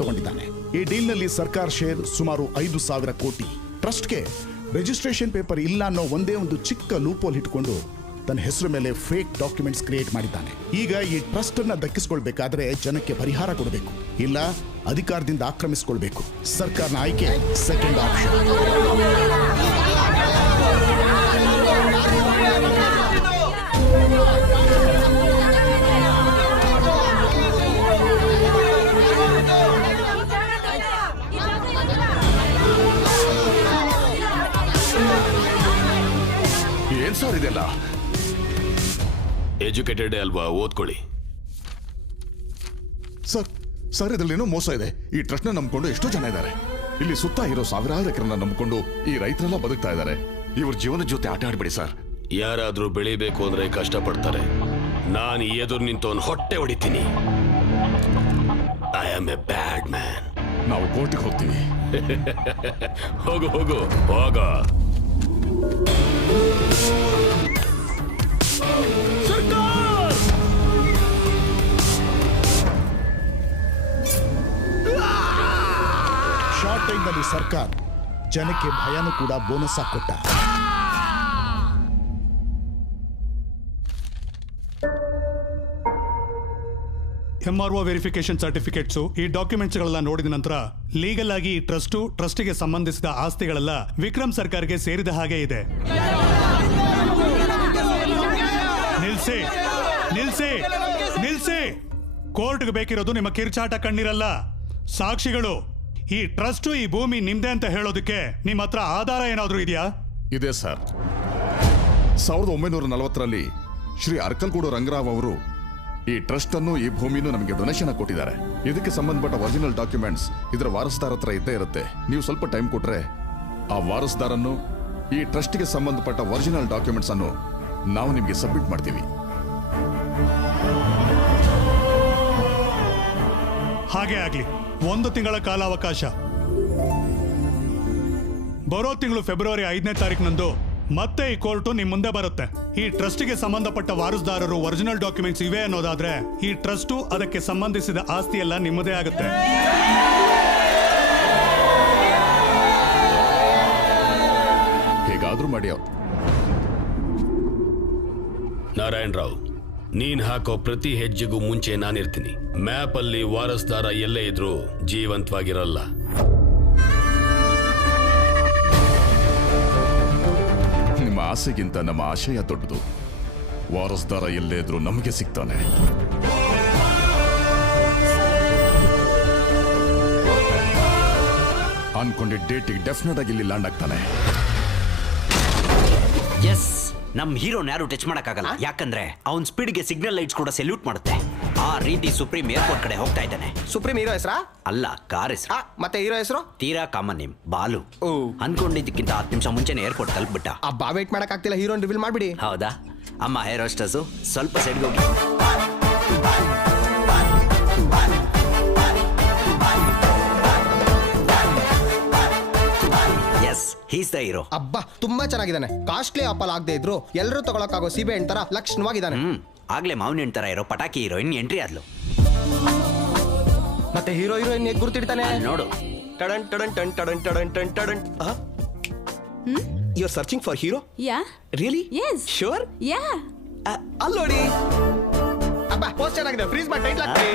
ತಗೊಂಡಿದ್ದಾನೆ. ಈ ಡೀಲ್ನಲ್ಲಿ ಸರ್ಕಾರ ಶೇರ್ ಸುಮಾರು 5,000 ಕೋಟಿ. ಟ್ರಸ್ಟ್ಗೆ ರಿಜಿಸ್ಟ್ರೇಷನ್ ಪೇಪರ್ ಇಲ್ಲ ಅನ್ನೋ ಒಂದೇ ಒಂದು ಚಿಕ್ಕ ಲೂಪೋಲ್ ಇಟ್ಕೊಂಡು ತನ್ನ ಹೆಸರು ಮೇಲೆ ಫೇಕ್ ಡಾಕ್ಯುಮೆಂಟ್ಸ್ ಕ್ರಿಯೇಟ್ ಮಾಡಿದ್ದಾನೆ. ಈಗ ಈ ಟ್ರಸ್ಟ್ ಅನ್ನ ದಕ್ಕಿಸ್ಕೊಳ್ಬೇಕಾದ್ರೆ ಜನಕ್ಕೆ ಪರಿಹಾರ ಕೊಡಬೇಕು, ಇಲ್ಲ ಅಧಿಕಾರದಿಂದ ಆಕ್ರಮಿಸಿಕೊಳ್ಬೇಕು. ಸರ್ಕಾರನ ಆಯ್ಕೆ ಸೆಕೆಂಡ್ ಆಪ್ಷನ್. ಏನ್ ಸರ್ ಇದೆಲ್ಲ? ಎಜುಕೇಟೆಡ್ ಅಲ್ವಾ, ಓದ್ಕೊಳ್ಳಿ. ಸರ್ ಇದರಲ್ಲೇನೋ ಮೋಸ ಇದೆ. ಈ ಟ್ರಸ್ಟ್ ನ ನಂಬ್ಕೊಂಡು ಎಷ್ಟೋ ಜನ ಇದ್ದಾರೆ. ಇಲ್ಲಿ ಸುತ್ತ ಇರೋ ಸಾವಿರಾರು ಎಕರೆನ ನಂಬ್ಕೊಂಡು ಈ ರೈತರೆಲ್ಲ ಬದುಕ್ತಾ ಇದ್ದಾರೆ. ಇವ್ರ ಜೀವನದ ಜೊತೆ ಆಟ ಆಡ್ಬೇಡಿ ಸರ್. ಯಾರಾದ್ರೂ ಬೆಳಿಬೇಕು ಅಂದ್ರೆ ಕಷ್ಟಪಡ್ತಾರೆ. ನಾನು ಎದುರು ನಿಂತವನ್ ಹೊಟ್ಟೆ ಹೊಡಿತೀನಿ. I am a bad man. ನಾವು ಕೋರ್ಟಿಗೆ ಹೋಗ್ತೀವಿ. ಹೋಗು ಹೋಗು ಹೋಗ. ಶಾರ್ಟ್ ಟೈಮ್ ನಲ್ಲಿ ಸರ್ಕಾರ ಜನಕ್ಕೆ ಭಯನೂ ಕೂಡ ಬೋನಸ್ ಆಗಿ ಕೊಟ್ಟ. MRO ವೆರಿಫಿಕೇಶನ್ ಸರ್ಟಿಫಿಕೇಟ್ಸ್ ಈ ಡಾಕ್ಯುಮೆಂಟ್ಸ್ ಗಳೆಲ್ಲ ನೋಡಿದ ನಂತರ ಲೀಗಲ್ ಆಗಿ ಈ ಟ್ರಸ್ಟ್ಗೆ ಸಂಬಂಧಿಸಿದ ಆಸ್ತಿಗಳೆಲ್ಲ ವಿಕ್ರಮ್ ಸರ್ಕಾರಕ್ಕೆ ಸೇರಿದ ಹಾಗೆ ಇದೆ. ನಿಲ್ಸಿ ನಿಲ್ಸಿ ನಿಲ್ಸಿ. ಕೋರ್ಟ್ಗೆ ಬೇಕಿರೋದು ನಿಮ್ಮ ಕಿರ್ಚಾಟ ಕಣ್ಣಿರಲ್ಲ, ಸಾಕ್ಷಿಗಳು. ಈ ಟ್ರಸ್ಟ್ ಈ ಭೂಮಿ ನಿಮ್ದೆ ಅಂತ ಹೇಳೋದಕ್ಕೆ ನಿಮ್ಮ ಹತ್ರ ಆಧಾರ ಏನಾದ್ರೂ ಇದೆಯಾ? ಇದೆ ಸರ್. 1940ರಲ್ಲಿ ಶ್ರೀ ಅರ್ಕಲ್ಗೂಡು ರಂಗರಾವ್ ಅವರು ಈ ಟ್ರಸ್ಟ್ ಅನ್ನು ಈ ಭೂಮಿನೂ ನಮಗೆ ಡೊನೇಷನ್ ಕೊಟ್ಟಿದ್ದಾರೆ. ಇದಕ್ಕೆ ಸಂಬಂಧಪಟ್ಟ ಒರಿಜಿನಲ್ ಡಾಕ್ಯುಮೆಂಟ್ಸ್ ಇದರ ವಾರಸ್ದಾರ ಹತ್ರ ಇದ್ದೇ ಇರುತ್ತೆ. ನೀವು ಸ್ವಲ್ಪ ಟೈಮ್ ಕೊಟ್ರೆ ಆ ವಾರಸ್ದಾರನ್ನು ಈ ಟ್ರಸ್ಟ್ಗೆ ಸಂಬಂಧಪಟ್ಟ ಒರಿಜಿನಲ್ ಡಾಕ್ಯುಮೆಂಟ್ಸ್ ಅನ್ನು ನಾವು ನಿಮಗೆ ಸಬ್ಮಿಟ್ ಮಾಡ್ತೀವಿ. ಹಾಗೆ ಆಗ್ಲಿ. 1 ತಿಂಗಳ ಕಾಲಾವಕಾಶ. ಬರೋ ತಿಂಗಳು ಫೆಬ್ರವರಿ 5ನೇ ತಾರೀಕಿನಂದು ಮತ್ತೆ ಈ ಕೋರ್ಟು ನಿಮ್ ಮುಂದೆ ಬರುತ್ತೆ. ಈ ಟ್ರಸ್ಟ್ಗೆ ಸಂಬಂಧಪಟ್ಟ ವಾರಸುದಾರರು ಒರಿಜಿನಲ್ ಡಾಕ್ಯುಮೆಂಟ್ಸ್ ಇವೆ ಅನ್ನೋದಾದ್ರೆ ಈ ಟ್ರಸ್ಟ್ ಅದಕ್ಕೆ ಸಂಬಂಧಿಸಿದ ಆಸ್ತಿ ಎಲ್ಲ ನಿಮ್ಮದೇ ಆಗುತ್ತೆ. ಹೇಗಾದ್ರೂ ಮಾಡಿ. ನಾರಾಯಣ್ ರಾವ್, ನೀನ್ ಹಾಕೋ ಪ್ರತಿ ಹೆಜ್ಜೆಗೂ ಮುಂಚೆ ನಾನಿರ್ತೀನಿ. ಮ್ಯಾಪ್ ಅಲ್ಲಿ ವಾರಸ್ದಾರ ಎಲ್ಲೇ ಇದ್ರೂ ಜೀವಂತವಾಗಿರಲ್ಲ. ನಿಮ್ಮ ಆಸೆಗಿಂತ ನಮ್ಮ ಆಶಯ ದೊಡ್ಡದು. ವಾರಸ್ದಾರ ಎಲ್ಲೇ ಇದ್ರೂ ನಮಗೆ ಸಿಗ್ತಾನೆ. ಅನ್ಕೊಂಡಿದ್ದ ಡೇಟಿಗೆ ಡೆಫಿನೆಟ್ ಆಗಿ ಇಲ್ಲಿ ಲ್ಯಾಂಡ್ ಆಗ್ತಾನೆ. ಎಸ್, ನಮ್ ಹೀರೋನ್ ಯಾರು ಟಚ್ ಮಾಡಕ್ಕಾಗಲ್ಲ. ಯಾಕಂದ್ರೆ ಅವನ್ ಸ್ಪೀಡ್ಗೆ ಸಿಗ್ನಲ್ ಲೈಟ್ಸ್ ಕೂಡ ಸೆಲ್ಯೂಟ್ ಮಾಡುತ್ತೆ. ಆ ರೀತಿ ಸುಪ್ರೀಂ ಏರ್ಪೋರ್ಟ್ ಕಡೆ ಹೋಗ್ತಾ ಇದ್ದಾನೆ. ಸುಪ್ರೀಂ ಹೀರೋ ಹೆಸರಾ? ಅಲ್ಲ, ಕಾರ್ ಹೆಸರು. ಮತ್ತೆ ಹೀರೋ ಹೆಸರು ತೀರಾ ಕಾಮನ್ ನೇಮ್, ಬಾಲು. ಅನ್ಕೊಂಡಿದ್ದಕ್ಕಿಂತ 10 ನಿಮಿಷ ಮುಂಚೆನೆ ಏರ್ಪೋರ್ಟ್ ತಲುಪ್ಬಿಟ್ಟ. ಅಬ್ಬಾ, ವೇಟ್ ಮಾಡಕ್ ಆಗ್ತಿಲ್ಲ. ಹೀರೋನ್ ರಿವೀಲ್ ಮಾಡ್ಬಿಡಿ. ಹೌದಾ? ಅಮ್ಮ ಹೇರ್ ಹೋಸ್ಟಸ್ ಸ್ವಲ್ಪ ಸೈಡ್ಗೆ ಹೋಗಿ. Yes, he's the hero. ಅಬ್ಬಾ, ತುಂಬಾ ಚೆನ್ನಾಗಿದ್ದಾನೆ. ಕಾಸ್ಟ್ಲಿ ಆಪಲ್ ಆಗದೆ ಇದ್ರು ಎಲ್ಲರೂ ತಗೊಳಕಾಗೋ ಸೀಬೆ ಹಣ್ಣ್ ತರ ಲಕ್ಷಣವಾಗಿದ್ದಾನೆ. ಆಗ್ಲೇ ಮಾವಿನ ಹಣ್ಣು ತರ ಇರೋ ಪಟಾಕಿ ಹೀರೋಯಿನ್ ಎಂಟ್ರಿ ಆದ್ಲು. ಮತ್ತೆ ಹೀರೋ ಹೀರೋಯಿನ್ ಹೇಗೆ ಗುರ್ತಿಡ್ತಾನೆ ನೋಡು. ಟಡನ್ ಟಡನ್ ಟನ್ ಟಡನ್ ಟಡನ್ ಟನ್ ಟಡನ್. You are searching for hero? Yeah. Really? Yes. Sure? Yeah. ಅಲ್ಲಿ ನೋಡಿ. ಅಬ್ಬಾ, ಪೋಸ್ಟ್ ಚೆನ್ನಾಗಿದೆ. ಫ್ರೀಸ್ ಮಾಡಿ ಟೈಟ್ಲ್ ಹಾಕ್ತೀನಿ.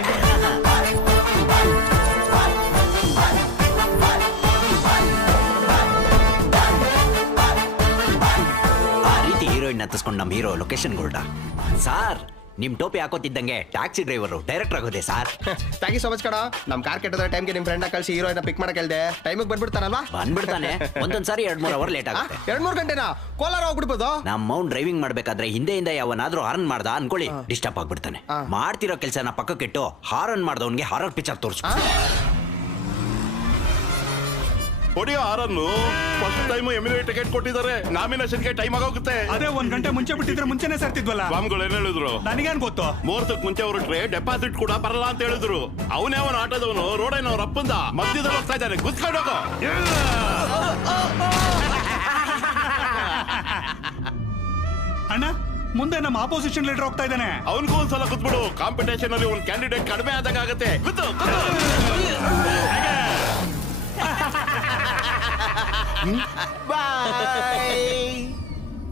ಹೀರೋಯಿನ್ ಹತ್ತಿಸ್ಕೊಂಡು ನಮ್ಮ ಹೀರೋ ಲೊಕೇಶನ್ ಹೊರಟ. ಸಾರ್, ನಿಮ್ ಟೋಪಿ ಹಾಕೋತಿದ್ದಂಗೆ ಟ್ಯಾಕ್ಸಿ ಡ್ರೈವರು ಡೈರೆಕ್ಟರ್ ಆಗೋದೆ sir. Thank you so much ಕಣ. ನಮ್ ಕಾರ್ ಕೆಟ್ಟದ ಟೈಮ್ಗೆ ನಿಮ್ ಫ್ರೆಂಡ್ ಕಳಿಸಿ ಹೀರೋಯಿನ್ ಪಿಕ್ ಮಾಡಕ್ ಹೇಳ್ದೆ. ಟೈಮಿಗೆ ಬಂದ್ಬಿಡ್ತಾನಲ್ವಾ? ಬಂದ್ಬಿಡ್ತಾನೆ. ಒಂದೊಂದ್ಸಾರಿ 2-3 ಅವರ್ ಲೇಟ್ ಆಗುತ್ತೆ. 2-3 ಗಂಟೆನಾ? ಕೋಲಾರ ಹೋಗ್ಬಿಡ್ಬೋದು. ನಮ್ಮ ಮೌನ್ ಡ್ರೈವಿಂಗ್ ಮಾಡ್ಬೇಕಾದ್ರೆ ಹಿಂದೆಯಿಂದ ಯಾವನಾದ್ರೂ ಹಾರನ್ ಮಾಡ್ದ ಅನ್ಕೊಳ್ಳಿ, ಡಿಸ್ಟರ್ಬ್ ಆಗ್ಬಿಡ್ತಾನೆ. ಮಾಡ್ತಿರೋ ಕೆಲಸನ ಪಕ್ಕಕ್ಕಿಟ್ಟು ಹಾರನ್ ಮಾಡ್ದವನ್ಗೆ ಹಾರರ್ ಪಿಕ್ಚರ್ ತೋರಿಸ್. ಹೊಡಿಯೋ ಹಾರನ್ನು ಫಸ್ಟ್ ಟೈಮ್ ಎಮ್ಯುಲೇಟ್ ಟಿಕೆಟ್ ಕೊಟ್ಟಿದ್ದಾರೆ. ನಾಮಿನೇಷನ್ಗೆ ಟೈಮ್ ಆಗೋಗುತ್ತೆ. ಅದೇ 1 ಗಂಟೆ ಮುಂಚೆ ಬಿಟ್ಟಿದ್ರೆ ಮುಂಚೆನೆ ಸರ್ತಿದ್ವಲ್ಲ. ಸ್ವಾಮಿಗಳು ಏನ್ ಹೇಳಿದ್ರು? ನನಗೇನ್ ಗೊತ್ತು. ಮುಹೂರ್ತಕ್ಕೆ ಮುಂಚೆ ಹೊರಟ್ರೆ ಡೆಪಾಸಿಟ್ ಕೂಡ ಬರಲ್ಲ ಅಂತ ಹೇಳಿದ್ರು. ಅವನೇ ಅವನ ಆಟೋದವನು ರೋಡೇನೋ ರಪ್ಪಂದ ಮಧ್ಯದಲ್ಲಿ ಹೋಗ್ತಾ ಇದ್ದಾನೆ. ಗುಸ್ಕೊಂಡು ಹೋಗೋ. ಅಣ್ಣ, ಮುಂದೆ ನಮ್ಮ ಆಪೋಸಿಷನ್ ಲೀಡರ್ ಹೋಗ್ತಾ ಇದ್ದಾನೆ. ಅವನಿಗೂ ಒಂದ್ಸಲ ಕೂತ್ಬಿಡು. ಕಾಂಪಿಟೇಷನ್ ಅಲ್ಲಿ ಒಂದು ಕ್ಯಾಂಡಿಡೇಟ್ ಕಡಿಮೆ ಆದಾಗ ಆಗತ್ತೆ. ಕೂತು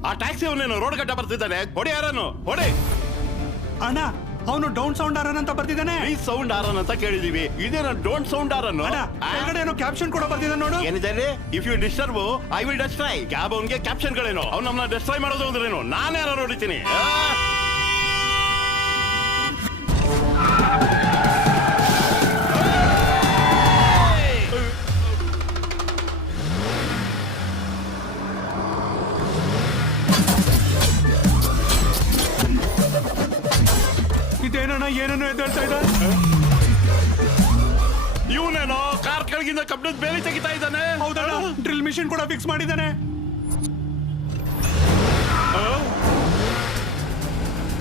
ಆ ಟ್ಯಾಕ್ಸಿ ಅವನೇನು ರೋಡ್ ಗಡ್ಡ ಬರ್ತಿದ್ದಾನೆ. ಹೊಡಿ ಯಾರನ್ನು ಹೊಡಿ. ಅಣ್ಣ ಅವನು ಡೌನ್ ಸೌಂಡ್ ಆರನ್ ಅಂತ ಬರ್ತಿದ್ದಾನೆ. ಪ್ಲೀಸ್ ಸೌಂಡ್ ಆರನ್ ಅಂತ ಕೇಳಿದೀವಿ. ಇದೇನ ಡೋಂಟ್ ಸೌಂಡ್ ಆರನ್. ಅಣ್ಣ ಕೆಳಗಡೆ ಏನೋ ಕ್ಯಾಪ್ಷನ್ ಕೂಡ ಬರ್ತಿದ್ದಾನೆ ನೋಡು. ಏನಿದೆ? If you disturb I will destroy. Cab ಅವನಿಗೆ ಕ್ಯಾಪ್ಷನ್ ಗಳೇನು? ಅವ್ನು ನಮ್ಮನ್ನ ಡೆಸ್ಟ್ರಾಯ್ ಮಾಡೋದು ಅಂದ್ರೇನು? ನಾನೇ ಯಾರು ನೋಡಿತೀನಿ. ಇದೇನಣ್ಣ ಏನೇನೋ ಎದ್ದೇಳ್ತಾ ಇದ್ದ. ಇವನೇನೋ ಕಾರ್ ಕೆಳಗಿಂದ ಕಬ್ಬಿಣದ ಬೇಲಿ ತೆಗಿತಾ ಇದ್ದಾನೆ. ಹೌದಣ್ಣ ಡ್ರಿಲ್ ಮಿಷಿನ್ ಕೂಡ ಫಿಕ್ಸ್ ಮಾಡಿದ್ದಾನೆ.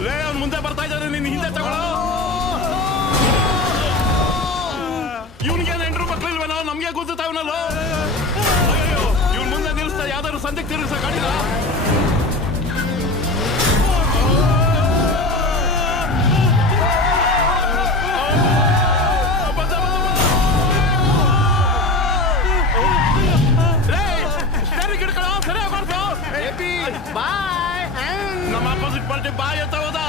ಲೇ ಅವ್ನು ಮುಂದೆ ಬರ್ತಾ ಇದ್ದಾನೆ, ನಿನ್ನ ಹಿಂದೆ ತಗೊಳ್ಳೋ. ಇವನಿಗೆ ಹೆಂಡ್ರು ಮಕ್ಳಿಲ್ವೇನೋ? ನಮ್ಗೆ ಗೊತ್ತಾವನಲ್ಲೋ. ಅಯ್ಯೋ ಇವ್ನ ಮುಂದೆ ನಿಲ್ಲಿಸ್ತಾ ಯಾವ್ದಾದ್ರು ಸಂದಿಗ್ ತಿರುಗಿಸ ಗಾಡಿನ. ನಮ್ಮ ಅಪೋಸಿಟ್ ಪಾರ್ಟಿ ಬಾಯ್ ಅಂತ ಹೋದ.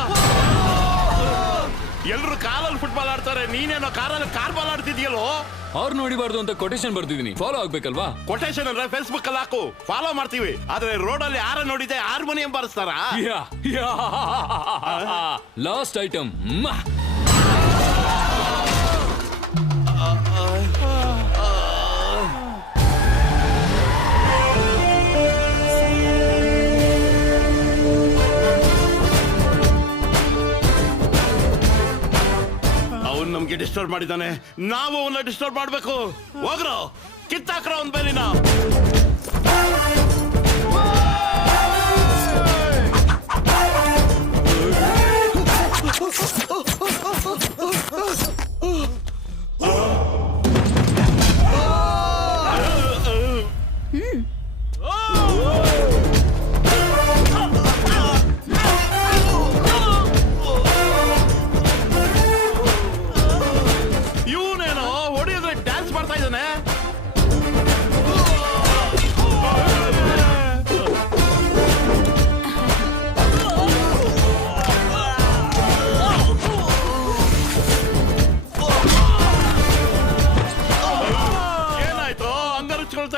ಎಲ್ರು ಕಾಲಲ್ಲಿ ಫುಟ್ಬಾಲ್ ಆಡ್ತಾರೆ, ನೀನೇನೋ ಕಾರಲ್ಲಿ ಕಾರ್ ಬಾಲ್ ಆಡ್ತಿದ್ಯಲ್ಲೋ. ಅವ್ರು ನೋಡಿಬಾರ್ದು ಅಂತ ಕೊಟೇಶನ್ ಬರ್ತಿದೀನಿ, ಫಾಲೋ ಆಗ್ಬೇಕಲ್ವಾ? ಕೊಟೇಶನ್ ಅಂದ್ರೆ ಫೇಸ್ಬುಕ್ ಅಲ್ಲಿ ಹಾಕು, ಫಾಲೋ ಮಾಡ್ತೀವಿ. ಆದ್ರೆ ರೋಡ್ ಅಲ್ಲಿ ಯಾರ ನೋಡಿದೆ ಹಾರ್ಮೋನಿಯಂ ಬಾರಿಸ್ತಾರ. Last item. ನಮ್ಗೆ ಡಿಸ್ಟರ್ಬ್ ಮಾಡಿದ್ದಾನೆ, ನಾವು ಅವನ್ನ ಡಿಸ್ಟರ್ಬ್ ಮಾಡ್ಬೇಕು. ಹೋಗ್ರೋ ಕಿತ್ತಾಕ್ರೋ ಒಂದ್ ಬೇಲಿನ.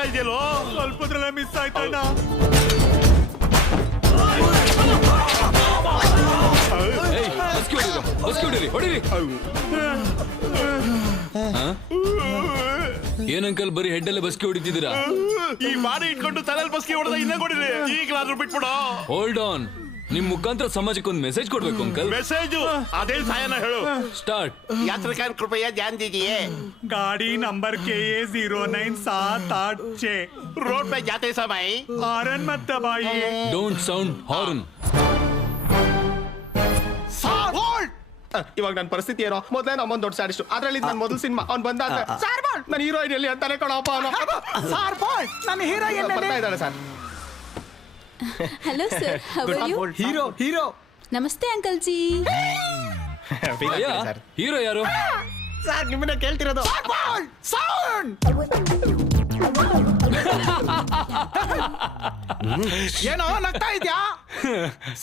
ಇದೆಯಲ್ಲೋ ಸ್ವಲ್ಪದ್ರಲ್ಲೇ ಮಿಸ್ ಆಯ್ತಣ್ಣ. ಏನಂಕಲ್ ಬರೀ ಹೆಡ್ ಅಲ್ಲೇ ಬಸ್ಗೆ ಹೊಡಿತಿದ್ದೀರಾ? ಈ ಮಾಡಿ ಇಟ್ಕೊಂಡು ತಲೆಯಲ್ಲಿ ಬಸ್ಗೆ ಹೊಡೆದ ಇನ್ನೇ ಕೊಡಿರಿ. ಈಗಲಾದ್ರೂ ಬಿಟ್ಬಿಡು. ಹೋಲ್ಡ್ ಆನ್, ನಿಮ್ ಮುಖಾಂತರ ಸಮಾಜಕ್ಕೆ ಒಂದು ಮೆಸೇಜ್ ಕೊಡ್ಬೇಕು ಅಂಕಲ್. ಮೆಸೇಜು ಅದೇ ಸಾಯನ ಹೇಳು. ಸ್ಟಾರ್ಟ್. यात्रिकान कृपया ध्यान दीजिए, गाड़ी नंबर KA 0978 रोड पे जाते समय हॉर्न मत दबाइए. Don't sound horn. ಇವಾಗ ನನ್ನ ಪರಿಸ್ಥಿತಿ ಏನೋ, ಮೊದಲೇ ನಮ್ಮೊಂದು ದೊಡ್ಡ ಸ್ಯಾಡಿಸ್ಟು, ಅದ್ರಲ್ಲಿ ನನ್ನ ಮೊದಲು ಸಿನಿಮಾ ಅವ್ನು ಬಂದಾದ್ರೆ ಸಾರ್ ಬಾಳ್ ನನ್ನ ಹೀರೋಯಿನ್ ಎಲ್ಲಿ ಅಂತಾನೆ ಕಣಪ್ಪ ಅವನು. ಸಾರ್ ಬಾಳ್ ನನ್ನ ಹೀರೋಯಿನ್ ಬರ್ತಾ ಇದ್ದಾಳೆ sir. Hello sir, how are you? Hero नमस्ते अंकल जी. ಹೀರೋ ಯಾರು ಸರ್? ನಿಮ್ಮನ್ನ ಕೇಳ್ತಿರೋದು. ಏನೋ ನಗ್ತಾ ಇದ್ಯಾ?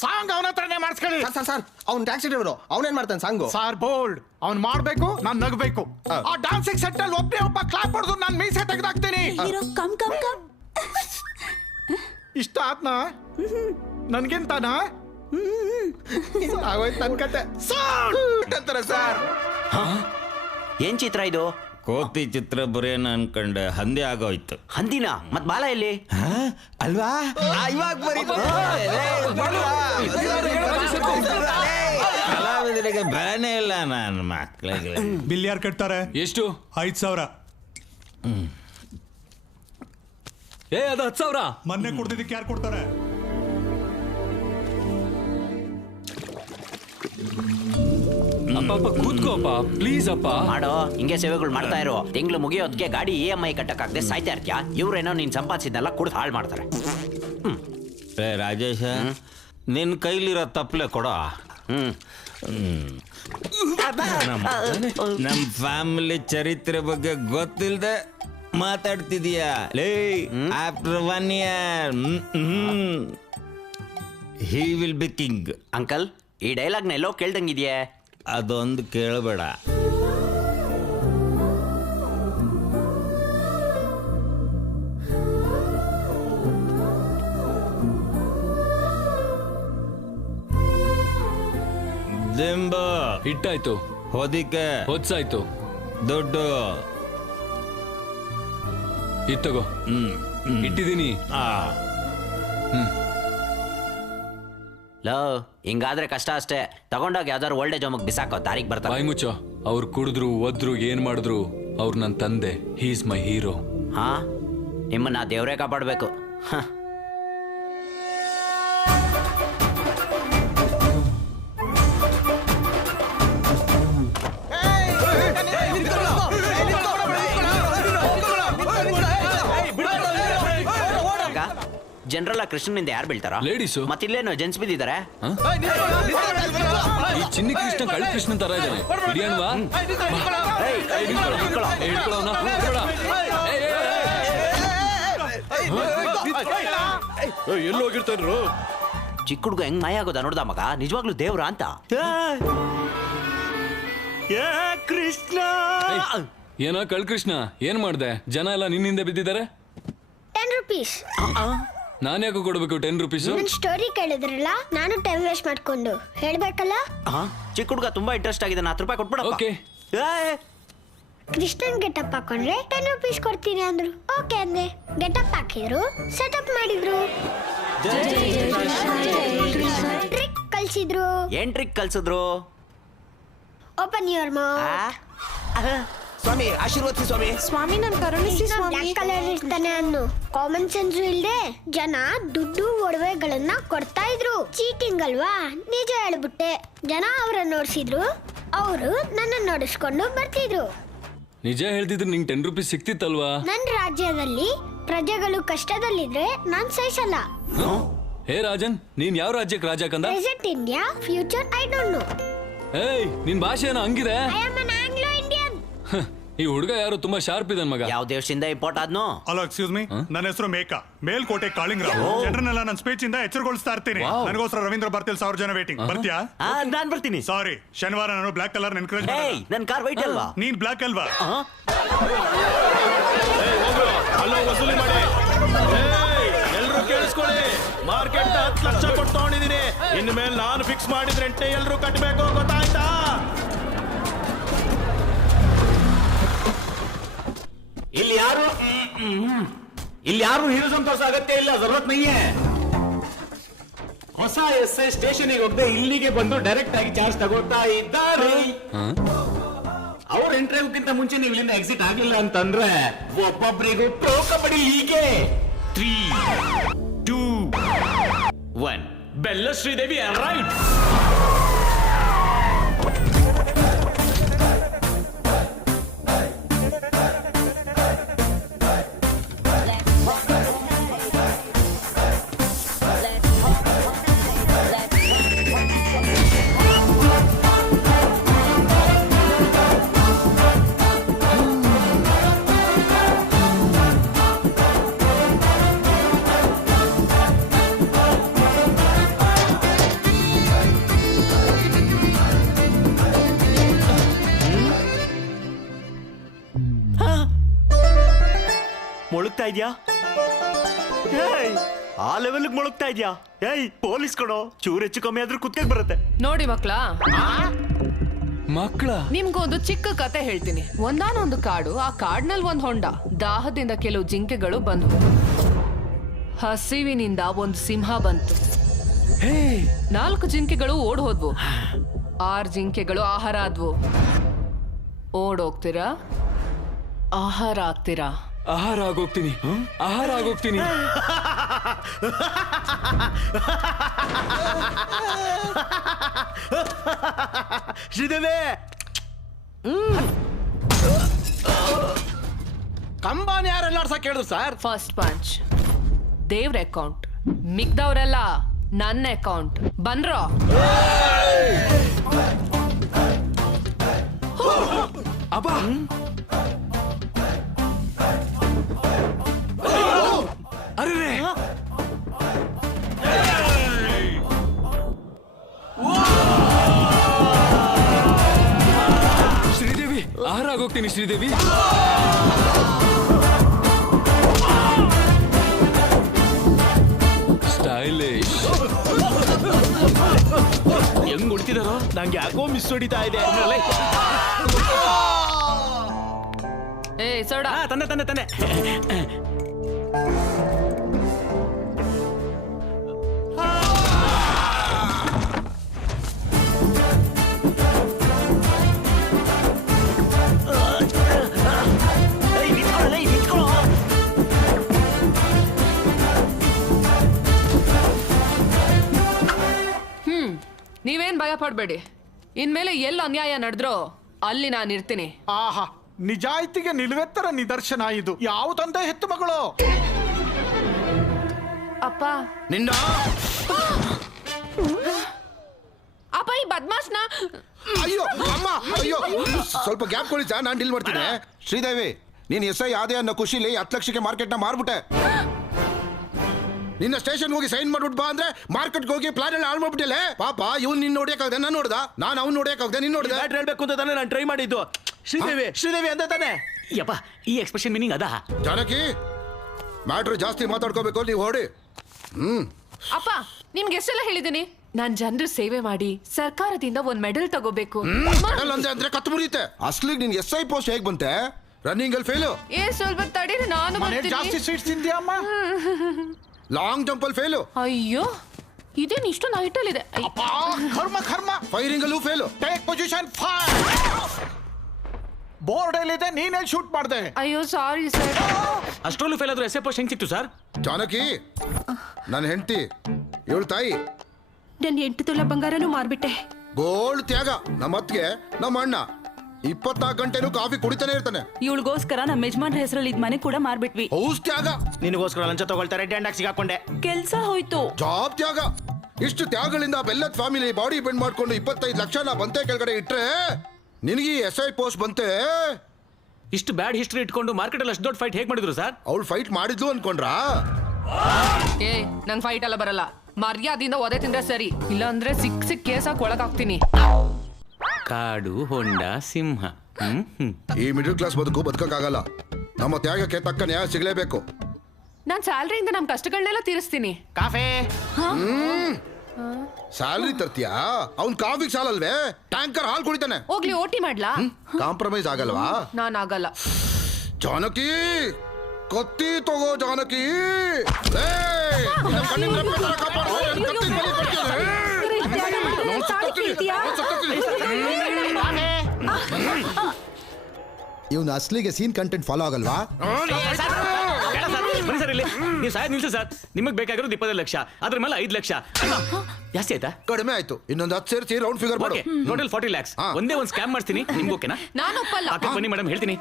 ಸಾಂಗ್ ಅವನ ಹತ್ರನೇ ಮಾಡಿಸ್ಕೊಳ್ಳಿ. ಸರ್ ಅವ್ನು ಟ್ಯಾಕ್ಸಿ ಡ್ರೈವರು, ಅವನೇನ್ ಮಾಡ್ತಾನೆ ಸಾಂಗು? ಸಾರ್ ಬೋಲ್ಡ್, ಅವ್ನ್ ಮಾಡ್ಬೇಕು, ನಾನ್ ನಗಬೇಕು. ಆ ಡಾನ್ಸಿಂಗ್ ಸೆಟ್ ಅಲ್ಲಿ ಒಬ್ಬ ಕ್ಲಾಪ್ ಹೊಡೆದು ನಾನ್ ಮೀಸೆ ತೆಗೆದಾಕ್ತೀನಿ. हीरो कम कम कम. ಇಷ್ಟ ಆತ್ನ ನನ್ಗಿಂತಾನ ಆಗೋಯ್ತು ನನ್ ಕತೆ. ಸರ್ ಏನ್ ಚಿತ್ರ ಇದು? ಕೋತಿ ಚಿತ್ರ ಬರೇನ ಅನ್ಕೊಂಡೆ, ಹಂದಿ ಆಗೋಯ್ತು. ಹಂದಿನ ಮತ್ ಬಾಲ ಎಲ್ಲಿ ಅಲ್ವಾ? ಇವಾಗ ಕಲಾವಿದರಿಗೆ ಬೆಲೆನೇ ಇಲ್ಲ ನನ್ನ ಮಕ್ಳಿಗೆ. ಬಿಲ್ ಯಾರು ಕಟ್ತಾರೆ? ಎಷ್ಟು? 5,000. ಅದು 10,000 ಮೊನ್ನೆ ಕೊಡ್ತಿದ್ದಕ್ಕೆ ಯಾರು ಕೊಡ್ತಾರೆ? ಅಪ್ಪ ಕೂತ್ಕೋ ಅಪ್ಪ, ಪ್ಲೀಸ್ ಅಪ್ಪ. ಮಾಡೋ ಹಿಂಗೆ ಸೇವೆಗಳು ಮಾಡ್ತಾ ಇರೋ. ತಿಂಗಳು ಮುಗಿಯೋದಕ್ಕೆ ಗಾಡಿ EMI ಕಟ್ಟಕ್ಕಾಗದೆ ಸಾಯ್ತಾ ಇರ್ತೀಯ. ಇವ್ರೇನೋ ನೀನ್ ಸಂಪಾದಿಸಿದ್ನೆಲ್ಲ ಕುಡ್ದು ಹಾಳು ಮಾಡ್ತಾರೆ. ರಾಜೇಶ, ನಿನ್ನ ಕೈಲಿರೋ ತಪ್ಪಲೆ ಕೊಡ. ನಮ್ಮ ಫ್ಯಾಮಿಲಿ ಚರಿತ್ರೆ ಬಗ್ಗೆ ಗೊತ್ತಿಲ್ಲದೆ ಮಾತಾಡ್ತಿದೀಯಾ ಲೇ? After 1 year he will be king. Uncle, ಈ ಡೈಲಾಗ್ನ ಎಲ್ಲೋ ಕೇಳ್ದಂಗಿದ್ಯೆ. ಅದೊಂದು ಕೇಳಬೇಡ. ದಿಂಬ ಹಿಟ್ಟಾಯ್ತು, ಹೊದಿಕೆ ಹೊತ್ಸಾಯ್ತು, ದುಡ್ಡು ಇತ್ತಗೋ. ಇಟ್ಟಿದ್ದೀನಿ. ಲೋ, ಹಿಂಗಾದ್ರೆ ಕಷ್ಟ ಅಷ್ಟೇ. ತಗೊಂಡೋಗಿ ಯಾವ್ದಾದ್ರು ಓಲ್ಡ್ ಏಜ್ ಹೋಮಕ್ ಬಿಸಾಕೋ, ದಾರಿಗೆ ಬರ್ತಾರೆ. ಬಾಯ್ ಮುಚ್ಚೋ. ಅವ್ರು ಕುಡಿದ್ರು ಒದ್ರು ಏನ್ ಮಾಡಿದ್ರು ಅವ್ರು ನನ್ನ ತಂದೆ. He is my hero. ಹಾ, ನಿಮ್ಮನ್ನ ದೇವ್ರೇ ಕಾಪಾಡ್ಬೇಕು. ಜನರಲ್ ಕೃಷ್ಣನಿಂದ ಯಾರು ಬೀಳ್ತಾರ? ಲೇಡೀಸು. ಮತ್ತಿಲ್ಲೇನು ಜೆಂಟ್ಸ್ ಬಿದ್ದಿದ್ದಾರೆ. ಈ ಚಿನ್ನಿ ಕೃಷ್ಣ ಕಳ್ಳ ಕೃಷ್ಣನ್ ತರ ಇದ್ದಾನೆ. ಹಿಡಿಯಣ್ವಾ? ಎಲ್ಲಿ ಹೋಗಿರ್ತಾರು? ಚಿಕ್ಕ ಹುಡುಗ ಹೆಂಗ್ ಮಾಯ ಆಗೋದ ನೋಡ್ದ ಮಗ, ನಿಜವಾಗ್ಲೂ ದೇವ್ರ ಅಂತ. ಕೃಷ್ಣ, ಏನೋ ಕಳ್ ಕೃಷ್ಣ, ಏನ್ ಮಾಡ್ದೆ? ಜನ ಎಲ್ಲ ನಿನ್ನಿಂದ ಬಿದ್ದಿದ್ದಾರೆ. 10 rupees. ನಾನ್ ಯಾಕೆ ಕೊಡ್ಬೇಕು 10 rupees? ನನ್ ಸ್ಟೋರಿ ಕೇಳಿದ್ರಲ್ಲ, ನಾನು ಟೈಮ್ ವೇಸ್ಟ್ ಮಾಡ್ಕೊಂಡು ಹೇಳ್ಬೇಕಲ್ಲ. ಚಿಕ್ಕ ಹುಡುಗ ತುಂಬಾ ಇಂಟ್ರೆಸ್ಟ್ ಆಗಿದೆ, 10 ರೂಪಾಯಿ ಕೊಟ್ಬಿಡ. ಓಕೆ. ಕೃಷ್ಣನ್ ಗೆಟಪ್ ಹಾಕೊಂಡ್ರೆ 10 rupees ಕೊಡ್ತೀನಿ ಅಂದ್ರು. ಓಕೆ ಅಂದೆ. ಗೆಟಪ್ ಹಾಕಿದ್ರು, ಸೆಟಪ್ ಮಾಡಿದ್ರು, ಟ್ರಿಕ್ ಕಲ್ಸಿದ್ರು. ಏನ್ ಟ್ರಿಕ್ ಕಲ್ಸಿದ್ರು? Open your mouth. ಸ್ವಾಮಿ ಆಶೀರ್ವದಿಸಿ ಸ್ವಾಮಿ. ಸ್ವಾಮಿ ನನ್ ಕರುಣಿಸಿ ಸ್ವಾಮಿ. ಬ್ಲಾಕ್ ಕಲರ್ ಇರ್ತಾನೆ ಅನ್ನು ಕಾಮನ್ ಸೆನ್ಸ್ ಇಲ್ದೆ ಜನ ದುಡ್ಡು ಒಡವೆಗಳನ್ನ ಕೊಡ್ತಾ ಇದ್ರು. ಚೀಟಿಂಗ್ ಅಲ್ವಾ? ನಿಜ ಹೇಳ್ಬಿಟ್ಟೆ. ಜನ ಅವರನ್ನ ನೋಡ್ಸಿದ್ರು, ಅವರು ನನ್ನ ನೋಡಿಸ್ಕೊಂಡು ಬರ್ತಿದ್ರು. ನಿಜ ಹೇಳ್ತಿದ್ರೆ ನಿಂಗೆ 10 rupees ಸಿಕ್ತಿತ್ತಲ್ವಾ? ನನ್ ರಾಜ್ಯದಲ್ಲಿ ಪ್ರಜೆಗಳು ಕಷ್ಟದಲ್ಲಿದ್ರೆ ನಾನ್ ಸಹಿಸಲ್ಲ. ಹೇ ರಾಜನ್, ನೀನ್ ಯಾವ ರಾಜ್ಯಕ್ಕೆ ರಾಜ ಕಂದ? Present India, future I don't know. ಏಯ್, ನಿನ್ ಭಾಷೆ ಏನೋ ಹಂಗಿದೆ. I am an Anglo Indian. ಈ ಹುಡುಗ ಯಾರು ತುಂಬಾ ಶಾರ್ಪ್ ಇದನ್ ಮಗ. ಯಾವ ದೇಶದಿಂದ ಇಂಪೋರ್ಟ್ ಆದ್ನೋ? Hello, excuse me. ನನ್ನ ಹೆಸರು ಮೇಕಾ, ಮೇಲ್ಕೋಟೆ ಕಾಳಿಂಗರಾವ್. ಜನರನ್ನೆಲ್ಲ ನನ್ನ ಸ್ಪೀಚ್ ಇಂದ ಎಚ್ಚರಗೊಳಿಸ್ತಾ ಇರ್ತೀನಿ. ನನಗೋಸ್ಕರ ರವೀಂದ್ರ ಬರ್ತಿಲ್ 1000 ಜನ ವೇಟಿಂಗ್. ಬರ್ತೀಯಾ? ನಾನ್ ಬರ್ತೀನಿ. ಸಾರಿ, ಶನಿವಾರ ನಾನು ಬ್ಲಾಕ್ ಕಲರ್ ಎನ್ಕರೇಜ್ ಏಯ್, ನನ್ ಕಾರ್ ವೈಟ್ ಅಲ್ವಾ? ನೀನ್ ಬ್ಲಾಕ್ ಅಲ್ವಾ? ಅಲ್ಲೋ ವಸೂಲಿ ಮಾಡಿ. ಎಲ್ರು ಕೇಳಿಸ್ಕೊಳ್ಳಿ, ಮಾರ್ಕೆಟ್ 10 ಲಕ್ಷ ಕೊಟ್ಟು ತಗೊಂಡಿದ್ದೀನಿ. ಇನ್ನು ಮೇಲೆ ನಾನು ಫಿಕ್ಸ್ ಮಾಡಿದ ರೆಂಟೆ ಎಲ್ರು ಕಟ್ಟಬೇಕು, ಗೊತ್ತಾಯ್ತಾ? ಇಲ್ಲಿ ಯಾರು ಹೀರೋ ಸಂತೋಷ ಅಗತ್ಯ ಇಲ್ಲ, ಜरूरत नहीं है. ಹೊಸ ಎಸ್ಐ ಸ್ಟೇಷನ್ಗೆ ಹೋಗದೆ ಇಲ್ಲಿಗೆ ಬಂದು ಡೈರೆಕ್ಟ್ ಆಗಿ ಚಾರ್ಜ್ ತಗೋತಾ ಇದ್ದಾರೆ. ಅವ್ರ ಇಂಟರ್ವ್ಯೂಕ್ಕಿಂತ ಮುಂಚೆ ನೀವು ಇಲ್ಲಿಂದ ಎಕ್ಸಿಟ್ ಆಗ್ಲಿಲ್ಲ ಅಂತಂದ್ರೆ ಒಬ್ಬೊಬ್ಬರಿಗೂ ಟೋಕ ಬಡಿ. ಹೀಗೆ 3, 2, 1 ಬೆಲ್ಲ ಶ್ರೀದೇವಿ ರೈಟ್. ಮುಳುಗ್ತಾ ಇದ್ಯಾ? ಆ ಲೆವೆಲ್ ಮುಳುಗ್ತಾ ಇದ್ಯಾ? ಏಯ್, ಪೊಲೀಸ್ ಕೊಡೋ, ಚೂರು ಹೆಚ್ಚು ಕಮ್ಮಿ ಆದ್ರೂ ಕುತ್ತಿಗೆ ಬರುತ್ತೆ. ನೋಡಿ ಮಕ್ಕಳ ನಿಮ್ಗೊಂದು ಚಿಕ್ಕ ಕತೆ ಹೇಳ್ತೀನಿ. ಒಂದಾನೊಂದು ಕಾಡು, ಆ ಕಾಡ್ನಲ್ಲಿ ಒಂದು ಹೊಂಡ. ದಾಹದಿಂದ ಕೆಲವು ಜಿಂಕೆಗಳು ಬಂದ್ವು. ಹಸಿವಿನಿಂದ ಒಂದು ಸಿಂಹ ಬಂತು. 4 ಜಿಂಕೆಗಳು ಓಡ್ ಹೋದ್ವು. 6 ಜಿಂಕೆಗಳು ಆಹಾರ ಆದ್ವು. ಓಡೋಗ್ತೀರಾ, ಆಹಾರ ಆಗ್ತೀರಾ? ಆಹಾರ ಆಗೋಗ್ತೀನಿ, ಆಹಾರ ಆಗೋಗ್ತೀನಿ. ಶ್ರೀದೇವಿ, ಕಂಬಾನ್ ಯಾರೆಲ್ಲ ಕೇಳಿದ್ರು ಸರ್? ಫಸ್ಟ್ ಪಂಚ್ ದೇವ್ರ ಅಕೌಂಟ್, ಮಿಕ್ದವ್ರೆಲ್ಲ ನನ್ನ ಅಕೌಂಟ್ ಬನ್ರೋ. ಅಬ್ಬ ಅರೆ ಶ್ರೀದೇವಿ, ಆಹಾರಾಗೋಗ್ತೀನಿ ಶ್ರೀದೇವಿ. ಸ್ಟೈಲಿಶ್. ಹೆಂಗ್ ಉಳಿತಿದಾರೋ ನಂಗೆ ಯಾಕೋ ಮಿಸ್ ಹೊಡಿತಾ ಇದೆ. ಏ ಸೋಡಾ. ತಂದೆ ತಂದೆ ತಂದೆ. ನೀವೇನ್ ಭಯ ಪಡ್ಬೇಡಿ. ಇನ್ಮೇಲೆ ಎಲ್ಲಿ ಅನ್ಯಾಯ ನಡೆದ್ರೋ ಅಲ್ಲಿ ನಾನು ಇರ್ತೀನಿ. ಆಹಾ, ನಿಜಾಯಿತಿಗೆ ನಿಲುವೆತ್ತರ ನಿದರ್ಶನ ಇದು. ಯಾವ ತಂದೆ ಹೆತ್ತು ಮಗಳು? ಅಪ್ಪ ನಿನ್ನ ಅಪ್ಪ, ಈ ಬದ್ಮಾಶ್ನ. ಅಯ್ಯೋ ಅಮ್ಮ, ಅಯ್ಯೋ ಸ್ವಲ್ಪ ಗ್ಯಾಪ್ ಕೊಡಿ ಸರ್, ನಾನು ಡೀಲ್ ಮಾಡ್ತೀನಿ. ಶ್ರೀದೇವಿ, ನೀನ್ ಎಸ್ ಐ ಆದೆ ಅನ್ನೋ ಖುಷಿಲಿ 10 ಲಕ್ಷಕ್ಕೆ ಮಾರ್ಕೆಟ್ನ ಮಾರ್ಬಿಟ್ಟೆ. ನಿನ್ನ ಸ್ಟೇಷನ್ ಹೋಗಿ ಸೈನ್ ಮಾಡ್ಬಿಟ್ಟು ಬಾ ಅಂದ್ರೆ ಮಾರ್ಕೆಟ್ಗೆ ಹೋಗಿ ಪ್ಲಾನ್ ಎಲ್ಲ ಹಾಳು ಮಾಡ್ಬಿಟ್ಟಿಲ್ಲ. ಪಾಪ ಇವ್ನು ನಿನ್ನ ನೋಡಿಯಕ್ಕಾಗದೆ ನಾನು ನೋಡ್ದ, ನಾನು ಅವ್ನು ನೋಡಿಯಕ್ಕಾಗದೆ ನೀನು ನೋಡಿದೆ. ಹೇಳ್ಬೇಕು ಅಂತ ತಾನೇ ನಾನು ಟ್ರೈ ಮಾಡಿದ್ದು. ಶ್ರೀದೇವಿ ಶ್ರೀದೇವಿ ಅಂತ ತಾನೆ. ಯಪ್ಪ, ಈ ಎಕ್ಸ್ಪ್ರೆಷನ್ ಮೀನಿಂಗ್ ಅದ. ಜಾನಕಿ, ಮ್ಯಾಟ್ರ್ ಜಾಸ್ತಿ ಮಾತಾಡ್ಕೋಬೇಕು, ನೀವು ಹೊಡಿ. ಅಪ್ಪ, ನಿಮ್ಗೆ ಎಷ್ಟೆಲ್ಲ ಹೇಳಿದ್ದೀನಿ. ನಾನ್ ಜನರ ಸೇವೆ ಮಾಡಿ ಸರ್ಕಾರದಿಂದ ಒಂದ್ ಮೆಡಲ್ ತಗೋಬೇಕು. ಮೆಡಲ್ ಅಂದ್ರೆ ಕತ್ತು ಮುರಿಯುತ್ತೆ. ಅಸ್ಲಿಗೆ ನಿನ್ ಎಸ್ ಐ ಪೋಸ್ಟ್ ಹೇಗ್ ಬಂತೆ? ರನ್ನಿಂಗ್ ಅಲ್ಲಿ ಫೇಲು. ಸ್ವಲ್ಪ ತಡೀರಿ, ನಾನು ಮನೆ ಜಾಸ್ತಿ ಸ್ವೀಟ್ಸ್ ತಿಂದ್ಯಾ ಅಮ್ಮ? ಲಾಂಗ್ ಜಂಪ್ ಅಲ್ಲಿ ಫೇಲು. ಅಯ್ಯೋ, ಇದೇನು ಇಷ್ಟು ನೈಟಲ್ ಇದೆ. ಕರ್ಮ ಕರ್ಮ. ಫೈರಿಂಗ್ ಅಲ್ಲೂ fail. Take position fire. Board ಇದೆ, ನೀನೇ ಶೂಟ್ ಮಾಡ್ದೆ. ಅಯ್ಯೋ ಸಾರಿ ಸರ್. ಅಷ್ಟರಲ್ಲೂ ಫೇಲ್ ಆದ್ರೂ ಎಸ್ ಎ ಪೋಸ್ಟ್ ಹೆಂಗ್ ಸಿಕ್ತು ಸರ್? ಜಾನಕಿ, ನನ್ನ ಹೆಂಡತಿ, ಇವಳು ತಾಯಿ. ನನ್ನ 8 ತೊಲ ಬಂಗಾರನೂ ಮಾರ್ಬಿಟ್ಟೆ. ಗೋಲ್ಡ್ ತ್ಯಾಗ. ನಮ್ಮ ಅತ್ತಿಗೆ ನಮ್ಮ ಅಣ್ಣ 24 ಗಂಟೆನೂ ಕಾಫಿ ಕುಡಿತಾನೆ ಇರ್ತಾನೆ. ಇವಳಿಗೋಸ್ಕರ ನಮ್ಮ ಯಜಮಾನ್ರ ಹೆಸರಲ್ಲಿ ಇದ್ ಮನೆ ಕೂಡ ಮಾರ್ಬಿಟ್ವಿ. ಹೌಸ್ ತ್ಯಾಗ. ನಿನಗೋಸ್ಕರ ಲಂಚ ತಗೊಳ್ತಾರೆ, ಡ್ಯಾಂಡಾಗಿ ಸಿಗಾಕೊಂಡೆ. ಕೆಲ್ಸ ಹೋಯ್ತು. ಜಾಬ್ ತ್ಯಾಗ. ಇಷ್ಟು ತ್ಯಾಗಗಳಿಂದ ಬೆಲ್ಲದ ಫ್ಯಾಮಿಲಿ ಬಾಡಿ ಬೆಂಡ್ ಮಾಡ್ಕೊಂಡು 25 ಲಕ್ಷನ ಬಂತೆ ಕೆಳಗಡೆ ಇಟ್ರೆ ನಿನಗೆ ಎಸ್ ಐ ಪೋಸ್ಟ್ ಬಂತೆ. ಇಷ್ಟು ಬ್ಯಾಡ್ ಹಿಸ್ಟ್ರಿ ಇಟ್ಕೊಂಡು ಮಾರ್ಕೆಟ್ ಅಲ್ಲಿ ಅಷ್ಟು ದೊಡ್ಡ ಫೈಟ್ ಹೇಗೆ ಮಾಡಿದ್ರು ಸರ್? ಅವಳು ಫೈಟ್ ಮಾಡಿದ್ಲು ಅನ್ಕೊಂಡ್ರಾ? ಏ, ನಂಗ್ ಫೈಟ್ ಎಲ್ಲ ಬರಲ್ಲ. ಮರ್ಯಾದಿಂದ ಒದೆ ತಿಂದ್ರೆ ಸರಿ, ಇಲ್ಲ ಅಂದ್ರೆ ಸಿಕ್ ಕೇಸಾಕ್ ಒಳಗಾಗ್ತೀನಿ. ಕಾಡು ಹೊಂಡ ಸಿಂಹ. ಈ ಮಿಡಲ್ ಕ್ಲಾಸ್ ಬದುಕು ಬದುಕಕ್ಕಾಗಲ್ಲ. ನಮ್ಮ ತ್ಯಾಗಕ್ಕೆ ತಕ್ಕ ನ್ಯಾಯ ಸಿಗಲೇಬೇಕು. ನಾನ್ ಸ್ಯಾಲ್ರಿಯಿಂದ ನಮ್ ಕಷ್ಟಗಳನ್ನೆಲ್ಲ ತೀರಿಸ್ತೀನಿ. Cafe salary ತರ್ತೀಯಾ? ಅವ್ನ್ ಕಾಫಿಗೆ ಸಾಲಲ್ವೇ? ಟ್ಯಾಂಕರ್ ಹಾಲು ಕುಡಿತಾನೆ. ಹೋಗ್ಲಿ, ಓಟಿ ಮಾಡ್ಲಾ? ಕಾಂಪ್ರಮೈಸ್ ಆಗಲ್ವಾ? ನಾನ್ ಆಗಲ್ಲ. ಜಾನಕಿ, ಕತ್ತಿ ತಗೋ ಜಾನಕಿ. ಇವನು ಅಸ್ಲಿಗೆ ಸೀನ್ ಕಂಟೆಂಟ್ ಫಾಲೋ ಆಗಲ್ವಾ? ಬನ್ನಿ ಸರ್, ಇಲ್ಲಿ ನೀವು ಸಾಯದ್ ನಿಲ್ಸಿ ಸರ್. ನಿಮಗೆ ಬೇಕಾಗಿರೋದು 20 ಲಕ್ಷ, ಅದ್ರ ಮೇಲೆ 5 ಲಕ್ಷ ಜಾಸ್ತಿ ಆಯ್ತಾ? ಕಡಿಮೆ ಆಯ್ತು. ಇನ್ನೊಂದು 10 ಸೇರಿಸಿ ರೌಂಡ್ ಫಿಗರ್ ಮಾಡಿ. Total 40 lakhs. ಒಂದೇ ಒಂದು ಸ್ಕ್ಯಾಮ್ ಮಾಡ್ತೀನಿ, ನಿಮ್ಗೆ ಓಕೆನಾ? ನಾನು ಒಪ್ಪಲ್ಲ. ಬನ್ನಿ ಮೇಡಮ್, ಹೇಳ್ತೀನಿ.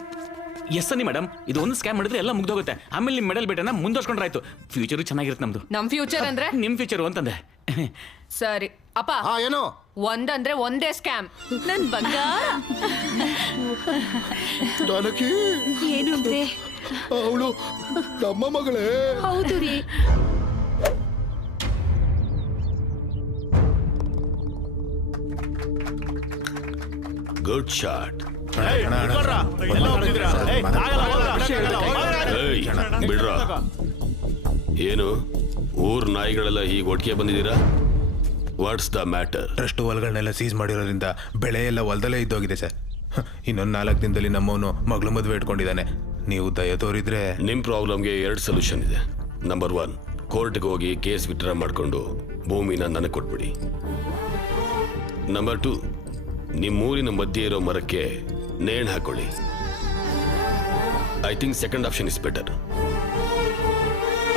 ಎಸ್ ಅನ್ನಿ ಮೇಡಮ್, ಇದು ಒಂದು ಸ್ಕ್ಯಾಮ್ ಮಾಡಿದ್ರೆ ಎಲ್ಲ ಮುಗ್ದೋಗುತ್ತೆ. ಆಮೇಲೆ ನಿಮ್ ಮೆಡಲ್ ಬೇಟನ ಮುಂದುವರ್ಸ್ಕೊಂಡ್ರಾಯ್ತು. ಫ್ಯೂಚರ್ ಚೆನ್ನಾಗಿರುತ್ತೆ ನಮ್ದು. ನಮ್ ಫ್ಯೂಚರ್ ಅಂದ್ರೆ ನಿಮ್ ಫ್ಯೂಚರ್ ಅಂತಂದೆ. ಸರಿ ಅಪ್ಪ. ಏನೋ ಒಂದಂದ್ರೆ ಒಂದೇ ಸ್ಕ್ಯಾಮ್. ನನ್ ಬಂಗಾರ. ಜಾನಕಿ, ಏನು ಅಂದ್ರೆ ಅವಳು ನಮ್ಮ ಮಗಳೇ. ಹೌದು ರೀ. Good shot. ಬಿಡ್ರ. ಏನು ಊರ್ ನಾಯಿಗಳೆಲ್ಲ ಹೀಗೆ ಒಟ್ಟಿಗೆ ಬಂದಿದ್ದೀರಾ? What's the matter? ಟ್ರಸ್ಟ್ ಹೊಲಗಳನ್ನೆಲ್ಲ ಸೀಸ್ ಮಾಡಿರೋದ್ರಿಂದ ಬೆಳೆ ಎಲ್ಲ ಹೊಲದಲ್ಲೇ ಇದ್ದೋಗಿದೆ ಸರ್. ಇನ್ನೊಂದು 4 ದಿನದಲ್ಲಿ ನಮ್ಮವನು ಮಗಳು ಮದುವೆ ಇಟ್ಕೊಂಡಿದ್ದಾನೆ. ನೀವು ದಯ ತೋರಿದ್ರೆ. ನಿಮ್ ಪ್ರಾಬ್ಲಮ್ಗೆ 2 ಸೊಲ್ಯೂಷನ್ ಇದೆ. ನಂಬರ್ 1, ಕೋರ್ಟ್ಗೆ ಹೋಗಿ ಕೇಸ್ ವಿತ್ಡ್ರಾ ಮಾಡಿಕೊಂಡು ಭೂಮಿನ ನನಗೆ ಕೊಟ್ಬಿಡಿ. ನಂಬರ್ 2, ನಿಮ್ಮೂರಿನ ಮಧ್ಯೆ ಇರೋ ಮರಕ್ಕೆ ನೇಣು ಹಾಕೊಳ್ಳಿ. I think second option is better.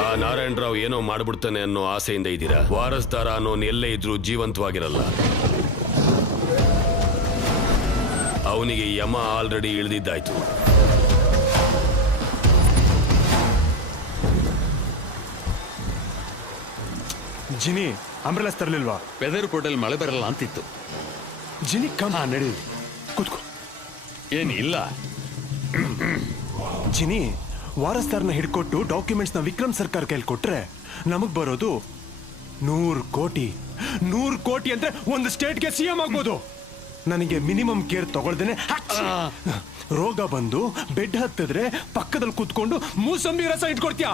ಆ ನಾರಾಯಣ ರಾವ್ ಏನೋ ಮಾಡ್ಬಿಡ್ತಾನೆ ಅನ್ನೋ ಆಸೆಯಿಂದ ಇದ್ದೀರಾ. ವಾರಸ್ದಾರ ಅನ್ನೋನ್ ಎಲ್ಲೇ ಇದ್ರೂ ಜೀವಂತವಾಗಿರಲ್ಲ. ಅವನಿಗೆ ಯಮ ಆಲ್ರೆಡಿ ಇಳಿದಿದ್ದಾಯ್ತು. ಜಿನಿ ಅಂಬ್ರೆಲಾಸ್ ತರಲಿಲ್ವಾ? ವೆದರ್ ರಿಪೋರ್ಟಲ್ಲಿ ಮಳೆ ಬರಲ್ಲ ಅಂತಿತ್ತು. ಜಿನಿ ಕಮ್ ನಡಿ ಕೂತ್ಕೋ. ಏನಿಲ್ಲ. ಜಿನಿ ವಾರಸ್ದಾರ್ನ ಹಿಡ್ಕೊಟ್ಟು ಡಾಕ್ಯುಮೆಂಟ್ಸ್ನ ವಿಕ್ರಮ್ ಸರ್ಕಾರ ಕೈಲಿ ಕೊಟ್ರೆ ನಮಗ್ ಬರೋದು 100 ಕೋಟಿ. 100 ಕೋಟಿ ಅಂದ್ರೆ ಒಂದು ಸ್ಟೇಟ್ಗೆ ಸಿಎಂ ಆಗ್ಬೋದು. ನನಗೆ ಮಿನಿಮಮ್ ಕೇರ್ ತಗೊಳ್ದೇನೆ ರೋಗ ಬಂದು ಬೆಡ್ ಹತ್ತಿದ್ರೆ ಪಕ್ಕದಲ್ಲಿ ಕೂತ್ಕೊಂಡು ಮೂಸಂಬಿ ರಸ ಇಟ್ಕೊಡ್ತೀಯಾ?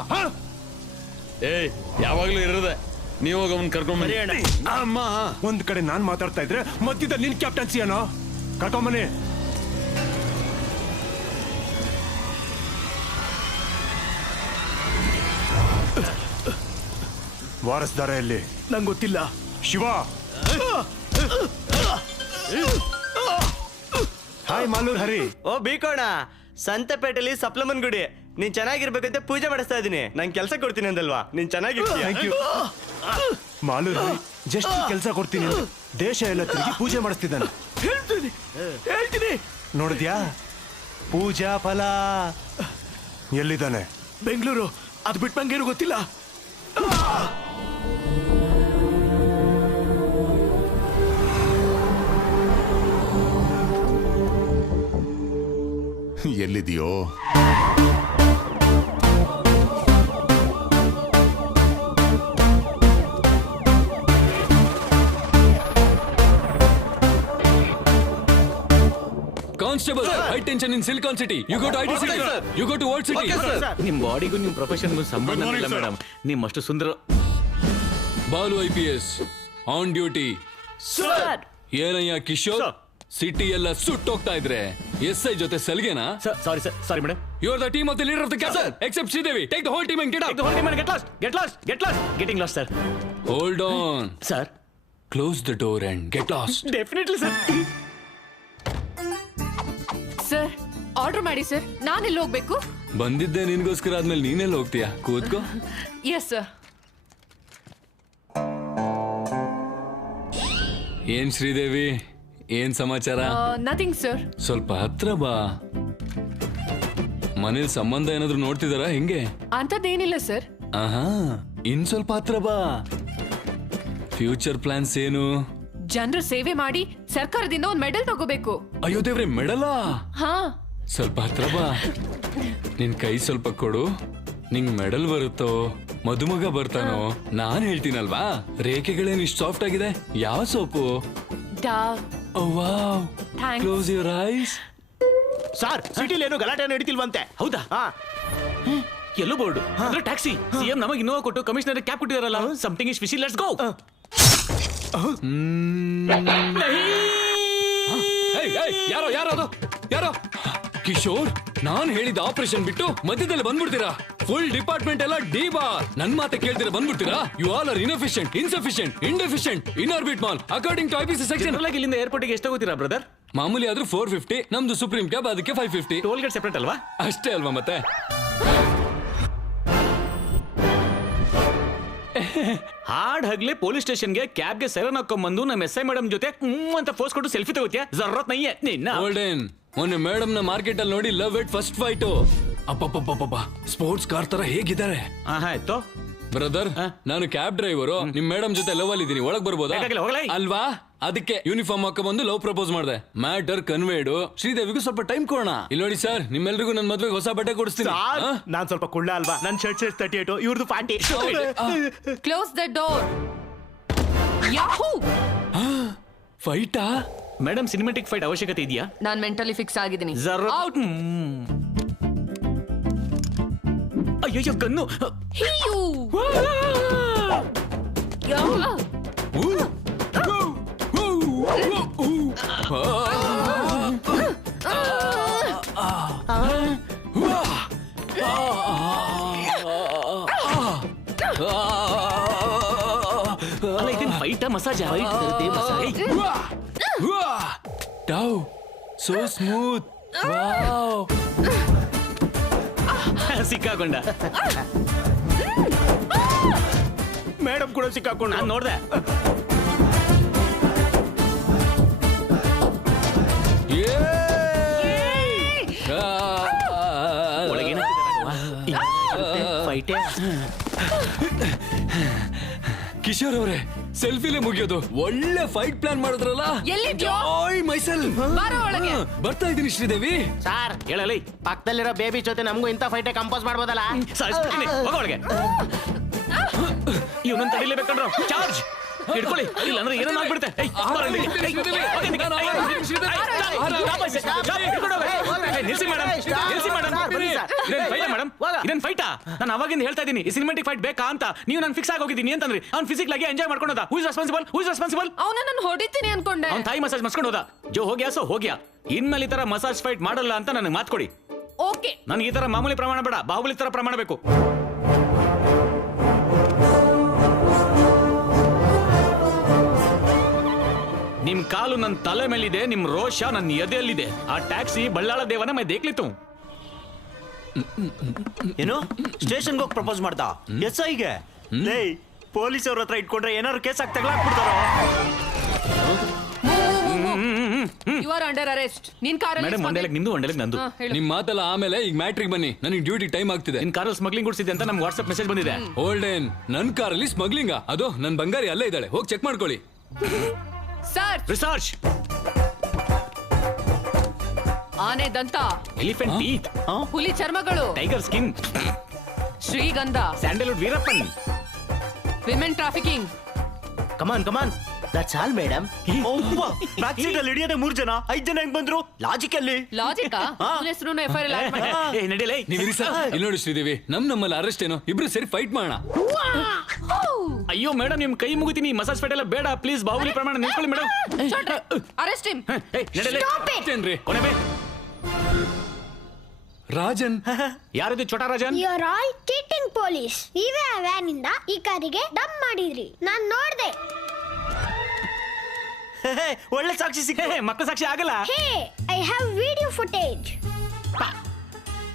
ಏಯ್ ಯಾವಾಗ್ಲೂ ಇರೋದೆ. ನೀವು ಹೋಗಿ ಅವನ್ ಕರ್ಕೊಂಡ್ ಅಮ್ಮ ಒಂದ್ ಕಡೆ ನಾನ್ ಮಾತಾಡ್ತಾ ಇದ್ರೆ ಮಧ್ಯದಲ್ಲಿ ನಿನ್ ಕ್ಯಾಪ್ಟನ್ಸಿ ಏನೋ ಕರ್ಕೊಂಬನೆ. ವಾರಸ್ದಾರ ಎಲ್ಲಿ? ನಂಗೆ ಗೊತ್ತಿಲ್ಲ. ಶಿವ, ಹಾಯ್ ಮಾಲೂರ್ ಹರಿ. ಓ ಬೀಕೋಣ, ಸಂತೆಪೇಟೆಲಿ ಸಪ್ಲಮನ್ ಗುಡಿ. ನೀನ್ ಚೆನ್ನಾಗಿರ್ಬೇಕಂತ ಪೂಜೆ ಮಾಡಿಸ್ತಾ ಇದೀನಿ. ನಂಗೆ ಕೆಲಸ ಕೊಡ್ತೀನಿ ಅಂದಲ್ವಾ? ನೀನ್ ಚೆನ್ನಾಗಿರ್ತೀಯ. ಮಾಲೂರ್ ಹರಿ ಜಸ್ಟ್ ಕೆಲಸ ಕೊಡ್ತೀನಿ, ದೇಶ ಎಲ್ಲ ತಿರುಗಿ ಪೂಜೆ ಮಾಡಿಸ್ತಿದ್ದಾನೆ. ಹೇಳ್ತೀನಿ ನೋಡಿದ್ಯಾ? ಪೂಜಾ ಫಲ ಎಲ್ಲಿದ್ದಾನೆ? ಬೆಂಗಳೂರು. ಅದು ಬಿಟ್ಟು ನಂಗೇನು ಗೊತ್ತಿಲ್ಲ. ಎಲ್ಲಿದೆಯೋ? Constable, high tension in silicon city. You go to IT city. You go to world city. ನಿಮ್ ಬಾಡಿಗೂ ನಿಮ್ ಪ್ರೊಫೆಷನ್ಗೂ ಸಂಬಂಧ ಇಲ್ಲ ಮೇಡಮ್. ನಿಮ್ಮಷ್ಟು ಸುಂದರ. Balu IPS on duty. ಏನಯ್ಯ ಕಿಶೋರ್, ಸಿಟಿ ಎಲ್ಲ ಸುಟ್ಟೋಗ್ತಾ ಇದ್ರೆ SI ಜೊತೆ ಸಲ್ಗೆನಾ? Sorry madam. You are the team of the leader of the captain except Sridevi. Take the whole team and get out. The whole team and get lost. Getting lost, sir. Hold on Sir. Close the door and get lost. Definitely, sir. Sir order ಮಾಡಿ sir. ನಾನೆಲ್ಲಿ ಹೋಗ್ಬೇಕು? ಬಂದಿದ್ದೆ ನಿನ್ಗೋಸ್ಕರ, ಆದ್ಮೇಲೆ ನೀನೆಲ್ಲ ಹೋಗ್ತೀಯಾ? ಕೂತ್ಕೋ. Yes sir. ಏನ್ ಶ್ರೀದೇವಿ, ಏನ್ ಸಮಾಚಾರ? Nothing sir. ಸ್ವಲ್ಪ ಹತ್ರ ಬಾ. ಮನೇಲಿ ಸಂಬಂಧ ಏನಾದ್ರು ನೋಡ್ತಿದಾರಾ ಹೆಂಗೆ? ಅಂತದ್ದೇನಿಲ್ಲ ಸರ್. ಆಹಾ, ಇನ್ ಸ್ವಲ್ಪ ಹತ್ರ ಬಾ. ಫ್ಯೂಚರ್ ಪ್ಲಾನ್ಸ್ ಏನು? ಜನರ ಸೇವೆ ಮಾಡಿ ಸರ್ಕಾರದಿಂದ ಒಂದು ಮೆಡಲ್ ತಗೋಬೇಕು. ಅಯ್ಯೋ ದೇವ್ರೆ, ಮೆಡಲಾ? ಹಾ. ಸ್ವಲ್ಪ ಹತ್ರ ಬಾ. ನಿನ್ ಕೈ ಸ್ವಲ್ಪ ಕೊಡು. ನಿಂಗ್ ಮೆಡಲ್ ಬರುತ್ತೋ ಮದುಮಗ ಬರ್ತಾನೋ ನಾನ್ ಹೇಳ್ತೀನಲ್ವಾ. ರೇಖೆಗಳೇನು ಇಷ್ಟು ಸಾಫ್ಟ್ ಆಗಿದೆ? ಯಾವ soap? Dove. Wow, close your eyes. Sir, ಸಿಟಿಲಿ ಏನೋ ಗಲಾಟೆ ನಡೀತಿಲ್ವಂತೆ. ಹೌದಾ? ಎಲ್ಲೋ ಬೋರ್ಡು ಅಂದ್ರೆ ಟ್ಯಾಕ್ಸಿ. ಸಿಎಂ ನಮಗೆ ಇನ್ನೋವಾ ಕೊಟ್ಟು ಕಮಿಷನರ್ ಕ್ಯಾಪ್ ಕೊಟ್ಟಿದಾರಲ್ಲ. Something is fishy. Let's go. ಯಾರೋ ಕಿಶೋರ್, ನಾನ್ ಹೇಳಿದ ಆಪರೇಷನ್ ಬಿಟ್ಟು ಮಧ್ಯದಲ್ಲಿ ಬಂದ್ಬಿಡ್ತೀರಾ? ಫುಲ್ ಡಿಪಾರ್ಟ್ಮೆಂಟ್ ಎಲ್ಲ ಡಿಬಾ. ನನ್ ಮಾತೆ ಕೇಳ್ತೀರಾ ಬಂದ್ಬಿಡ್ತೀರಾ? You all are inefficient, insufficient, indeficient, Inorbit mall according to IPC section. ಇಲ್ಲಿಂದ ಏರ್ಪೋರ್ಟ್ಗೆ ಎಷ್ಟು ಹೋಗ್ತೀರಾ ಬ್ರದರ್? ಮಾಮೂಲಿ ಆದ್ರೂ 450. ನಮ್ದು ಸುಪ್ರೀಂ ಕ್ಯಾಬ್, ಅದಕ್ಕೆ 550. ಟೋಲ್ ಗೇಟ್ ಸೆಪರೇಟ್ ಅಲ್ವಾ? ಅಷ್ಟೇ ಅಲ್ವಾ ಮತ್ತೆ. ಹಾಡ್ ಹಗ್ಲೆ ಪೊಲೀಸ್ ಸ್ಟೇಷನ್ಗೆ ಕ್ಯಾಬ್ಗೆ ಸೈರನ್ ಹಾಕೊಂಡ್ಬಂದು ನಮ್ಮ SI ಮೇಡಮ್ ಜೊತೆ ಅಂತ ಫೋರ್ಸ್ ಕೊಟ್ಟು ಸೆಲ್ಫಿ ತಗೋತಿಯಾ? ಜರೂರತ್ ನಯ್ಯೆ ನಿನ್ನ. ಗೋಲ್ಡನ್, ಮೊನ್ನೆ ಮೇಡಮ್ ನ ಮಾರ್ಕೆಟ್ ಅಲ್ಲಿ ನೋಡಿ ಲವ್ ಇಟ್ ಫಸ್ಟ್ ಫೈಟ್. ಅಪ್ಪಪ್ಪಪ್ಪಪ್ಪ, ಸ್ಪೋರ್ಟ್ಸ್ ಕಾರ್ ತರ ಹೇಗಿದ್ದಾರೆ. ಆಯ್ತು ಬ್ರದರ್, ನಾನು ಕ್ಯಾಬ್ ಡ್ರೈವರು. ನಿಮ್ ಮೇಡಮ್ ಜೊತೆ ಲವ್ ಅಲ್ಲಿ ಇದೀನಿ, ಒಳಗ್ ಬರ್ಬೋದಾ? ಅಲ್ವಾ? ಅದಕ್ಕೆ ಯೂನಿಫಾರ್ಮ್ ಹಾಕ ಬಂದು ಲವ್ ಪ್ರಪೋಸ್ ಮಾಡಿದೆ. Matter conveyed. ಶ್ರೀದೇವಿಗೂ ಸ್ವಲ್ಪ ಟೈಮ್ ಕೊಡೋಣ. ಇಲ್ಲಿ ನೋಡಿ ಸರ್, ನಿಮ್ಮೆಲ್ರಿಗೂ ನನ್ನ ಮದ್ವೆಗೆ ಹೊಸ ಬಟ್ಟೆ ಕೊಡಿಸ್ತೀನಿ. ನಾನ್ ಸ್ವಲ್ಪ ಕುಳ್ಳ ಅಲ್ವಾ? ನನ್ ಶರ್ಟ್ 38, ಇವ್ರದ್ದು 40. Close the door. ಯಾಹೂ ಫೈಟಾ? ಮೇಡಮ್, ಸಿನಿಮ್ಯಾಟಿಕ್ ಫೈಟ್ ಅವಶ್ಯಕತೆ ಇದೆಯಾ? ನಾನ್ ಮೆಂಟಲಿ ಫಿಕ್ಸ್ ಆಗಿದ್ದೀನಿ. ಅಯ್ಯೋ ಗನ್ನು. ಅಲ್ಲ, ಇದೇನು ಫೈಟಾ ಮಸಾಜ? ಡೌ ಸೋ ಸ್ಮೂತ್. ಸಿಕ್ಕಾಕೊಂಡ. ಮೇಡಮ್ ಕೂಡ ಸಿಕ್ಕಾಕೊಂಡು ನಾನು ನೋಡ್ದೆ. ಕಿಶೋರ್ ಅವರೇ ಸೆಲ್ಫಿಲೇ ಮುಗಿಯೋದು ಒಳ್ಳೆ ಫೈಟ್ ಪ್ಲಾನ್ ಮಾಡಿದ್ರಲ್ಲ. ಎಲ್ಲಿದ್ಯೋ? ಮೈಸೆಲ್ ಬಾರೋ ಒಳಗೆ. ಬರ್ತಾ ಇದ್ದೀನಿ ಶ್ರೀದೇವಿ. ಸರ್ ಹೇಳಲಿ ಪಕ್ಕದಲ್ಲಿರೋ ಬೇಬಿ ಜೊತೆ ನಮಗೂ ಇಂಥ ಫೈಟೇ ಕಂಪೋಸ್ ಮಾಡ್ಬೋದಲ್ಲ. ಒಳಗೆ ಇವನನ್ನ ತಡಿಲೇಬೇಕಂಡ್ರು ಚಾರ್ಜ್ ಹಿಡ್ಕೊಳ್ಳಿ ಇಲ್ಲ ಅಂದ್ರೆ ಏನೋ ಆಗ್ಬಿಡುತ್ತೆ. ನಿಲ್ಸಿ ಮೇಡಮ್ ಇದನ್ ಫೈಟಾ? ನಾನು ಅವಾಗಿಂದ ಹೇಳ್ತಾ ಇದ್ದೀನಿ ಈ ಸಿನಿಮಾಟಿಕ್ ಫೈಟ್ ಬೇಕಾ ಅಂತ. ನೀವು ನಾನು ಫಿಕ್ಸ್ ಆಗಿ ಹೋಗಿದ್ದೀನಿ ಅಂತಂದ್ರಿ. ಅವ್ನು ಫಿಸಿಕಲ್ ಆಗಿ ಎಂಜಾಯ್ ಮಾಡ್ಕೊಂಡೋದ. Who is responsible? ಅವನ ನಾನು ಹೊಡಿತೀನಿ ಅನ್ಕೊಂಡೆ. ಅವ್ನು ತಾಯಿ ಮಸಾಜ್ ಮಾಡ್ಕೊಂಡು ಹೋದ. ಜೋ ಹೋಗ್ಯಾ ಸೋ ಹೋಗ್ಯಾ. ಇನ್ಮೇಲೆ ಈ ತರ ಮಸಾಜ್ ಫೈಟ್ ಮಾಡಲ್ಲ ಅಂತ ನನಗೆ ಮಾತು ಕೊಡಿ. ಓಕೆ. ನನಗೆ ಈ ತರ ಮಾಮೂಲಿ ಪ್ರಮಾಣ ಬೇಡ, ಬಾಹುಬಲಿ ತರ ಪ್ರಮಾಣ ಬೇಕು. ನಿಮ್ ಕಾಲು ನನ್ನ ತಲೆ ಮೇಲಿದೆ, ನಿಮ್ ರೋಷ ನನ್ನ ಎದೆಯಲ್ಲಿದೆ. ಆ ಟ್ಯಾಕ್ಸಿ ಬಳ್ಳಾಳ ದೇವನ ಮೈ ದೇಖ್ಲಿತ್ತು. ಏನು ಸ್ಟೇಷನ್ಗೆ ಹೋಗಿ ಪ್ರಪೋಸ್ ಮಾಡ್ತಾ ಎಸ್ ಐಗೆ? ಲೇ ಪೊಲೀಸ್ ಅವ್ರ ಹತ್ರ ಇಟ್ಕೊಂಡ್ರೆ ಏನಾದ್ರು ಕೇಸ್ ಆಗಿ ತಗೊಳಾಕ್ಬಿಡ್ತಾರೋ? You are under arrest. ನಿನ್ ಕಾರಲ್ಲಿ ಮೇಡಮ್ ಒಂಡೆಲಕ್ ನಿಮ್ದು ಒಂಡೆಲಕ್ ನಂದು. ನಿಮ್ ಮಾತಲ್ಲ ಆಮೇಲೆ ಈಗ ಮ್ಯಾಟ್ರಿಗೆ ಬನ್ನಿ. ನನಗೆ ಡ್ಯೂಟಿ ಟೈಮ್ ಆಗ್ತಿದೆ. ನಿನ್ ಕಾರಲ್ಲಿ ಸ್ಮಗ್ಲಿಂಗ್ ಗುಡ್ಸಿದೆ ಅಂತ ನಮ್ಗೆ ವಾಟ್ಸ್ಆಪ್ ಮೆಸೇಜ್ ಬಂದಿದೆ. ಓಲ್ಡೇನ್ ನನ್ ಕಾರಲ್ಲಿ ಸ್ಮಗ್ಲಿಂಗ್. ಅದು ನನ್ ಬಂಗಾರಿ ಅಲ್ಲೇ ಇದ್ದಾಳೆ, ಹೋಗಿ ಚೆಕ್ ಮಾಡ್ಕೊಳ್ಳಿ. ಸರ್ ರಿಸರ್ಚ್ ಆನೆ ದಂತ, ಎಲಿಫೆಂಟ್ ಟೀತ್, ಹುಲಿ ಚರ್ಮಗಳು, ಟೈಗರ್ ಸ್ಕಿನ್, ಶ್ರೀಗಂಧ, Sandalwood Veerappan, women trafficking. Come on that's all madam. Back seat ಅಲ್ಲಿ ಹಿಡಿಯೋದೇ 3 ಜನ, 5 ಜನ ಹೆಂಗ್ ಬಂದ್ರು? ಲಾಜಿಕ್ ಅಲ್ಲಿ ಲಾಜಿಕಾ? ಅವನ ಹೆಸರು ಎಫ್ಐಆರ್ ನಡಿಲೇ ನೀವಿರಿ ಸರ್. ಇಲ್ಲಿ ನೋಡಿ ಶ್ರೀದೇವಿ, ನಮ್ಮಲ್ಲಿ ಅರೆಸ್ಟ್ ಏನೋ, ಇಬ್ರು ಸೇರಿ ಫೈಟ್ ಮಾಡೋಣ. ಅಯ್ಯೋ ಮೇಡಮ್ ನಿಮ್ ಕೈ ಮುಗಿತೀನಿ. ಮಸಾಜ್ ಫೈಟ್ ಎಲ್ಲ ಬೇಡ ಪ್ಲೀಸ್. ಬಾಹುಬಲಿ ಪ್ರಮಾಣ ನಿಲ್ಕೊಳ್ಳಿ ಮೇಡಮ್. Arrest him. ನಡಿಲೇ ರಾಜನ್. ಯಾರದು Chhota Rajan? You are all cheating police. ನೀವೇ ಆ ವ್ಯಾನ್ ಇಂದ ಈ ಕಾರಿಗೆ ಡಂಪ್ ಮಾಡಿದ್ರಿ, ನಾನ್ ನೋಡ್ದೆ. ಒಳ್ಳೆ ಸಾಕ್ಷಿ ಸಿಕ್ಕ. ಮಕ್ಕಳ ಸಾಕ್ಷಿ ಆಗಲ್ಲ. Hey I have video footage.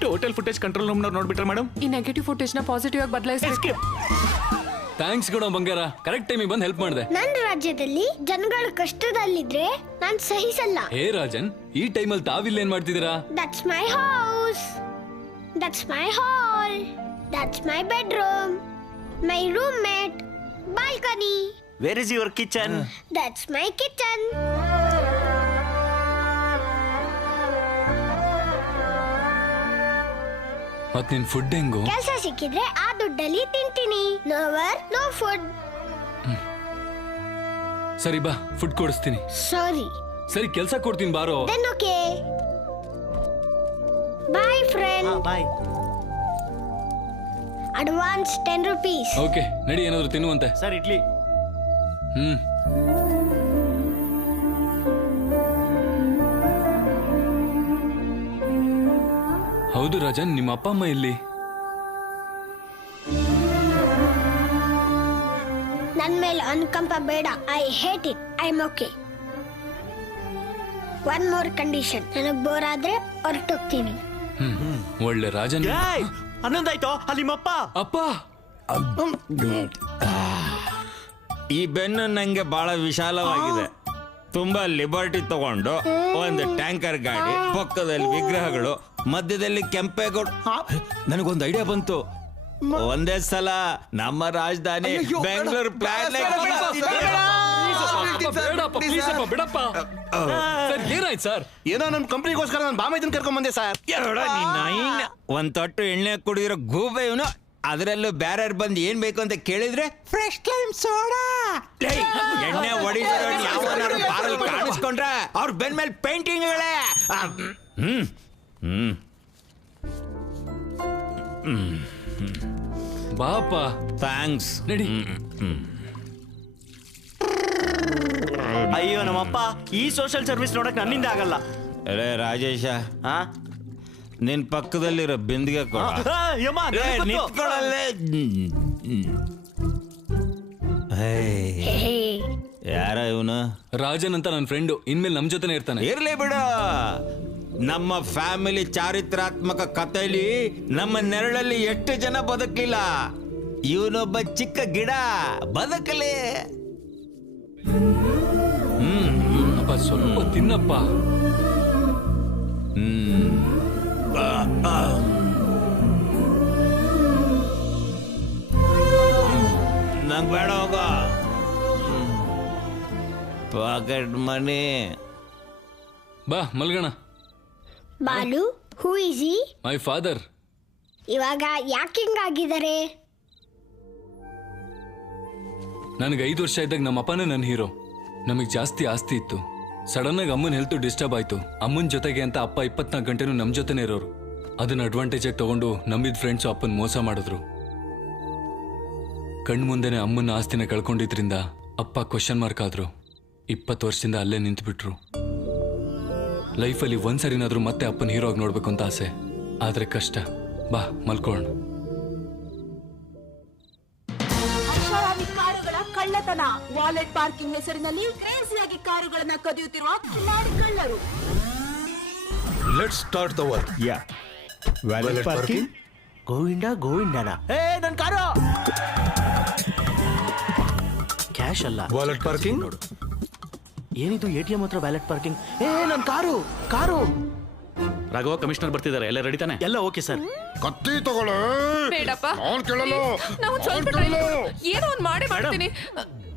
Total footage control room ನೋಡ್ಬಿಟ್ರೆ ಮೇಡಮ್ ಈ ನೆಗೆಟಿವ್ ಫುಟೇಜ್ ನ ಪಾಸಿಟಿವ್ ಆಗಿ ಬದಲಾಯಿಸಿ. ಥ್ಯಾಂಕ್ಸ್ ಕಣೋ ಬಂಗಾರ, ಕರೆಕ್ಟ್ ಟೈಮಿಗೆ ಬಂದು ಹೆಲ್ಪ್ ಮಾಡಿದೆ. ನನ್ನ ರಾಜ್ಯದಲ್ಲಿ ಜನಗಳು ಕಷ್ಟದಲ್ಲಿದ್ರೆ ನಾನ್ ಸಹಿಸಲ್ಲ. ಹೇ ರಾಜನ್, ಈ ಟೈಮಲ್ಲಿ ತಾವಿಲ್ಲ ಏನ್ ಮಾಡ್ತಿದ್ದೀರಾ? That's my house, that's my hall, that's my bedroom, my roommate, balcony. Where is your kitchen? That's my kitchen. ಮತ್ ನಿನ್ ಫುಡ್ ಹೆಂಗು? ಕೆಲಸ ಸಿಕ್ಕಿದ್ರೆ ಆ ದುಡ್ಡಲ್ಲಿ ತಿಂತೀನಿ. No work no food. ಸರಿ ಬಾ, ಫುಡ್ ಕೊಡಿಸ್ತೀನಿ. ಸಾರಿ. ಸರಿ ಕೆಲ್ಸ ಕೊಡ್ತೀನಿ ಬಾರೋ. Then okay. Bye friend. Bye. Advance 10 rupees. Okay ನಡಿ, ಏನಾದ್ರು ತಿನ್ನುವಂತೆ. ಸರ್ ಇಡ್ಲಿ. ಹೌದು ರಾಜನ್, ನಿಮ್ಮ ಅಪ್ಪ ಅಮ್ಮ ಎಲ್ಲಿ? ನನ್ ಮೇಲೆ ಅನುಕಂಪ ಬೇಡ. I hate it. I am okay. One more condition. ನನಗ್ ಬೋರ್ ಆದ್ರೆ ಹೊರಟೋಗ್ತೀನಿ. ಒಳ್ಳೆ ರಾಜನ್. ಅನ್ನೊಂದಾಯ್ತು ಅಲ್ಲಿ ನಿಮ್ಮಪ್ಪ. ಅಪ್ಪ ಈ ಬೆನ್ನು ನಂಗೆ ಬಹಳ ವಿಶಾಲವಾಗಿದೆ. ತುಂಬಾ ಲಿಬರ್ಟಿ ತಗೊಂಡು ಒಂದು ಟ್ಯಾಂಕರ್ ಗಾಡಿ, ಪಕ್ಕದಲ್ಲಿ ವಿಗ್ರಹಗಳು, ಮಧ್ಯದಲ್ಲಿ ಕೆಂಪೇಗೌಡ. ನನಗೊಂದು ಐಡಿಯಾ ಬಂತು. ಒಂದೇ ಸಲ ನಮ್ಮ ರಾಜಧಾನಿ ಬೆಂಗಳೂರು ಪ್ಲಾನ್. ಏನಾಯ್ತು ಸರ್? ಏನೋ ನಮ್ ಕಂಪ್ನಿಗೋಸ್ಕರ ನಾನು ಬಾಮೈದನ್ ಕರ್ಕೊಂಡ್ ಬಂದೆ ಸರ್. ಒಂದ್ ತೊಟ್ಟು ಎಣ್ಣೆ ಕುಡಿದಿರೋ ಗೂಬೆ ಇವನು. ಅದರಲ್ಲೂ ಬ್ಯಾರ ಬಂದು ಏನ್ ಬೇಕು ಅಂತ ಕೇಳಿದ್ರೆ ಫ್ರೆಶ್ ಕ್ಲೈಮ್ ಸೋಡಾ. ಎಣ್ಣೆ ಹೊಡಿದಿರೋ ಯಾವನಾರು ಬಾರಲ್ಲಿ ಕಾಣಿಸ್ಕೊಂಡ್ರೆ ಅವ್ರ ಬೆನ್ ಮೇಲೆ ಪೇಂಟಿಂಗ್ಗಳೇ. ಬಾಪ ಥ್ಯಾಂಕ್ಸ್. ನಡಿ. ಅಯ್ಯೋ ನಮ್ಮಪ್ಪ ಈ ಸೋಷಿಯಲ್ ಸರ್ವಿಸ್ ನೋಡಕ್ ನನ್ನಿಂದ ಆಗಲ್ಲ. ಅರೇ ರಾಜೇಶ, ನಿನ್ ಪಕ್ಕದಲ್ಲಿರೋ ಬಿಂದಿಗೆ ನಿಂತ್ಕೊಳ್ಳಲ್ಲೇ. ಯಾರ ಇವನು? ರಾಜನ್ ಅಂತ ನನ್ನ ಫ್ರೆಂಡು, ಇನ್ಮೇಲೆ ನಮ್ ಜೊತೆನೆ ಇರ್ತಾನೆ. ಇರ್ಲಿ ಬಿಡು. ನಮ್ಮ ಫ್ಯಾಮಿಲಿ ಚಾರಿತ್ರಾತ್ಮಕ ಕಥೆಯಲ್ಲಿ ನಮ್ಮ ನೆರಳಲ್ಲಿ ಎಷ್ಟು ಜನ ಬದುಕಲಿಲ್ಲ. ಇವನೊಬ್ಬ ಚಿಕ್ಕ ಗಿಡ, ಬದುಕಲಿ. ಅಪ್ಪ ಸ್ವಲ್ಪ ತಿನ್ನಪ್ಪ. ನಂಗೆ ಬೇಡ ಹೋಗ. Pocket money. ಬಾ ಮಲ್ಗಣ. Balu who is he? My father. ಇವಾಗ ಯಾಕೆ ಹಿಂಗಾಗಿದ್ದಾರೆ? ನನಗೆ 5 ವರ್ಷ ಇದ್ದಾಗ ನಮ್ಮ ಅಪ್ಪನೇ ನನ್ನ ಹೀರೋ. ನಮಗೆ ಜಾಸ್ತಿ ಆಸ್ತಿ ಇತ್ತು. ಸಡನ್ ಆಗಿ ಅಮ್ಮನ ಹೆಲ್ತ್ ಡಿಸ್ಟರ್ಬ್ ಆಯ್ತು. ಅಮ್ಮನ ಜೊತೆಗೆ ಅಂತ ಅಪ್ಪ 24 ಗಂಟೆನೂ ನಮ್ಮ ಜೊತೆನೇ ಇರೋರು. ಅದನ್ನ ಅಡ್ವಾಂಟೇಜ್ ಆಗಿ ತಗೊಂಡು ನಂಬಿದ ಫ್ರೆಂಡ್ಸು ಅಪ್ಪನ ಮೋಸ ಮಾಡಿದ್ರು. ಕಣ್ಣು ಮುಂದೆನೆ ಅಮ್ಮನ ಆಸ್ತಿನ ಕಳ್ಕೊಂಡಿದ್ರಿಂದ ಅಪ್ಪ ಕ್ವಶನ್ ಮಾರ್ಕ್ ಆದ್ರು. 20 ವರ್ಷದಿಂದ ಅಲ್ಲೇ ನಿಂತುಬಿಟ್ರು. ಲೈಫಲ್ಲಿ ಒಂದ್ಸರಿನಾದ್ರೂ ಮತ್ತೆ ಅಪ್ಪನ ಹೀರೋ ಆಗಿ ನೋಡ್ಬೇಕು ಅಂತ ಆಸೆ, ಆದ್ರೆ ಕಷ್ಟ. ಬಾ ಮಲ್ಕೊಳ್ಳೋಣ. ಕಾರುಗಳ ಕಳ್ಳತನ, ವಾಲೆಟ್ ಪಾರ್ಕಿಂಗ್ ಹೆಸರಿನಲ್ಲಿ ಕ್ರೇಜಿಯಾಗಿ ಕಾರುಗಳನ್ನ ಕದಿಯುತ್ತಿರುವ ಕಿಲಾಡಿ ಕಳ್ಳರು. Let's start the work. Yeah wallet parking. ಗೋವಿಂದನ ಏ ನನ್ ಕಾರು ಕ್ಯಾಶ್ ಅಲ್ಲ, ವಾಲೆಟ್ ಪಾರ್ಕಿಂಗ್. ನೋಡು ಏನಿದು ATM ಹತ್ರ ವ್ಯಾಲೆಟ್ ಪಾರ್ಕಿಂಗ್. ಏ ನನ್ ಕಾರು ರಾಘವ ಕಮಿಷನರ್ ಬರ್ತಿದ್ದಾರೆ. ಎಲ್ಲ ರೆಡಿ ತಾನೆ? ಎಲ್ಲ ಓಕೆ ಸರ್. ಕತ್ತಿ ತಗೊಳ್ಳ. ಬೇಡಪ್ಪ, ನಾನ್ ಕೇಳಲ್ಲ. ನಾವು ಸ್ವಲ್ಪ ಏನೋ ಒಂದು ಮಾಡಿ ಮಾಡ್ತೀನಿ.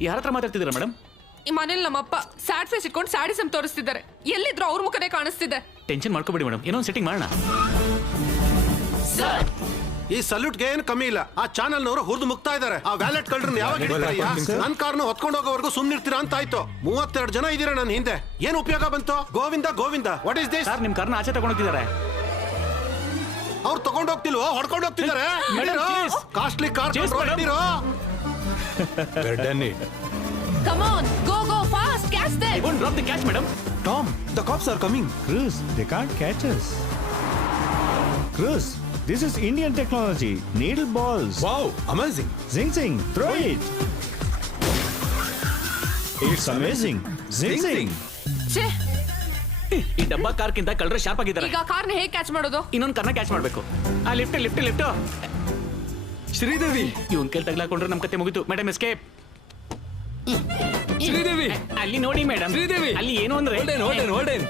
ಯಾರ ಹತ್ರ ಮಾತಾಡ್ತಿದ್ದೀರಾ ಮೇಡಮ್? ಈ ಮನೇಲಿ ನಮ್ಮಪ್ಪ ಸ್ಯಾಡ್ ಫೇಸ್ ಇಟ್ಕೊಂಡು ಸ್ಯಾಡಿಸಮ್ ತೋರಿಸ್ತಿದ್ದಾರೆ. ಎಲ್ಲಿದ್ರು ಅವ್ರ ಮುಖನೇ ಕಾಣಿಸ್ತಿದೆ. ಟೆನ್ಷನ್ ಮಾಡ್ಕೋಬೇಡಿ ಮೇಡಮ್, ಏನೋ ಒಂದು ಸೆಟ್ಟಿಂಗ್ ಮಾಡೋಣ. ಈ ಸಲ್ಯೂಟ್ಗೆ ಏನು ಕಮ್ಮಿ ಇಲ್ಲ. ಆ ಚಾನಲ್ ನವರು ಹುರಿದು ಮುಗ್ತಾ ಇದ್ದಾರೆ. ಆ ವ್ಯಾಲೆಟ್ ಕಳ್ರನ್ನ ಯಾವಾಗ ಹಿಡಿತಾರಯ್ಯ? ನನ್ ಕಾರ್ನ ಹೊತ್ಕೊಂಡು ಹೋಗೋವರೆಗೂ ಸುಮ್ಮನಿರ್ತೀರಾ ಅಂತ ಆಯ್ತು. 32 ಜನ ಇದೀರ ನನ್ನ ಹಿಂದೆ, ಏನು ಉಪಯೋಗ ಬಂತು? Govinda what is this? Sir ನಿಮ್ ಕಾರ್ನ ಆಚೆ ತಗೊಂಡೋಗಿದ್ದಾರೆ. ಅವ್ರು ತಗೊಂಡ್ ಹೋಗ್ತಿಲ್ವೋ, ಹೊಡ್ಕೊಂಡು ಹೋಗ್ತಿದ್ದಾರೆ. Costly car Come on, go fast, catch them. I won't drop the catch, madam. Tom, the cops are coming. Cruz, they can't catch us. Cruz, this is Indian technology. Needle balls. Wow, amazing. Zing, throw it. It's amazing. Zing. ಛೇ, ಈ ಡಬ್ಬಾ ಕಾರ್ಕಿಂತ ಕಳ್ಳರು sharp ಆಗಿದ್ದಾರೆ. ಈಗ ಕಾರ್ನ ಹೇಗೆ catch ಮಾಡೋದು? ಇನ್ನೊಂದು ಕಾರ್ನ ಕ್ಯಾಚ್ ಮಾಡ್ಬೇಕು. ಆ ಲಿಫ್ಟ್ ಶ್ರೀದೇವಿ ಇವನ್ ಕೇಳಿ ತಗ್ಲಾಕೊಂಡ್ರೆ ನಮ್ ಕತೆ ಮುಗಿತು. Madam escape. ಶ್ರೀದೇವಿ ಅಲ್ಲಿ ನೋಡಿ ಮೇಡಮ್. ಶ್ರೀದೇವಿ ಅಲ್ಲಿ ಏನು ಅಂದ್ರೆ ಹೊಲ್ಡೇನ್.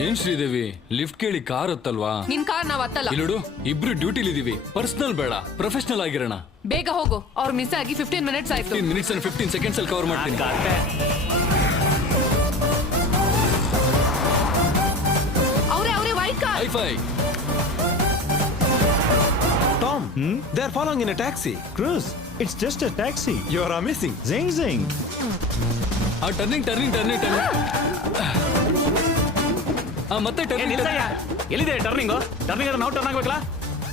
ಏನ್ ಶ್ರೀದೇವಿ, ಲಿಫ್ಟ್ ಕೇಳಿ ಕಾರ್ ಹತ್ತಲ್ವಾ? ನಿನ್ ಕಾರ್ ನಾವ್ ಹತ್ತಲ್ಲ. ಇಲ್ಲೋಡು, ಇಬ್ರು ಡ್ಯೂಟಿಲಿ ಇದೀವಿ. ಪರ್ಸನಲ್ ಬೇಡ, ಪ್ರೊಫೆಷನಲ್ ಆಗಿರೋಣ. ಬೇಗ ಹೋಗು, ಅವ್ರು ಮಿಸ್ ಆಗಿ 15 ಮಿನಿಟ್ಸ್ ಆಯ್ತು. 15 ಮಿನಿಟ್ಸ್ ಅಂಡ್ 15 ಸೆಕೆಂಡ್ಸ್ ಅಲ್ಲಿ ಕವರ್ ಮಾಡ್ತೀನಿ. ಅವ್ರೆ white car. Hi-fi. Tom, they are following in a taxi. Cruz, it's just a taxi. You are amazing. Zing. Turning. ಮತ್ತೆ ಟರ್ನಿಂಗ್. ಎಲ್ಲಿದೆ ಟರ್ನಿಂಗ್ ಅಂದ್ರೆ ನಾವು ಟರ್ನ್ ಆಗ್ಬೇಕಲ್ಲ.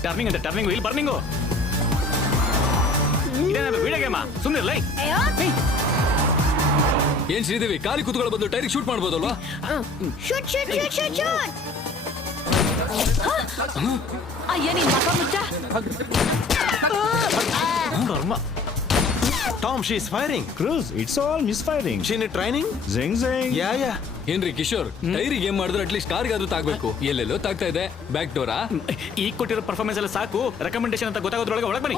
ಟರ್ನಿಂಗ್ ಅಂತ ಟರ್ನಿಂಗ್ ಇಲ್ಲಿ ಬರ್ನಿಂಗು. ಇದೇನಾದ್ರು ವಿಡಿಯೋ ಗೇಮಾ? ಸುಮ್ಮನೆ ಲೈ. ಏನ್ ಶ್ರೀದೇವಿ, ಕಾಲಿ ಕೂತ್ಕೊಳ್ಳೋ ಬದಲು ಟೈರಿಗೆ ಶೂಟ್ ಮಾಡ್ಬೋದಲ್ವಾ? ಶೂಟ್. ಅಯ್ಯ ನಿನ್ ಮಗ ಮುಚ್ಚ. Tom, she is firing. Cruz, it's all misfiring. She need training? Zing. Yeah. ಏನ್ರಿ ಕಿಶೋರ್, ಟೈರಿಗೆ ಏನ್ ಮಾಡಿದ್ರು ಅಟ್ಲೀಸ್ಟ್ ಕಾರ್ಗೆ ಆದ್ರೂ ತಾಗ್ಬೇಕು. ಎಲ್ಲೆಲ್ಲೋ ತಾಗ್ತಾ ಇದೆ. Back Dora? ಈಗ ಕೊಟ್ಟಿರೋ ಪರ್ಫಾರ್ಮೆನ್ಸ್ ಎಲ್ಲ ಸಾಕು. ರೆಕಮೆಂಡೇಶನ್ ಅಂತ ಗೊತ್ತಾಗೋದ್ರೊಳಗೆ ಒಳಗೆ ಬನ್ನಿ.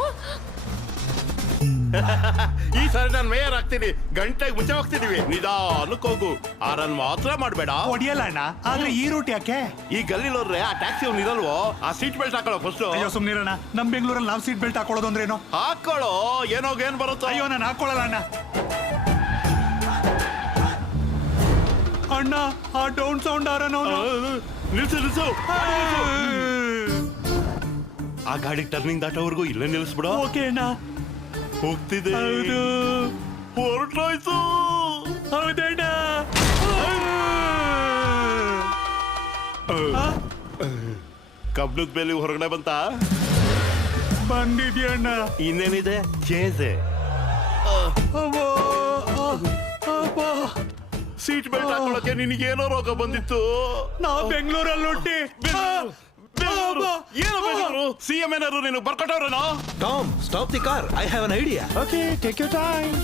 ಈ ಸಾರಿ ನಾನು ಮೇಯರ್ ಆಗ್ತೀನಿ. ಗಂಟೆಗೆ ಮುಂಚೆ ಹೋಗ್ತಿದೀವಿ. ನಿಧಾನಕ್ಕೆ ಹೋಗು, ಆರನ್ ಮಾತ್ರ ಮಾಡಬೇಡ. ಹೊಡಿಯಲ್ಲ ಅಣ್ಣ, ಆದ್ರೆ ಈ ರೂಟ್ ಯಾಕೆ? ಈ ಗಲ್ಲಿಲೋರ್ರೆ ಆ ಟ್ಯಾಕ್ಸಿ ಅವ್ನು ಇರಲ್ವೋ? ಆ ಸೀಟ್ ಬೆಲ್ಟ್ ಹಾಕೊಳ್ಳೋ ಫಸ್ಟ್. ಅಯ್ಯೋ ಸುಮ್ನಿರಣ್ಣ, ನಮ್ ಬೆಂಗಳೂರಲ್ಲಿ ನಾವು ಸೀಟ್ ಬೆಲ್ಟ್ ಹಾಕೊಳ್ಳೋದು ಅಂದ್ರೆ ಏನೋ? ಹಾಕೊಳ್ಳೋ, ಏನ್ ಬರುತ್ತೋ. ಅಯ್ಯೋ ನಾನು ಹಾಕೊಳ್ಳಲ್ಲ ಅಣ್ಣ. ಅಣ್ಣ ಆ ಡೌನ್ ಸೌಂಡ್ ನಿಲ್ಸು. ಆ ಗಾಡಿ ಟರ್ನಿಂಗ್ ದಾಟೋವರೆಗೂ ಇಲ್ಲೇ ನಿಲ್ಲಿಸ್ಬಿಡ. ಓಕೆ ಅಣ್ಣ. ಹೋಗ್ತಿದೆ. ಹೊರಟೋಯ್ತು. ಹೌದಣ್ಣ. ಕಬ್ಣದ ಬೇಲಿ ಹೊರಗಡೆ ಬಂದಿದ್ಯಣ್ಣ. ಇನ್ನೇನಿದೆ? ಚೇಸೆ. ಸೀಟ್ ಬೆಲ್ಟ್ ಹಾಕೊಳ್ಳೋಕೆ ನಿನಗೇನೋ ರೋಗ ಬಂದಿತ್ತು. ನಾವು ಬೆಂಗಳೂರಲ್ಲಿ ಹುಟ್ಟಿ ಏನು CM ಏನಾದ್ರು ನೀನು ಬರ್ಕೊಟ್ಟವ್ರೇನೋ? Tom, stop the car. I have an idea. Okay, take your time.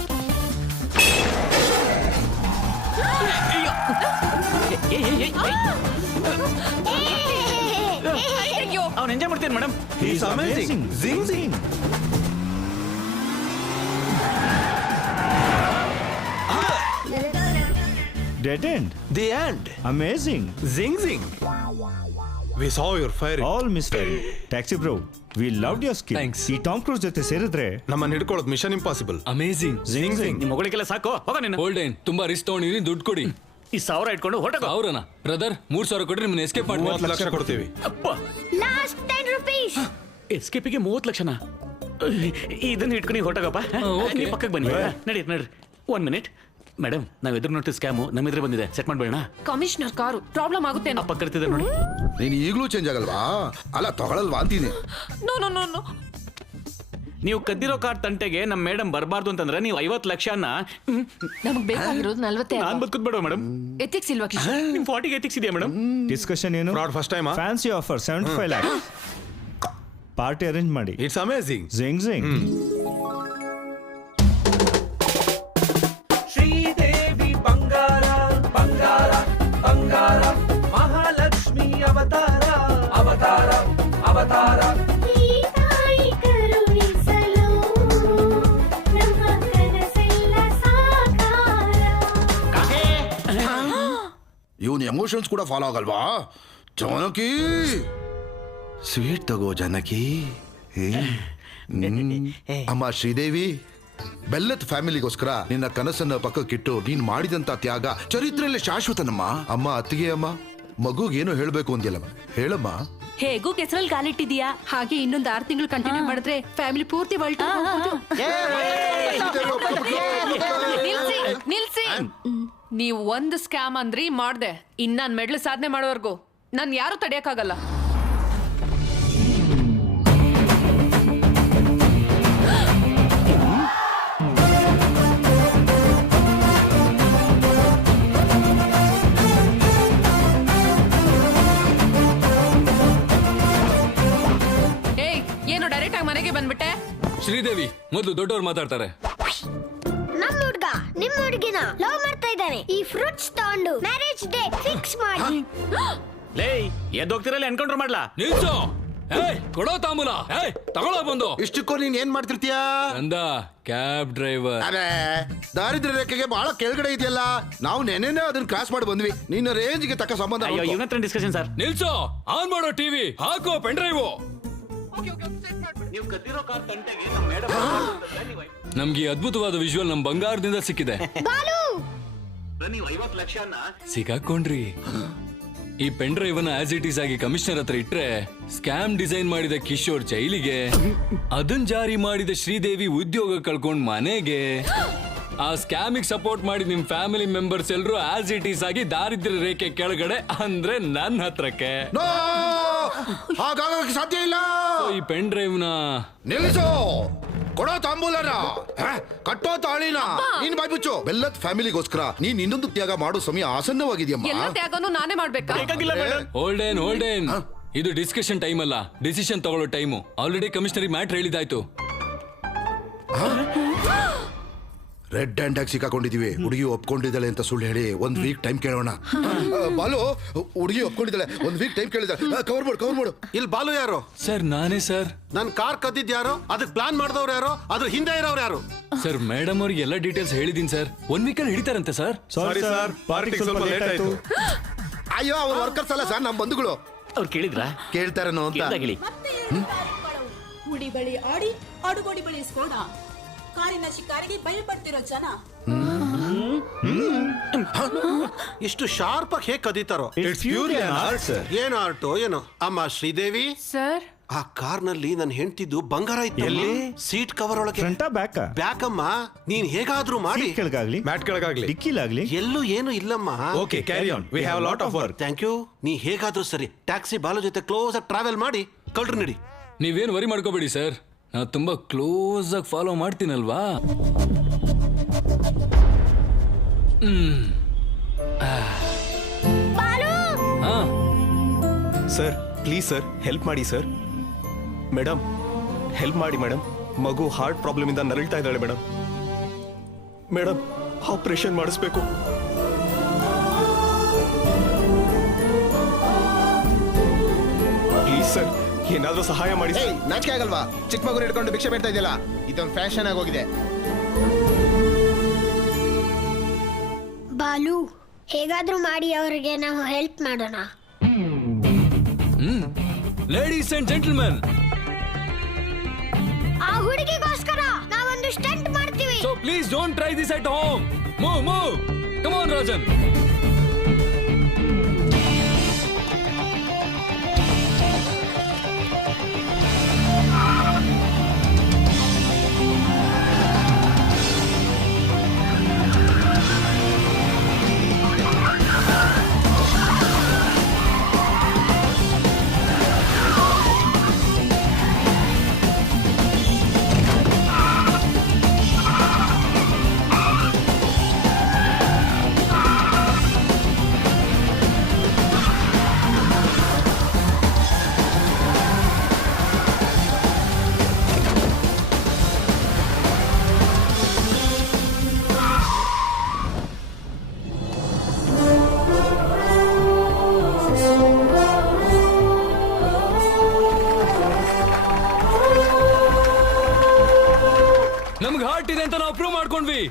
ಅವ್ನು ಎಂಜಾಯ್ ಮಾಡ್ತೀನಿ madam. He's amazing. Zing. Dead end. The end. Amazing. Zing. We saw your fire. All mister taxi bro, we loved your skill. ಈ Tom Cruise ಜೊತೆ ಸೇರಿದ್ರೆ ನಮ್ಮನ್ನ ಹಿಡ್ಕೊಳ್ಳೋದು mission impossible. Amazing. Zing zing. ನಿಮ್ ಮಗಳಿಗೆಲ್ಲ ಸಾಕು, ಹೋಗ ನೀನು. ಗೋಲ್ಡನ್ ತುಂಬಾ ರಿಸ್ಕ್ ತಗೊಂಡಿದೀನಿ, ದುಡ್ಡು ಕೊಡಿ. ಈ 1000 ಇಟ್ಕೊಂಡು ಹೊರಟೋಗ. ಅವ್ರನ ಬ್ರದರ್ 3,000 ಕೊಟ್ರೆ ನಿಮ್ಮನ್ನ ಎಸ್ಕೇಪ್ 30 ಲಕ್ಷ ಮಾಡಿ. ಕೊಡ್ತೀವಿ. ಅಪ್ಪ, ಲಾಸ್ಟ್ 10 rupees. ಎಸ್ಕೇಪಿಗೆ 30 ಲಕ್ಷನ? ಇದನ್ನ ಇಟ್ಕೊಂಡು ಹೊರಟೋಗಪ್ಪ. okay. ನೀವು ಪಕ್ಕಕ್ಕೆ ಬನ್ನಿ. ನಡಿ 1 ಮಿನಿಟ್ ಮೇಡಮ್, ನಾವ್ ಎದುರು ನೋಡ್ತೀವಿ ಸ್ಕ್ಯಾಮು ನಮ್ಮ ಎದುರು ಬಂದಿದೆ. ಸೆಟ್ ಮಾಡ್ಬೇಡ. ಕಮಿಷನರ್ ಕಾರು ಪ್ರಾಬ್ಲಮ್ ಆಗುತ್ತೆ. ಅಪ್ಪ ಕರ್ತಿದೆ ನೋಡಿ. ನೀನು ಈಗಲೂ ಚೇಂಜ್ ಆಗಲ್ವಾ? ಅಲ್ಲ ತಗೊಳಲ್ವಾ ಅಂತೀನಿ. No no no no. ನೀವು ಕದ್ದಿರೋ ಕಾರ್ ತಂಟೆಗೆ ನಮ್ಮ ಮೇಡಮ್ ಬರಬಾರ್ದು ಅಂತಂದ್ರೆ ನೀವು 50 ಲಕ್ಷನ ನಮಗ್ ಬೇಕಾಗಿರೋದು 40. ನಾನ್ ಬದುಕುದ್ ಬೇಡ ಮೇಡಮ್. ಎಥಿಕ್ಸ್ ಇಲ್ವಾ ಕಿಶೋರ್? ನಿಮ್ 40 ಎಥಿಕ್ಸ್ ಇದೆಯಾ ಮೇಡಮ್? ಡಿಸ್ಕಷನ್ ಏನು? Fraud first time. Fancy offer 75 lakhs. Party arrange ಮಾಡಿ. It's amazing. Zing zing. Sridevi ಬಂಗಾರ ಬಂಗಾರ ಬಂಗಾರ, ಮಹಾಲಕ್ಷ್ಮಿ ಅವತಾರ ಅವತಾರ ಅವತಾರ. ಇವನ್ ಎಮೋಷನ್ಸ್ ಕೂಡ ಫಾಲೋ ಆಗಲ್ವಾ? ಜಾನಕಿ ಸ್ವೀಟ್ ತಗೋ ಜಾನಕಿ. ಅಮ್ಮ ಶ್ರೀದೇವಿ, ಬೆಲ್ಲತ್ ಫ್ಯಾಮಿಲಿಗೋಸ್ಕರ ನಿನ್ನ ಕನಸನ್ನ ಪಕ್ಕಕ್ಕಿಟ್ಟು ನೀನ್ ಮಾಡಿದಂತ ತ್ಯಾಗ ಚರಿತ್ರೆಯಲ್ಲಿ ಶಾಶ್ವತನಮ್ಮ. ಅಮ್ಮ ಅತ್ತಿಗೆ ಅಮ್ಮ, ಮಗುಗೇನು ಹೇಳ್ಬೇಕು ಅಂದಿಲ್ಲಮ್ಮ, ಹೇಳಮ್ಮ. ಹೇಗೂ ಕೆಸರಲ್ಲಿ ಕಾಲಿಟ್ಟಿದ್ಯಾ, ಹಾಗೆ ಇನ್ನೊಂದು 6 ತಿಂಗಳು ಕಂಟಿನ್ಯೂ ಮಾಡಿದ್ರೆ ಫ್ಯಾಮಿಲಿ ಪೂರ್ತಿ ವರ್ಲ್ಡ್ ನಿಲ್ಸಿ. ನೀವು ಒಂದು ಸ್ಕ್ಯಾಮ್ ಅಂದ್ರಿ ಮಾಡ್ದೆ, ಇನ್ನ ನಾನ್ ಮೆಡ್ಲ್ ಸಾಧನೆ ಮಾಡೋವರ್ಗು ನಾನ್ ಯಾರು ತಡೆಯಕ್ಕಾಗಲ್ಲ. ಏಯ್, ಏನು ಡೈರೆಕ್ಟ್ ಆಗಿ ಮನೆಗೆ ಬಂದ್ಬಿಟ್ಟೆ? ಶ್ರೀದೇವಿ ಮೊದಲು ದೊಡ್ಡವ್ರು ಮಾತಾಡ್ತಾರೆ. ನಮ್ಮ ಹುಡ್ಗ ನಿಮ್ಮ ಹುಡುಗಿನ ಲವ್ ಮಾಡ್ತಾ ಇದ್ದಾನೆ. ಈ ಫ್ರೂಟ್ಸ್ ತಗೊಂಡು ಮ್ಯಾರೇಜ್ ಡೇಟ್ ಫಿಕ್ಸ್ ಮಾಡಿ. ಲೇ, ಎದ್ದೋಗ್ತಿರಲ್ಲ ಎನ್ಕೌಂಟರ್ ಮಾಡ್ಲಾ? ನಿಲ್ಸು. ಏಯ್, ಕೊಡೋ ತಾಂಬೂಲ. ಏಯ್, ತಗೊಳ್ಳೋ ಬಂದು. ಇಷ್ಟಕ್ಕೂ ನೀನ್ ಏನ್ ಮಾಡ್ತಿರ್ತೀಯ? ಅಂದ ಕ್ಯಾಬ್ ಡ್ರೈವರ್. ಅರೆ, ದಾರಿದ್ರ್ಯ ರೇಖೆಗೆ ಬಹಳ ಕೆಳಗಡೆ ಇದೆಯಲ್ಲ. ನಾವು ನೆನೆನೆ ಅದನ್ನ ಕ್ರಾಸ್ ಮಾಡಿ ಬಂದ್ವಿ. ನಿನ್ನ ರೇಂಜ್ಗೆ ತಕ್ಕ ಸಂಬಂಧ. ಅಯ್ಯೋ, ಇವನ ಹತ್ರ ಡಿಸ್ಕಷನ್ ಸರ್. ನಿಲ್ಸು. ಆನ್ ಮಾಡೋ ಟಿವಿ, ಹಾಕೋ ಪೆನ್ ಡ್ರೈವ್. ನೀವು ಕದ್ದಿರೋ ಕಾರ್ ತಂಟೆಗೆ ನಮ್ಮ ಮೇಡಮ್ ನಮ್ಗೆ ಈ ಅದ್ಭುತವಾದ ವಿಜುವಲ್ ನಮ್ ಬಂಗಾರದಿಂದ ಸಿಕ್ಕಿದೆ. ನೀವು 50 ಲಕ್ಷನ ಸಿಕ್ಕಾಕೊಂಡ್ರಿ. ಈ ಪೆನ್ ಡ್ರೈವ್ ಅನ್ನ ಆಸ್ ಇಟ್ ಈಸ್ ಆಗಿ ಕಮಿಷನರ್ ಹತ್ರ ಇಟ್ರೆ ಸ್ಕ್ಯಾಮ್ ಡಿಸೈನ್ ಮಾಡಿದ ಕಿಶೋರ್ ಜೈಲಿಗೆ, ಅದನ್ ಜಾರಿ ಮಾಡಿದ ಶ್ರೀದೇವಿ ಉದ್ಯೋಗ ಕಳ್ಕೊಂಡ್ ಮನೆಗೆ, ಆ ಸ್ಕ್ಯಾಮಿಗೆ ಸಪೋರ್ಟ್ ಮಾಡಿ ನಿಮ್ ಫ್ಯಾಮಿಲಿ ಮೆಂಬರ್ಸ್ ಎಲ್ರು ಆಸ್ ಇಟ್ ಈಸ್ ಆಗಿ ದಾರಿದ್ರ್ಯ ರೇಖೆ ಕೆಳಗಡೆ ಅಂದ್ರೆ ನನ್ನ ಹತ್ರಕ್ಕೆ. ಹಾಗಾಗಕ್ಕೆ ಸಾಧ್ಯ ಇಲ್ಲ. ಈ ಪೆನ್ ಡ್ರೈವ್ ನ ನಿಲ್ಲಿಸೋ. ಕೊಡೋ ತಾಂಬೂಲನ, ಕಟ್ಟೋ ತಾಳಿನ. ನೀನ್ ಬಾಯ್ಬಿಚ್ಚು. ಬೆಲ್ಲತ್ ಫ್ಯಾಮಿಲಿಗೋಸ್ಕರ ನೀನ್ ಇನ್ನೊಂದು ತ್ಯಾಗ ಮಾಡೋ ಸಮಯ ಆಸನ್ನವಾಗಿದೆಯಮ್ಮ. ಎಲ್ಲ ತ್ಯಾಗನೂ ನಾನೇ ಮಾಡ್ಬೇಕಾ? ಹೋಲ್ಡೇನ್. ಇದು ಡಿಸ್ಕಷನ್ ಟೈಮ್ ಅಲ್ಲ, ಡಿಸಿಷನ್ ತಗೊಳ್ಳೋ ಟೈಮು. ಆಲ್ರೆಡಿ ಕಮಿಷನರಿ ಮ್ಯಾಟ್ರ್ ಹೇಳಿದಾಯ್ತು. ರೆಡ್ ಹ್ಯಾಂಡ್ ಆಗಿ ಸಿಕ್ಕಾಕೊಂಡಿದೀವಿ. ಹುಡುಗಿ ಒಪ್ಕೊಂಡಿದ್ದಾಳೆ ಅಂತ ಸುಳ್ಳು ಹೇಳಿ 1 ವೀಕ್ ಟೈಮ್ ಕೇಳೋಣ. ಬಾಲು, ಹುಡುಗಿ ಒಪ್ಕೊಂಡಿದ್ದಾಳೆ, 1 ವೀಕ್ ಟೈಮ್ ಕೇಳಿದಾಳೆ. ಕವರ್ ಮಾಡು. ಇಲ್ಲಿ ಬಾಲು ಯಾರು? ಸರ್ ನಾನೇ ಸರ್. ನನ್ ಕಾರ್ ಕದ್ದಿದ್ ಯಾರು? ಅದಕ್ಕೆ ಪ್ಲಾನ್ ಮಾಡಿದವ್ರು ಯಾರು? ಅದ್ರ ಹಿಂದೆ ಇರೋರು ಯಾರು? ಸರ್ ಮೇಡಮ್ ಅವ್ರಿಗೆ ಎಲ್ಲ ಡೀಟೇಲ್ಸ್ ಹೇಳಿದೀನಿ ಸರ್. 1 ವೀಕಲ್ಲಿ ಹಿಡಿತಾರಂತೆ ಸರ್. ಸಾರಿ ಸರ್, ಪಾರ್ಟಿ ಸ್ವಲ್ಪ ಲೇಟ್ ಆಯ್ತು. ಅಯ್ಯೋ, ಅವ್ರ ವರ್ಕರ್ಸ್ ಅಲ್ಲ ಸರ್, ನಮ್ಮ ಬಂಧುಗಳು. ಅವ್ರು ಕೇಳಿದ್ರಾ? ಕೇಳ್ತಾರೇನೋ ಅಂತ. ಹುಡಿ ಬಳಿ ಆಡಿ ಅಡುಗೋಡಿ ಬಳಿ ಸ್ಫೋಟ. ಕಾರಿನ ಶಿಕಾರಿಗೆ ಭಯಪಡ್ತಿರೋ ಜನ ಇಷ್ಟು ಶಾರ್ಪ್ ಆಗಿ ಹೇಗೆ ಕದೀತಾರೋ? ಏನು ಆರ್ಟೋ ಏನೋ. ಅಮ್ಮ ಶ್ರೀದೇವಿ ಸರ್, ಆ ಕಾರ್ನಲ್ಲಿ ನನ್ನ ಹೆಂಡ್ತಿದ್ದು ಬಂಗಾರ ಇತ್ತು. ಸೀಟ್ ಕವರ್ ಒಳಗೆ. ಫ್ರಂಟಾ ಬ್ಯಾಕ್? ಬ್ಯಾಕಮ್ಮ. ನೀನ್ ಹೇಗಾದ್ರೂ ಮಾಡಿ. ಕೆಳಗಾಗ್ಲಿ, ಮ್ಯಾಟ್ ಕೆಳಗಾಗ್ಲಿ, ಡಿಕ್ಕಿಲಾಗ್ಲಿ, ಎಲ್ಲೂ ಏನು ಇಲ್ಲಮ್ಮ. Okay, carry on. We have lot of work. Thank you. ನೀ ಹೇಗಾದ್ರೂ ಸರಿ ಟ್ಯಾಕ್ಸಿ ಬಾಲು ಜೊತೆ ಕ್ಲೋಸ್ ಆಗಿ ಟ್ರಾವೆಲ್ ಮಾಡಿ ಕಳ್ರು ನಡಿ. ನೀವೇನು ವರಿ ಮಾಡ್ಕೋಬೇಡಿ ಸರ್, ನಾ ತುಂಬಾ ಕ್ಲೋಸ್ ಆಗಿ ಫಾಲೋ ಮಾಡ್ತೀನಲ್ವಾ. ಸರ್ ಪ್ಲೀಸ್ ಸರ್, ಹೆಲ್ಪ್ ಮಾಡಿ ಸರ್. ಮೇಡಮ್ ಹೆಲ್ಪ್ ಮಾಡಿ ಮೇಡಮ್. ಮಗು ಹಾರ್ಟ್ ಪ್ರಾಬ್ಲಮ್ ಇಂದ ನರಳ್ತಾ ಇದ್ದಾಳೆ ಮೇಡಮ್. ಮೇಡಮ್ ಆಪರೇಷನ್ ಮಾಡಿಸ್ಬೇಕು. ಪ್ಲೀಸ್ ಸರ್, ಏನಾದ್ರೂ ಸಹಾಯ ಮಾಡಿ. ನಾಚಿಕೆ ಆಗಲ್ವಾ? ಚಿಕ್ಕ ಮಗು ಹಿಡ್ಕೊಂಡು ಭಿಕ್ಷೆ ಬೇಡ್ತಾ ಇದೆಯಲ್ಲ, ಇದೊಂದು ಫ್ಯಾಷನ್ ಆಗಿ ಹೋಗಿದೆ. ಬಾಲು, ಹೇಗಾದ್ರೂ ಮಾಡಿ ಅವ್ರಿಗೆ ನಾವು ಹೆಲ್ಪ್ ಮಾಡೋಣ. ಲೇಡೀಸ್ ಅಂಡ್ ಜೆಂಟಲ್ಮೆನ್, ಆ ಹುಡುಗಿಗೋಸ್ಕರ ನಾವೊಂದು ಸ್ಟಂಟ್ ಮಾಡ್ತೀವಿ. So please don't try this at home. Move come on Rajan. ನಮ್ಗೆ ಹಾರ್ಟ್ ಇದೆ ಅಂತ ನಾವು ಪ್ರೂವ್ ಮಾಡ್ಕೊಂಡ್ವಿ.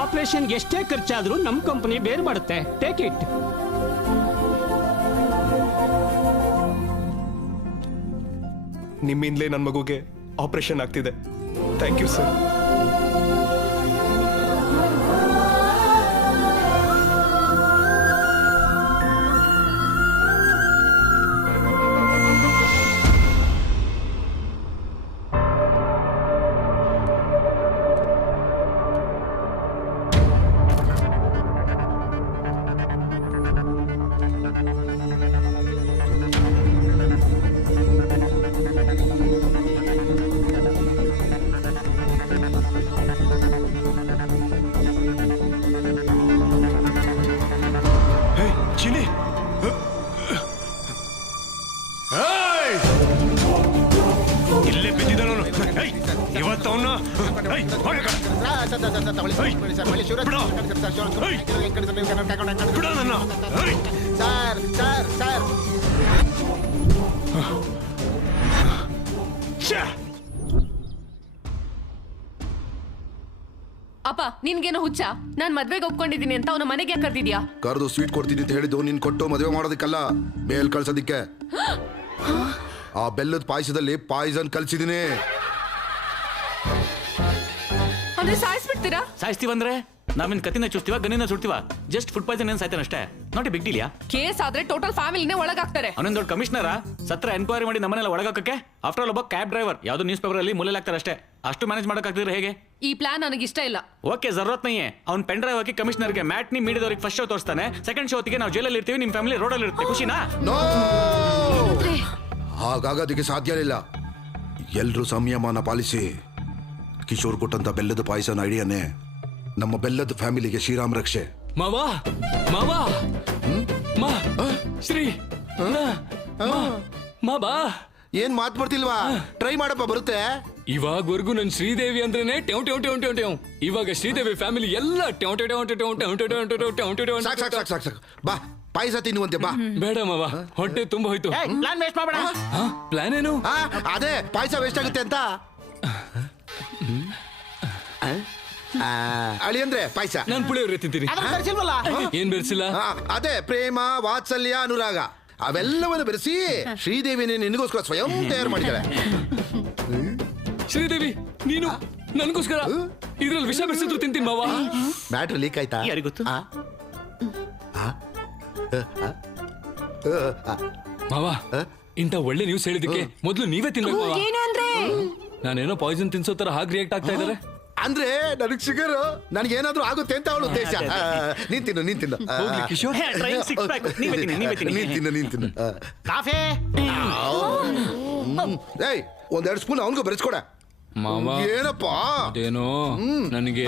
ಆಪರೇಷನ್ ಎಷ್ಟೇ ಖರ್ಚಾದ್ರೂ ನಮ್ ಕಂಪನಿ ಬೇರ್ ಮಾಡುತ್ತೆ. Take it. ನಿಮ್ಮಿಂದಲೇ ನನ್ನ ಮಗುಗೆ ಆಪರೇಷನ್ ಆಗ್ತಿದೆ. Thank you sir. ಚಿನಿ, ಇಲ್ಲೇ ಬಿದ್ದಿದ್ದಾನು. ಇವತ್ತು ಅವನ್ನ ಬಿಡ ನನ್ನ. ಅಪ್ಪ ನಿನ್ಗೇನೋ ಹುಚ್ಚ? ನಾನ್ ಮದ್ವೆಗೆ ಒಪ್ಕೊಂಡಿದ್ದೀನಿ ಅಂತ ಅವನ ಮನೆಗೆ ಕರ್ದಿದ್ಯಾ? ಕರೆದು ಸ್ವೀಟ್ ಕೊಡ್ತೀನಿ ಅಂತ ಹೇಳಿದ್ದು ನೀನ್ ಕೊಟ್ಟು ಮದುವೆ ಮಾಡೋದಕ್ಕಲ್ಲ, ಮೇಲ್ ಕಳ್ಸೋದಿಕ್ಕೆ. ಆ ಬೆಲ್ಲದ ಪಾಯಸದಲ್ಲಿ ಪಾಯ್ಸನ್ ಕಲ್ಸಿದೀನಿ. ಅಂದ್ರೆ ಸಾಯಿಸ್ಬಿಡ್ತೀರಾ? ಸಾಯಿಸ್ತೀವಂದ್ರೆ ನಾವಿನ್ ಕತ್ತಿನ ಚುಸ್ತೀವ, ಗನ್ನಿನ ಸುಡ್ತೀವ. ಜಸ್ಟ್ ಫುಡ್ ಪಾಯ್ಸನ್ ಏನ್ ಸಾಯ್ತಾನೆ ಅಷ್ಟೇ. Not a big deal. Case ಆದ್ರೆ ಟೋಟಲ್ ಫ್ಯಾಮಿಲಿನೇ ಒಳಗಾಗ್ತಾರೆ. ಅವನೊಂದು ದೊಡ್ಡ ಕಮಿಷನರ ಸತ್ರ ಎನ್ಕ್ವೈರಿ ಮಾಡಿ ನಮ್ಮನೆಲ್ಲ ಒಳಗಾಕಕ್ಕೆ. ಆಫ್ಟರ್ ಆಲ್ ಒಬ್ಬ ಕ್ಯಾಬ್ ಡ್ರೈವರ್ ಯಾವ್ದು ನ್ಯೂಸ್ ಪೇಪರ್ ಅಲ್ಲಿ ಮೂಲೆ ಹಾಕ್ತಾರೆ ಅಷ್ಟೇ. ಅಷ್ಟು ಮ್ಯಾನೇಜ್ ಮಾಡಕ್ಕಾಗ್ತಿದ್ರೆ ಹೇಗೆ? ಈ ಪ್ಲಾನ್ ನನಗೆ ಇಷ್ಟ ಇಲ್ಲ. ಓಕೆ, ಜರೂರತ್ ನೈ. ಅವ್ನ್ ಪೆನ್ ಡ್ರೈವ್ ಹಾಕಿ ಕಮಿಷನರ್ಗೆ ಮ್ಯಾಟ್ನಿ ಮೀಡಿಯಾದವ್ರಿಗೆ ಫಸ್ಟ್ ಶೋ ತೋರಿಸ್ತಾನೆ. ಸೆಕೆಂಡ್ ಶೋ ಹೊತ್ತಿಗೆ ನಾವು ಜೈಲಲ್ಲಿ ಇರ್ತೀವಿ, ನಿಮ್ ಫ್ಯಾಮಿಲಿ ರೋಡಲ್ಲಿ ಇರುತ್ತೆ. ಖುಷಿನಾ? ಹಾಗಾಗೋದಕ್ಕೆ ಸಾಧ್ಯ ಇಲ್ಲ. ಎಲ್ರೂ ಸಂಯಮನ ಪಾಲಿಸಿ. ಕಿಶೋರ್ ಕೊಟ್ಟಂತ ಬೆಲ್ಲದ ಪಾಯಸನ ಐಡಿಯಾನೆ ನಮ್ಮ ಬೆಲ್ಲದ ಫ್ಯಾಮಿಲಿಗೆ ಶ್ರೀರಾಮ್ ರಕ್ಷೆ. ಮಾವಾ ಮಾವಾ ಶ್ರೀ ಬಾ. ಏನ್ ಮಾತ್ ಬರ್ತಿಲ್ವಾ? ಟ್ರೈ ಮಾಡಪ್ಪ, ಬರುತ್ತೆ. ಇವಾಗವರೆಗೂ ನನ್ ಶ್ರೀದೇವಿ ಅಂದ್ರೇನೆ ಟ್ಯಾವ್ ಟ್ಯಾವ್ ಟ್ಯಾವ್ ಟ್ಯಾವ್ ಟ್ಯಾವ್. ಇವಾಗ ಶ್ರೀದೇವಿ ಫ್ಯಾಮಿಲಿ ಎಲ್ಲ ಟ್ಯಾವ್ ಟ್ಯಾವ್ ಟ್ಯಾವ್ ಟ್ಯಾವ್ ಟ್ಯಾವ್ ಟ್ಯಾವ್ ಟ್ಯಾವ್ ಟ್ಯಾವ್ ಟ್ಯಾವ್. ಸಾಕ್ ಸಾಕ್ ಸಾಕ್ ಸಾಕ್ ಸಾಕ್. ಬಾ ಪಾಯಸ ತಿನ್ನುವಂತೆ ಬಾ. ಬೇಡ ಮಾವ, ಹೊಟ್ಟೆ ತುಂಬಾ ಹೋಯ್ತು. ಪ್ಲಾನ್ ವೇಸ್ಟ್ ಮಾಡಬೇಡ. ಪ್ಲಾನ್ ಏನು? ಅದೇ ಪಾಯಸ ವೇಸ್ಟ್ ಆಗುತ್ತೆ ಅಂತ. ಅಳಿ ಅಂದ್ರೆ ಪಾಯಸ. ನಾನ್ ಪುಳಿಯೋಗರೆ ತಿಂತೀನಿ. ಏನ್ ಬೆರೆಸಿಲ್ಲ? ಅದೇ ಪ್ರೇಮ, ವಾತ್ಸಲ್ಯ, ಅನುರಾಗ ಅವೆಲ್ಲವನ್ನು ಬೆರೆಸಿ ಶ್ರೀದೇವಿನೇ ನಿನಗೋಸ್ಕರ ಸ್ವಯಂ ತಯಾರು ಮಾಡಿದ್ದಾರೆ. ಶ್ರೀದೇವಿ ನೀನು ನನಗೋಸ್ಕರ ಇದ್ರಲ್ಲಿ ವಿಷ ಬೆರೆಸಿದ್ರು ತಿಂತೀನಿ ಮಾವ. ಮ್ಯಾಟ್ರ್ ಲೀಕ್ ಆಯ್ತಾ? ಯಾರಿಗ್ ಗೊತ್ತು? ಮಾವ ಇಂತ ಒಳ್ಳೆ ನ್ಯೂಸ್ ಹೇಳಿದಕ್ಕೆ ಮೊದಲು ನೀವೇ ತಿನ್ಬೇಕು ಮಾವ. ನಾನೇನೋ ಪಾಯ್ಸನ್ ತಿನ್ಸೋ ತರ ಹಾಗೆ ರಿಯಾಕ್ಟ್ ಆಗ್ತಾ ಇದಾರೆ. ಅಂದ್ರೆ ನನಗ್ ಶುಗರ್, ನನಗೇನಾದ್ರೂ ಆಗುತ್ತೆ ಅಂತ ಅವಳು ಉದ್ದೇಶ. ನೀನ್ ತಿನ್ನು, ನೀನ್ ತಿನ್ನು. ಕಿಶೋರ್ ನೀನ್ ತಿನ್ನು. ಕಾಫಿ ಏಯ್, ಒಂದೆರಡು ಸ್ಪೂನ್ ಅವನಿಗೂ ಬೆರೆಸ್ಕೊಡ. ಮಾವ ಏನಪ್ಪ ಅದೇನೋ ನನಗೆ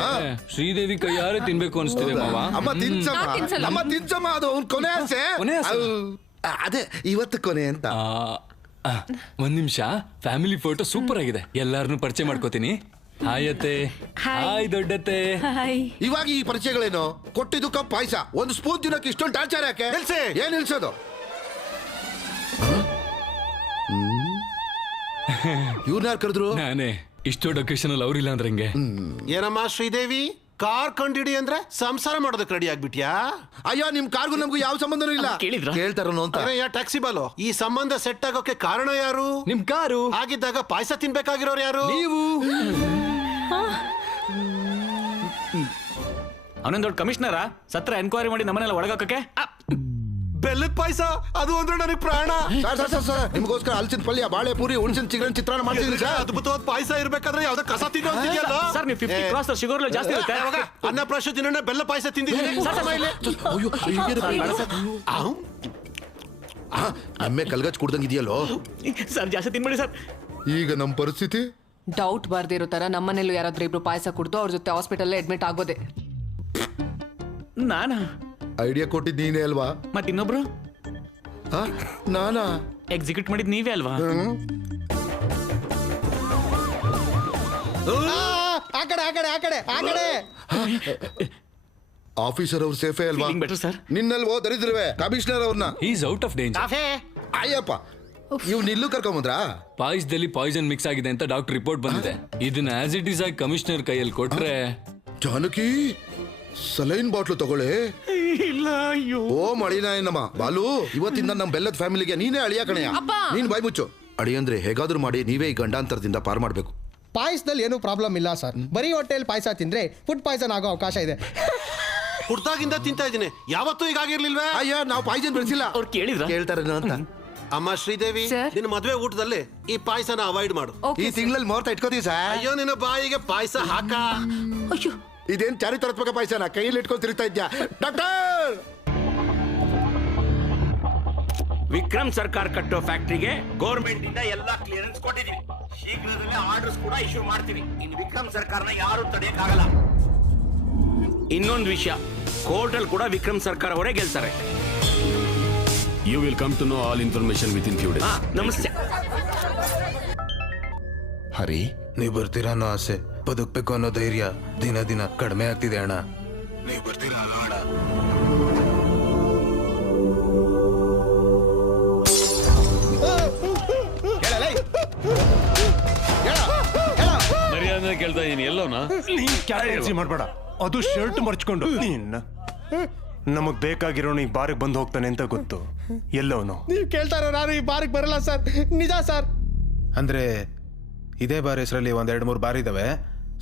ಶ್ರೀದೇವಿ ಕೈಯಾರೆ ತಿನ್ಬೇಕು ಅನಿಸ್ತಿದೆ ಮಾವ. ಅಮ್ಮ ತಿನ್ಸಮ್ಮ, ಅಮ್ಮ ತಿನ್ಸಮ್ಮ. ಅದು ಅವ್ನ ಕೊನೆ ಆಸೆ. ಅದೇ ಇವತ್ತು ಕೊನೆ ಅಂತ. ಒಂದ್ ನಿಮಿಷ, ಫ್ಯಾಮಿಲಿ ಫೋಟೋ ಸೂಪರ್ ಆಗಿದೆ. ಎಲ್ಲಾರನ್ನು ಪರಿಚಯ ಮಾಡ್ಕೋತೀನಿ. ಹಾಯ್ ಅತ್ತೆ. ಹಾಯ್ ದೊಡ್ಡತ್ತೆ. ಇವಾಗ ಈ ಪರಿಚಯಗಳೇನು? ಕೊಟ್ಟಿದ್ದು ಕಪ್ ಪಾಯಸ, ಒಂದು ಸ್ಪೂನ್ ತಿನ್ನಕ್ಕೆ ಇಷ್ಟೊಂದು ಟಾರ್ಚರ್ ಯಾಕೆ? ಏನ್ ನಿಲ್ಸೋದು? ಇವ್ರನ್ನ ಯಾರು ಕರೆದ್ರು? ನಾನೇ. ಇಷ್ಟು ಡೊಕೇಶನ್ ಅಲ್ಲಿ ಅವ್ರಿಲ್ಲ ಅಂದ್ರೆ ಹೆಂಗೆ? ಏನಮ್ಮ ಶ್ರೀದೇವಿ, ಕಾರ್ ಕಂಡಿಡಿ ಅಂದ್ರೆ ಸಂಸಾರ ಮಾಡೋದಕ್ಕೆ ರೆಡಿ ಆಗ್ಬಿಟ್ಯಾ? ಅಯ್ಯೋ, ನಿಮ್ ಕಾರ್ಗೂ ನಮಗೂ ಯಾವ ಸಂಬಂಧನೂ ಇಲ್ಲ. ಕೇಳ್ತಾರನು ಅಂತ. ಟ್ಯಾಕ್ಸಿ ಬಾಲು, ಈ ಸಂಬಂಧ ಸೆಟ್ ಆಗೋಕೆ ಕಾರಣ ಯಾರು? ನಿಮ್ ಕಾರು. ಆಗಿದ್ದಾಗ ಪಾಯಸ ತಿನ್ಬೇಕಾಗಿರೋರು ಯಾರು? ನೀವು. ಅವನೊಂದ್ ದೊಡ್ಡ ಕಮಿಷನರ ಸತ್ರ ಎನ್ಕ್ವೈರಿ ಮಾಡಿ ನಮ್ಮನೆಲ್ಲ ಒಳಗಾಕಕ್ಕೆ. ಬೆಲ್ಲದ ಪಾಯಸ ಅದು ಅಂದ್ರೆ ನನಗೆ ಪ್ರಾಣ. ನಿಮಗೋಸ್ಕರ ಹಲಸಿನ ಪಲ್ಯ, ಬಾಳೆ ಪೂರಿ, ಹುಣಸಿನ ಚಿಕನ್ ಚಿತ್ರಾನ್ನ ಮಾಡ್ತಿದ್ದೀನಿ ಸರ್. ಅದ್ಭುತವಾದ ಪಾಯಸ ಇರ್ಬೇಕಾದ್ರೆ ಯಾವ್ದೋ ಕಸ ತಿನ್ನೋದಿದೆಯಲ್ಲ ಸರ್. ನೀವು 50 ಕ್ರಾಸ್ ಶುಗರ್ ಜಾಸ್ತಿ ಇರುತ್ತೆ. ಅನ್ನ ಪ್ರಶ್ನೆ ತಿನ್ನೋಣ, ಬೆಲ್ಲ ಪಾಯಸ ತಿಂದಿದ್ದೀನಿ. ಅಮ್ಮೆ ಕಲ್ಗಚ್ ಕುಡ್ದಂಗಿದೆಯಲ್ಲೋ ಸರ್. ಜಾಸ್ತಿ ತಿನ್ಬೇಡಿ ಸರ್. ಈಗ ನಮ್ಮ ಪರಿಸ್ಥಿತಿ ಡೌಟ್ ಬರ್ದಿರೋ ತರ ನಮ್ಮನೇಲೂ ಯಾರಾದ್ರೂ ಇಬ್ರು ಪಾಯಸ ಕುಡ್ದು ಅವ್ರ ಜೊತೆ ಹಾಸ್ಪಿಟಲ್ ಅಡ್ಮಿಟ್ ಆಗೋದೆ. ನಾನಾ ಐಡಿಯಾ ಕೊಟ್ಟಿದ್ ನೀನೇ ಅಲ್ವಾ? ಮತ್ ಇನ್ನೊಬ್ರು ನಾನಾ ಎಕ್ಸಿಕ್ಯೂಟ್ ಮಾಡಿದ್ ನೀವೇ ಅಲ್ವಾ? ಆಫೀಸರ್ ಅವ್ರು ಸೇಫೇ ಅಲ್ವಾ? Better sir. ನಿನ್ನಲ್ವೋ ದರಿದ್ರವೆ ಕಮಿಷನರ್ ಅವ್ರನ್ನ. Is out of danger. ಅಯ್ಯಪ್ಪ, ಇವ್ ನಿಲ್ಲೂ ಕರ್ಕೊಂಬಂದ್ರಾ? ಪಾಯಸದಲ್ಲಿ ಪಾಯ್ಸನ್ ಮಿಕ್ಸ್ ಆಗಿದೆ ಅಂತ ಡಾಕ್ಟರ್ ರಿಪೋರ್ಟ್ ಬಂದಿದೆ. ಇದನ್ನ ಆಸ್ ಇಟ್ ಈಸ್ ಆಗಿ ಕಮಿಷನರ್ ಕೈಯಲ್ಲಿ ಕೊಟ್ರೆ. ಜಾನಕಿ, ಸಲೈನ್ ಬಾಟ್ಲು ತಗೊಳ್ಳಿ. ಇಲ್ಲ. ಅಯ್ಯೋ, ಓ ಮಳಿನಾಯನಮ್ಮ. ಬಾಲು, ಇವತ್ತಿಂದ ನಮ್ ಬೆಲ್ಲದ ಫ್ಯಾಮಿಲಿಗೆ ನೀನೇ ಅಳಿಯ ಕಣಯ್ಯ. ನೀನ್ ಬಾಯ್ ಮುಚ್ಚು. ಅಳಿಯಂದ್ರೆ ಹೇಗಾದ್ರೂ ಮಾಡಿ ನೀವೇ ಈ ಗಂಡಾಂತರದಿಂದ ಪಾರ್ ಮಾಡ್ಬೇಕು. ಪಾಯಸದಲ್ಲಿ ಏನೂ ಪ್ರಾಬ್ಲಮ್ ಇಲ್ಲ ಸರ್. ಬರೀ ಹೊಟ್ಟೆಯಲ್ಲಿ ಪಾಯಸ ತಿಂದ್ರೆ ಫುಡ್ ಪಾಯ್ಸನ್ ಆಗೋ ಅವಕಾಶ ಇದೆ. ಹುಡ್ದಾಗಿಂದ ತಿಂತಾ ಇದ್ದೀನಿ, ಯಾವತ್ತೂ ಹೀಗಾಗಿರ್ಲಿಲ್ವೇ? ಅಯ್ಯ, ನಾವು ಪಾಯ್ಸನ್ ಬೆಳೆಸಿಲ್ಲ. ಅವ್ರು ಕೇಳಿದ್ರ ಕೇಳ್ತಾರೇನೋ ಅಂತ. ಅಮ್ಮ ಶ್ರೀದೇವಿ, ನಿನ್ನ ಮದುವೆ ಊಟದಲ್ಲಿ ಈ ಪಾಯಸನ ಅವಾಯ್ಡ್ ಮಾಡು. ಈ ತಿಂಗಳಲ್ಲಿ ಮುಹೂರ್ತ ಇಟ್ಕೋತೀವಿ ಸರ್. ಅಯ್ಯೋ, ನಿನ್ನ ಬಾಯಿಗೆ ಪಾಯಸ ಹಾಕ. ಇದೇನ್ ಚಾರಿತ್ರಾತ್ಮಕ ಪಾಯಸನ ಕೈಯಲ್ಲಿ ಇಟ್ಕೊಂಡು ತಿರುಗ್ತಾ ಇದ್ಯಾ? ಡಾಕ್ಟರ್, ವಿಕ್ರಮ್ ಸರ್ಕಾರ ಕಟ್ಟೋ ಫ್ಯಾಕ್ಟ್ರಿಗೆ ಗೌರ್ಮೆಂಟ್ ಇಂದ ಎಲ್ಲಾ ಕ್ಲಿಯರೆನ್ಸ್ ಕೊಟ್ಟಿದೀವಿ. ಶೀಘ್ರದಲ್ಲೇ ಆರ್ಡರ್ಸ್ ಕೂಡ ಇಶ್ಯೂ ಮಾಡ್ತೀವಿ. ಇನ್ನು ವಿಕ್ರಮ್ ಸರ್ಕಾರನ ಯಾರು ತಡೆಯಕ್ಕಾಗಲ್ಲ. ಇನ್ನೊಂದು ವಿಷಯ, ಕೋರ್ಟ್ ಅಲ್ಲಿ ಕೂಡ ವಿಕ್ರಮ್ ಸರ್ಕಾರ ಅವರೇ ಗೆಲ್ತಾರೆ. You will come to know all information within few days. ನಮಸ್ತೆ. ಹರಿ, ನೀವು ಬರ್ತೀರಾ ಅನ್ನೋ ಆಸೆ, ಬದುಕ್ಬೇಕು ಅನ್ನೋ ಧೈರ್ಯ ದಿನ ದಿನ ಕಡಿಮೆ ಆಗ್ತಿದೆ ಅಣ್ಣ. ನೀವು ಬರ್ತೀರಾ ಅಲ್ಲ ಅಣ್ಣ? ಮರ್ಯಾದೆ ಕೇಳ್ತಾ ಇದೀನಿ. ಎಲ್ಲೋನಾ ನೀನ್ ಕ್ಯಾರೆನ್ಸಿ ಮಾಡ್ಬೇಡ. ಅದು ಶರ್ಟ್ ಮರ್ಚ್ಕೊಂಡು ನೀನ್ ನಮಗ್ ಬೇಕಾಗಿರೋನು ಈ ಬಾರಿಗೆ ಬಂದು ಹೋಗ್ತಾನೆ ಅಂತ ಗೊತ್ತು. ಎಲ್ಲವನು ನೀವು ಕೇಳ್ತಾರೋ ನಾನು ಈ ಬಾರಿಗೆ ಬರಲ್ಲ ಸರ್. ನಿಜ ಸರ್. ಅಂದ್ರೆ ಇದೇ ಬಾರ್ ಹೆಸರಲ್ಲಿ ಒಂದ್ 2-3 ಬಾರ್ ಇದಾವೆ.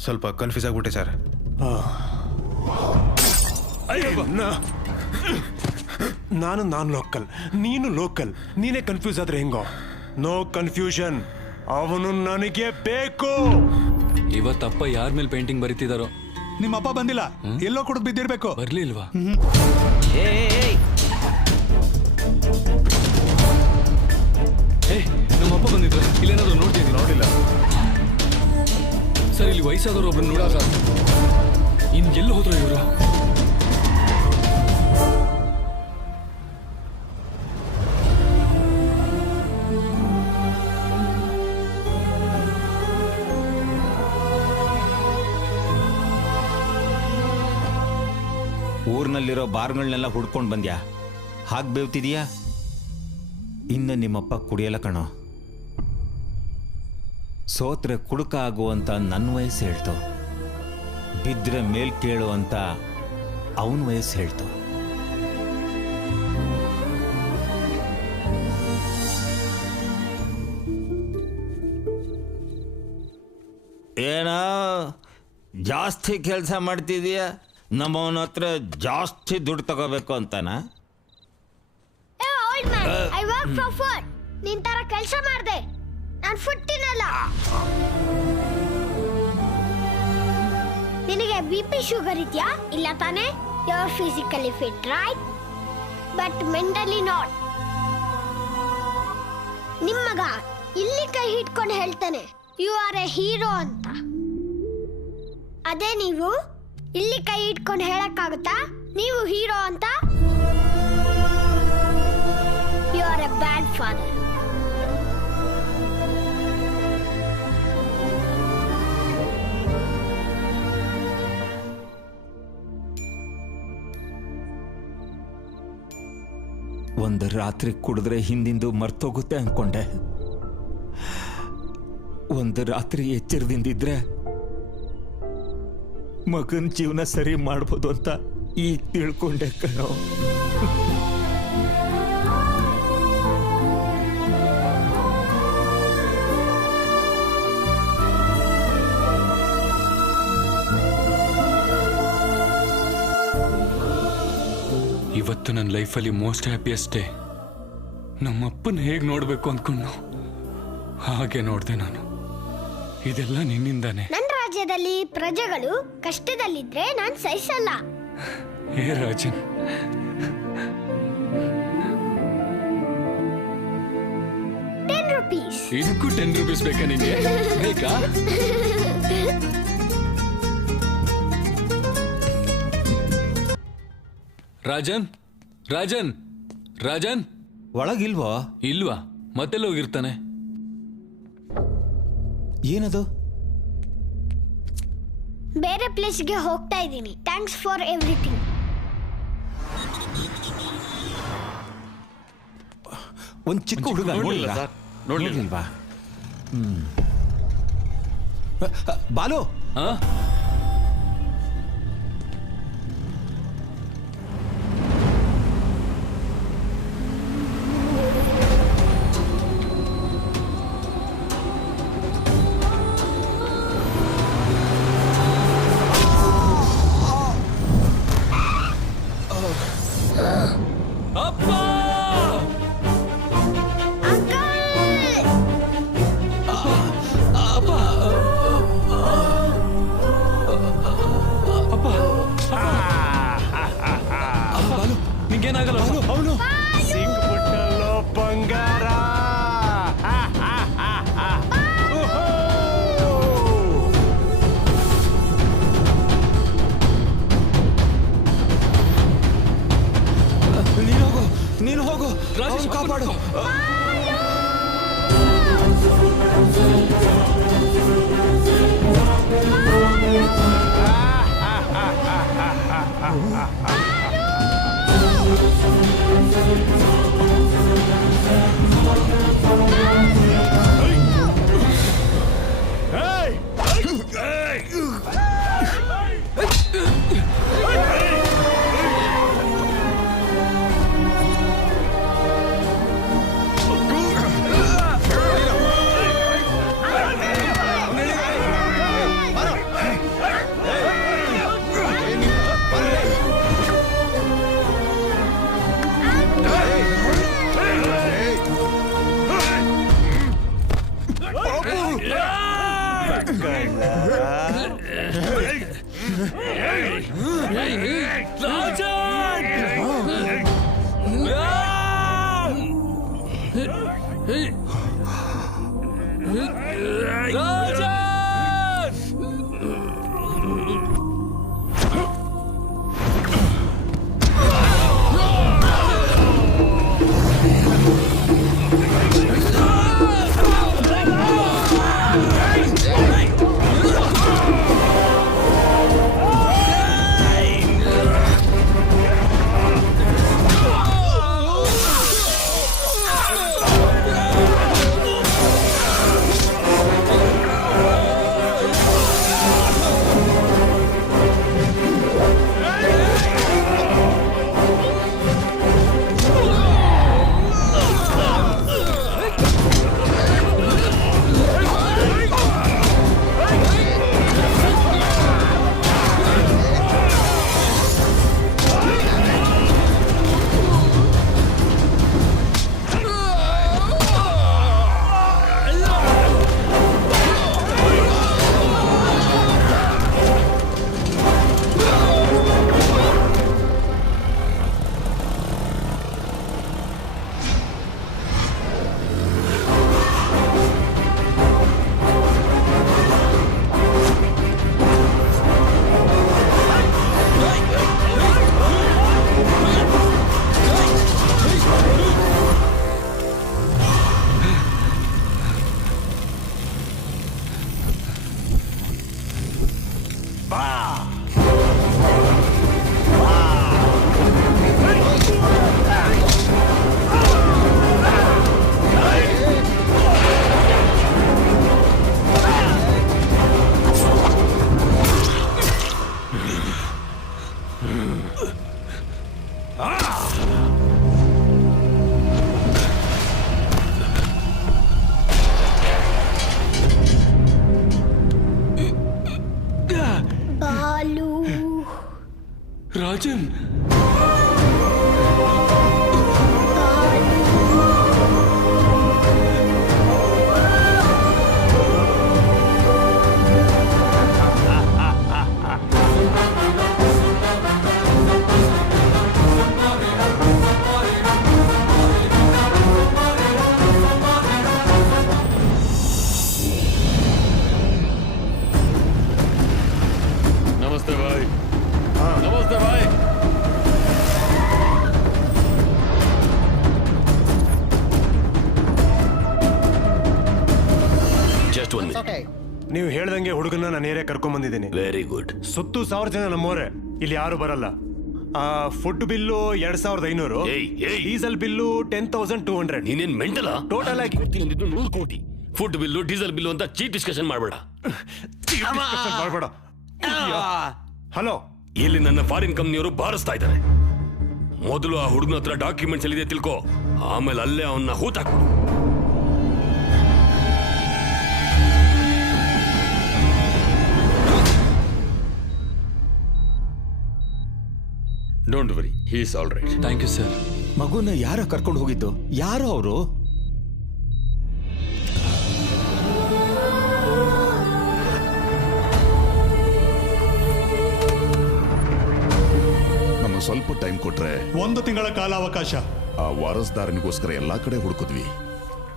ಸ್ವಲ್ಪ ಕನ್ಫ್ಯೂಸ್ ಆಗ್ಬಿಟ್ಟೆ ಸರ್. ನಾನು ಲೋಕಲ್, ನೀನು ಲೋಕಲ್. ನೀನೇ ಕನ್ಫ್ಯೂಸ್ ಆದ್ರೆ ಹೆಂಗೋ? No confusion. ಅವನು ನನಗೆ ಬೇಕು. ಇವತ್ತಪ್ಪ ಯಾರ ಮೇಲೆ ಪೇಂಟಿಂಗ್ ಬರೀತಿದಾರೋ? ನಿಮ್ಮಪ್ಪ ಬಂದಿಲ್ಲ, ಎಲ್ಲೋ ಕುಡಿದು ಬಿದ್ದಿರ್ಬೇಕು. ಬರ್ಲಿಲ್ವಾ? ನಮ್ಮಪ್ಪ ಬಂದಿದ್ರು. ಇಲ್ಲೇನಾದ್ರು ನೋಡ್ತೀನಿ? ನೋಡಿಲ್ಲ ಸರ್. ಇಲ್ಲಿ ವಯಸ್ಸಾದವರು ಒಬ್ರು ನೋಡಾರ. ಇನ್ ಎಲ್ಲಿ ಹೋದ್ರು ಇವರು? ಊರ್ನಲ್ಲಿರೋ ಬಾರ್ಗಳನ್ನೆಲ್ಲ ಹುಡ್ಕೊಂಡು ಬಂದ್ಯಾ? ಹಾಗೆ ಬೇವ್ತಿದೀಯಾ? ಇನ್ನು ನಿಮ್ಮಪ್ಪ ಕುಡಿಯಲ್ಲ ಕಣೋ. ಸೋತ್ರೆ ಕುಡುಕ ಆಗುವಂತ ನನ್ನ ವಯಸ್ಸು ಹೇಳ್ತು, ಬಿದ್ರೆ ಮೇಲ್ ಕೇಳು ಅಂತ ಅವನ ವಯಸ್ಸು ಹೇಳ್ತು. ಏನೋ ಜಾಸ್ತಿ ಕೆಲಸ ಮಾಡ್ತಿದೀಯ, ನಮ್ಮವನ ಹತ್ರ ಜಾಸ್ತಿ ದುಡ್ಡು ತಗೋಬೇಕು ಅಂತಾನ? I work for food. ನಿನ್ ತರ ಕೆಲಸ ಮಾಡ್ದೆ, ನಾನು ಫುಡ್ ತಿನ್ನಲ್ಲ. ನಿನಗೆ ಬಿಪಿ ಶುಗರ್ ಇದೆಯಾ? ಇಲ್ಲ ತಾನೆ? You are physically fit, right? But mentally not. ನಿಮ್ಮ ಮಗ ಇಲ್ಲಿ ಕೈ ಹಿಡ್ಕೊಂಡು ಹೇಳ್ತಾನೆ ಯು ಆರ್ ಎ ಹೀರೋ ಅಂತ. ಅದೇ ನೀವು ಇಲ್ಲಿ ಕೈ ಇಟ್ಕೊಂಡು ಹೇಳಕ್ಕಾಗುತ್ತಾ ನೀವು ಹೀರೋ ಅಂತ? You are a bad father. ಒಂದು ರಾತ್ರಿ ಕುಡಿದ್ರೆ ಹಿಂದಿಂದು ಮರ್ತೋಗುತ್ತೆ ಅನ್ಕೊಂಡೆ. ಒಂದು ರಾತ್ರಿ ಎಚ್ಚರದಿಂದಿದ್ರೆ ಮಗನ್ ಜೀವನ ಸರಿ ಮಾಡ್ಬೋದು ಅಂತ ಈಗ ತಿಳ್ಕೊಂಡೆ ಕಣೋ. ಇವತ್ತು ನನ್ನ ಲೈಫಲ್ಲಿ ಮೋಸ್ಟ್ ಹ್ಯಾಪಿಯೆಸ್ಟ್ ಡೇ. ನಮ್ಮಪ್ಪನ ಹೇಗೆ ನೋಡಬೇಕು ಅಂದ್ಕೊಂಡು ಹಾಗೆ ನೋಡಿದೆ ನಾನು. ಇದೆಲ್ಲ ನಿನ್ನಿಂದಾನೆ. ನನ್ನ ರಾಜ್ಯದಲ್ಲಿ ಪ್ರಜೆಗಳು ಕಷ್ಟದಲ್ಲಿದ್ರೆ ನಾನು ಸಹಿಸಲ್ಲ. ಹೇ ರಾಜನ್, ₹10. ಇದಕ್ಕೂ ₹10 ಬೇಕಾ ನಿಂಗೆ? ಬೇಕಾ? ರಾಜನ್ ರಾಜನ್ ರಾಜನ್ ಒಳಗಿಲ್ವಾ? ಇಲ್ವಾ? ಮತ್ತೆಲ್ಲ ಹೋಗಿರ್ತಾನೆ. ಏನದು? ಬೇರೆ ಪ್ಲೇಸ್ಗೆ ಹೋಗ್ತಾ ಇದ್ದೀನಿ. Thanks for everything. ಒಂದ್ ಚಿಕ್ಕ ಹುಡುಗ ನೋಡ್ಲಿಲ್ವಾ? ಬಾಲು, ನಿಂಗೇನಾಗಲ್ಲ? ಅವನು ಸಿಕ್ಬಿಟ್ಟಲ್ಲೋ ಬಂಗಾರ. ನೀನು ಹೋಗು, ರಾಜೇಶ್ ಕಾಪಾಡು. ರಾಜನ್ नमस्ते भाई। नमस्ते भाई। Just one minute. ನೀವು ಹೇಳ್ದಂಗೆ ಹುಡುಗನ ನಾನು ಏರಿಯಾ ಕರ್ಕೊಂಡ್ ಬಂದಿದ್ದೀನಿ. Very good. ಸುತ್ತು 1000 ಜನ ನಮ್ಮೋರೆ, ಇಲ್ಲಿ ಯಾರು ಬರಲ್ಲ. Food bill 2500, diesel bill 10,200. ನೀನೇನ್ ಮೆಂಟಲ್? ಟೋಟಲ್ ಆಗಿ 100 ಕೋಟಿ. ಫುಡ್ ಬಿಲ್ಲು ಡೀಸೆಲ್ ಬಿಲ್ಲು ಅಂತ ಚೀಪ್ ಡಿಸ್ಕಷನ್ ಮಾಡಬೇಡ. ಮಾಡಬೇಡ. ಹಲೋ, ಇಲ್ಲಿ ನನ್ನ ಫಾರಿನ್ ಕಂಪ್ನಿಯವರು ಬಾರಿಸ್ತಾ ಇದ್ದಾರೆ. ಮೊದಲು ಆ ಹುಡುಗನ ಹತ್ರ ಡಾಕ್ಯುಮೆಂಟ್ಸ್ ಎಲ್ಲಿದೆ ತಿಳ್ಕೊ, ಆಮೇಲೆ ಅಲ್ಲೇ ಅವನ್ನ ಹೂತಾಕ್ಬಿಡು. Don't worry, he is all right. Thank you sir. ಮಗುನ ಯಾರ ಕರ್ಕೊಂಡು ಹೋಗಿದ್ದು? ಯಾರು ಅವರು? ನಮಗೆ ಸ್ವಲ್ಪ ಟೈಮ್ ಕೊಟ್ರೆ 1 ತಿಂಗಳ ಕಾಲಾವಕಾಶ. ಆ ವಾರಸ್ದಾರನಿಗೋಸ್ಕರ ಎಲ್ಲಾ ಕಡೆ ಹುಡುಕಿದ್ವಿ.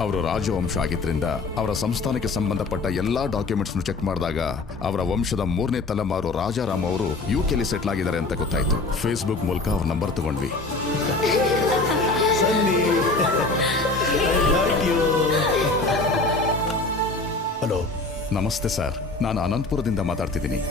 ಅವರು ರಾಜವಂಶ ಆಗಿದ್ರಿಂದ ಅವರ ಸಂಸ್ಥಾನಕ್ಕೆ ಸಂಬಂಧಪಟ್ಟ ಎಲ್ಲಾ ಡಾಕ್ಯುಮೆಂಟ್ಸ್ ಚೆಕ್ ಮಾಡಿದಾಗ ಅವರ ವಂಶದ 3ನೇ ತಲೆಮಾರು ರಾಜಾರಾಮ್ ಅವರು ಯುಕೆಲಿ ಸೆಟ್ಲ್ ಆಗಿದ್ದಾರೆ ಅಂತ ಗೊತ್ತಾಯ್ತು. ಫೇಸ್ಬುಕ್ ಮೂಲಕ ಅವ್ರ ನಂಬರ್ ತಗೊಂಡ್ವಿ. ಹಲೋ, ನಮಸ್ತೆ ಸರ್, ನಾನು ಅನಂತಪುರದಿಂದ ಮಾತಾಡ್ತಿದ್ದೀನಿ.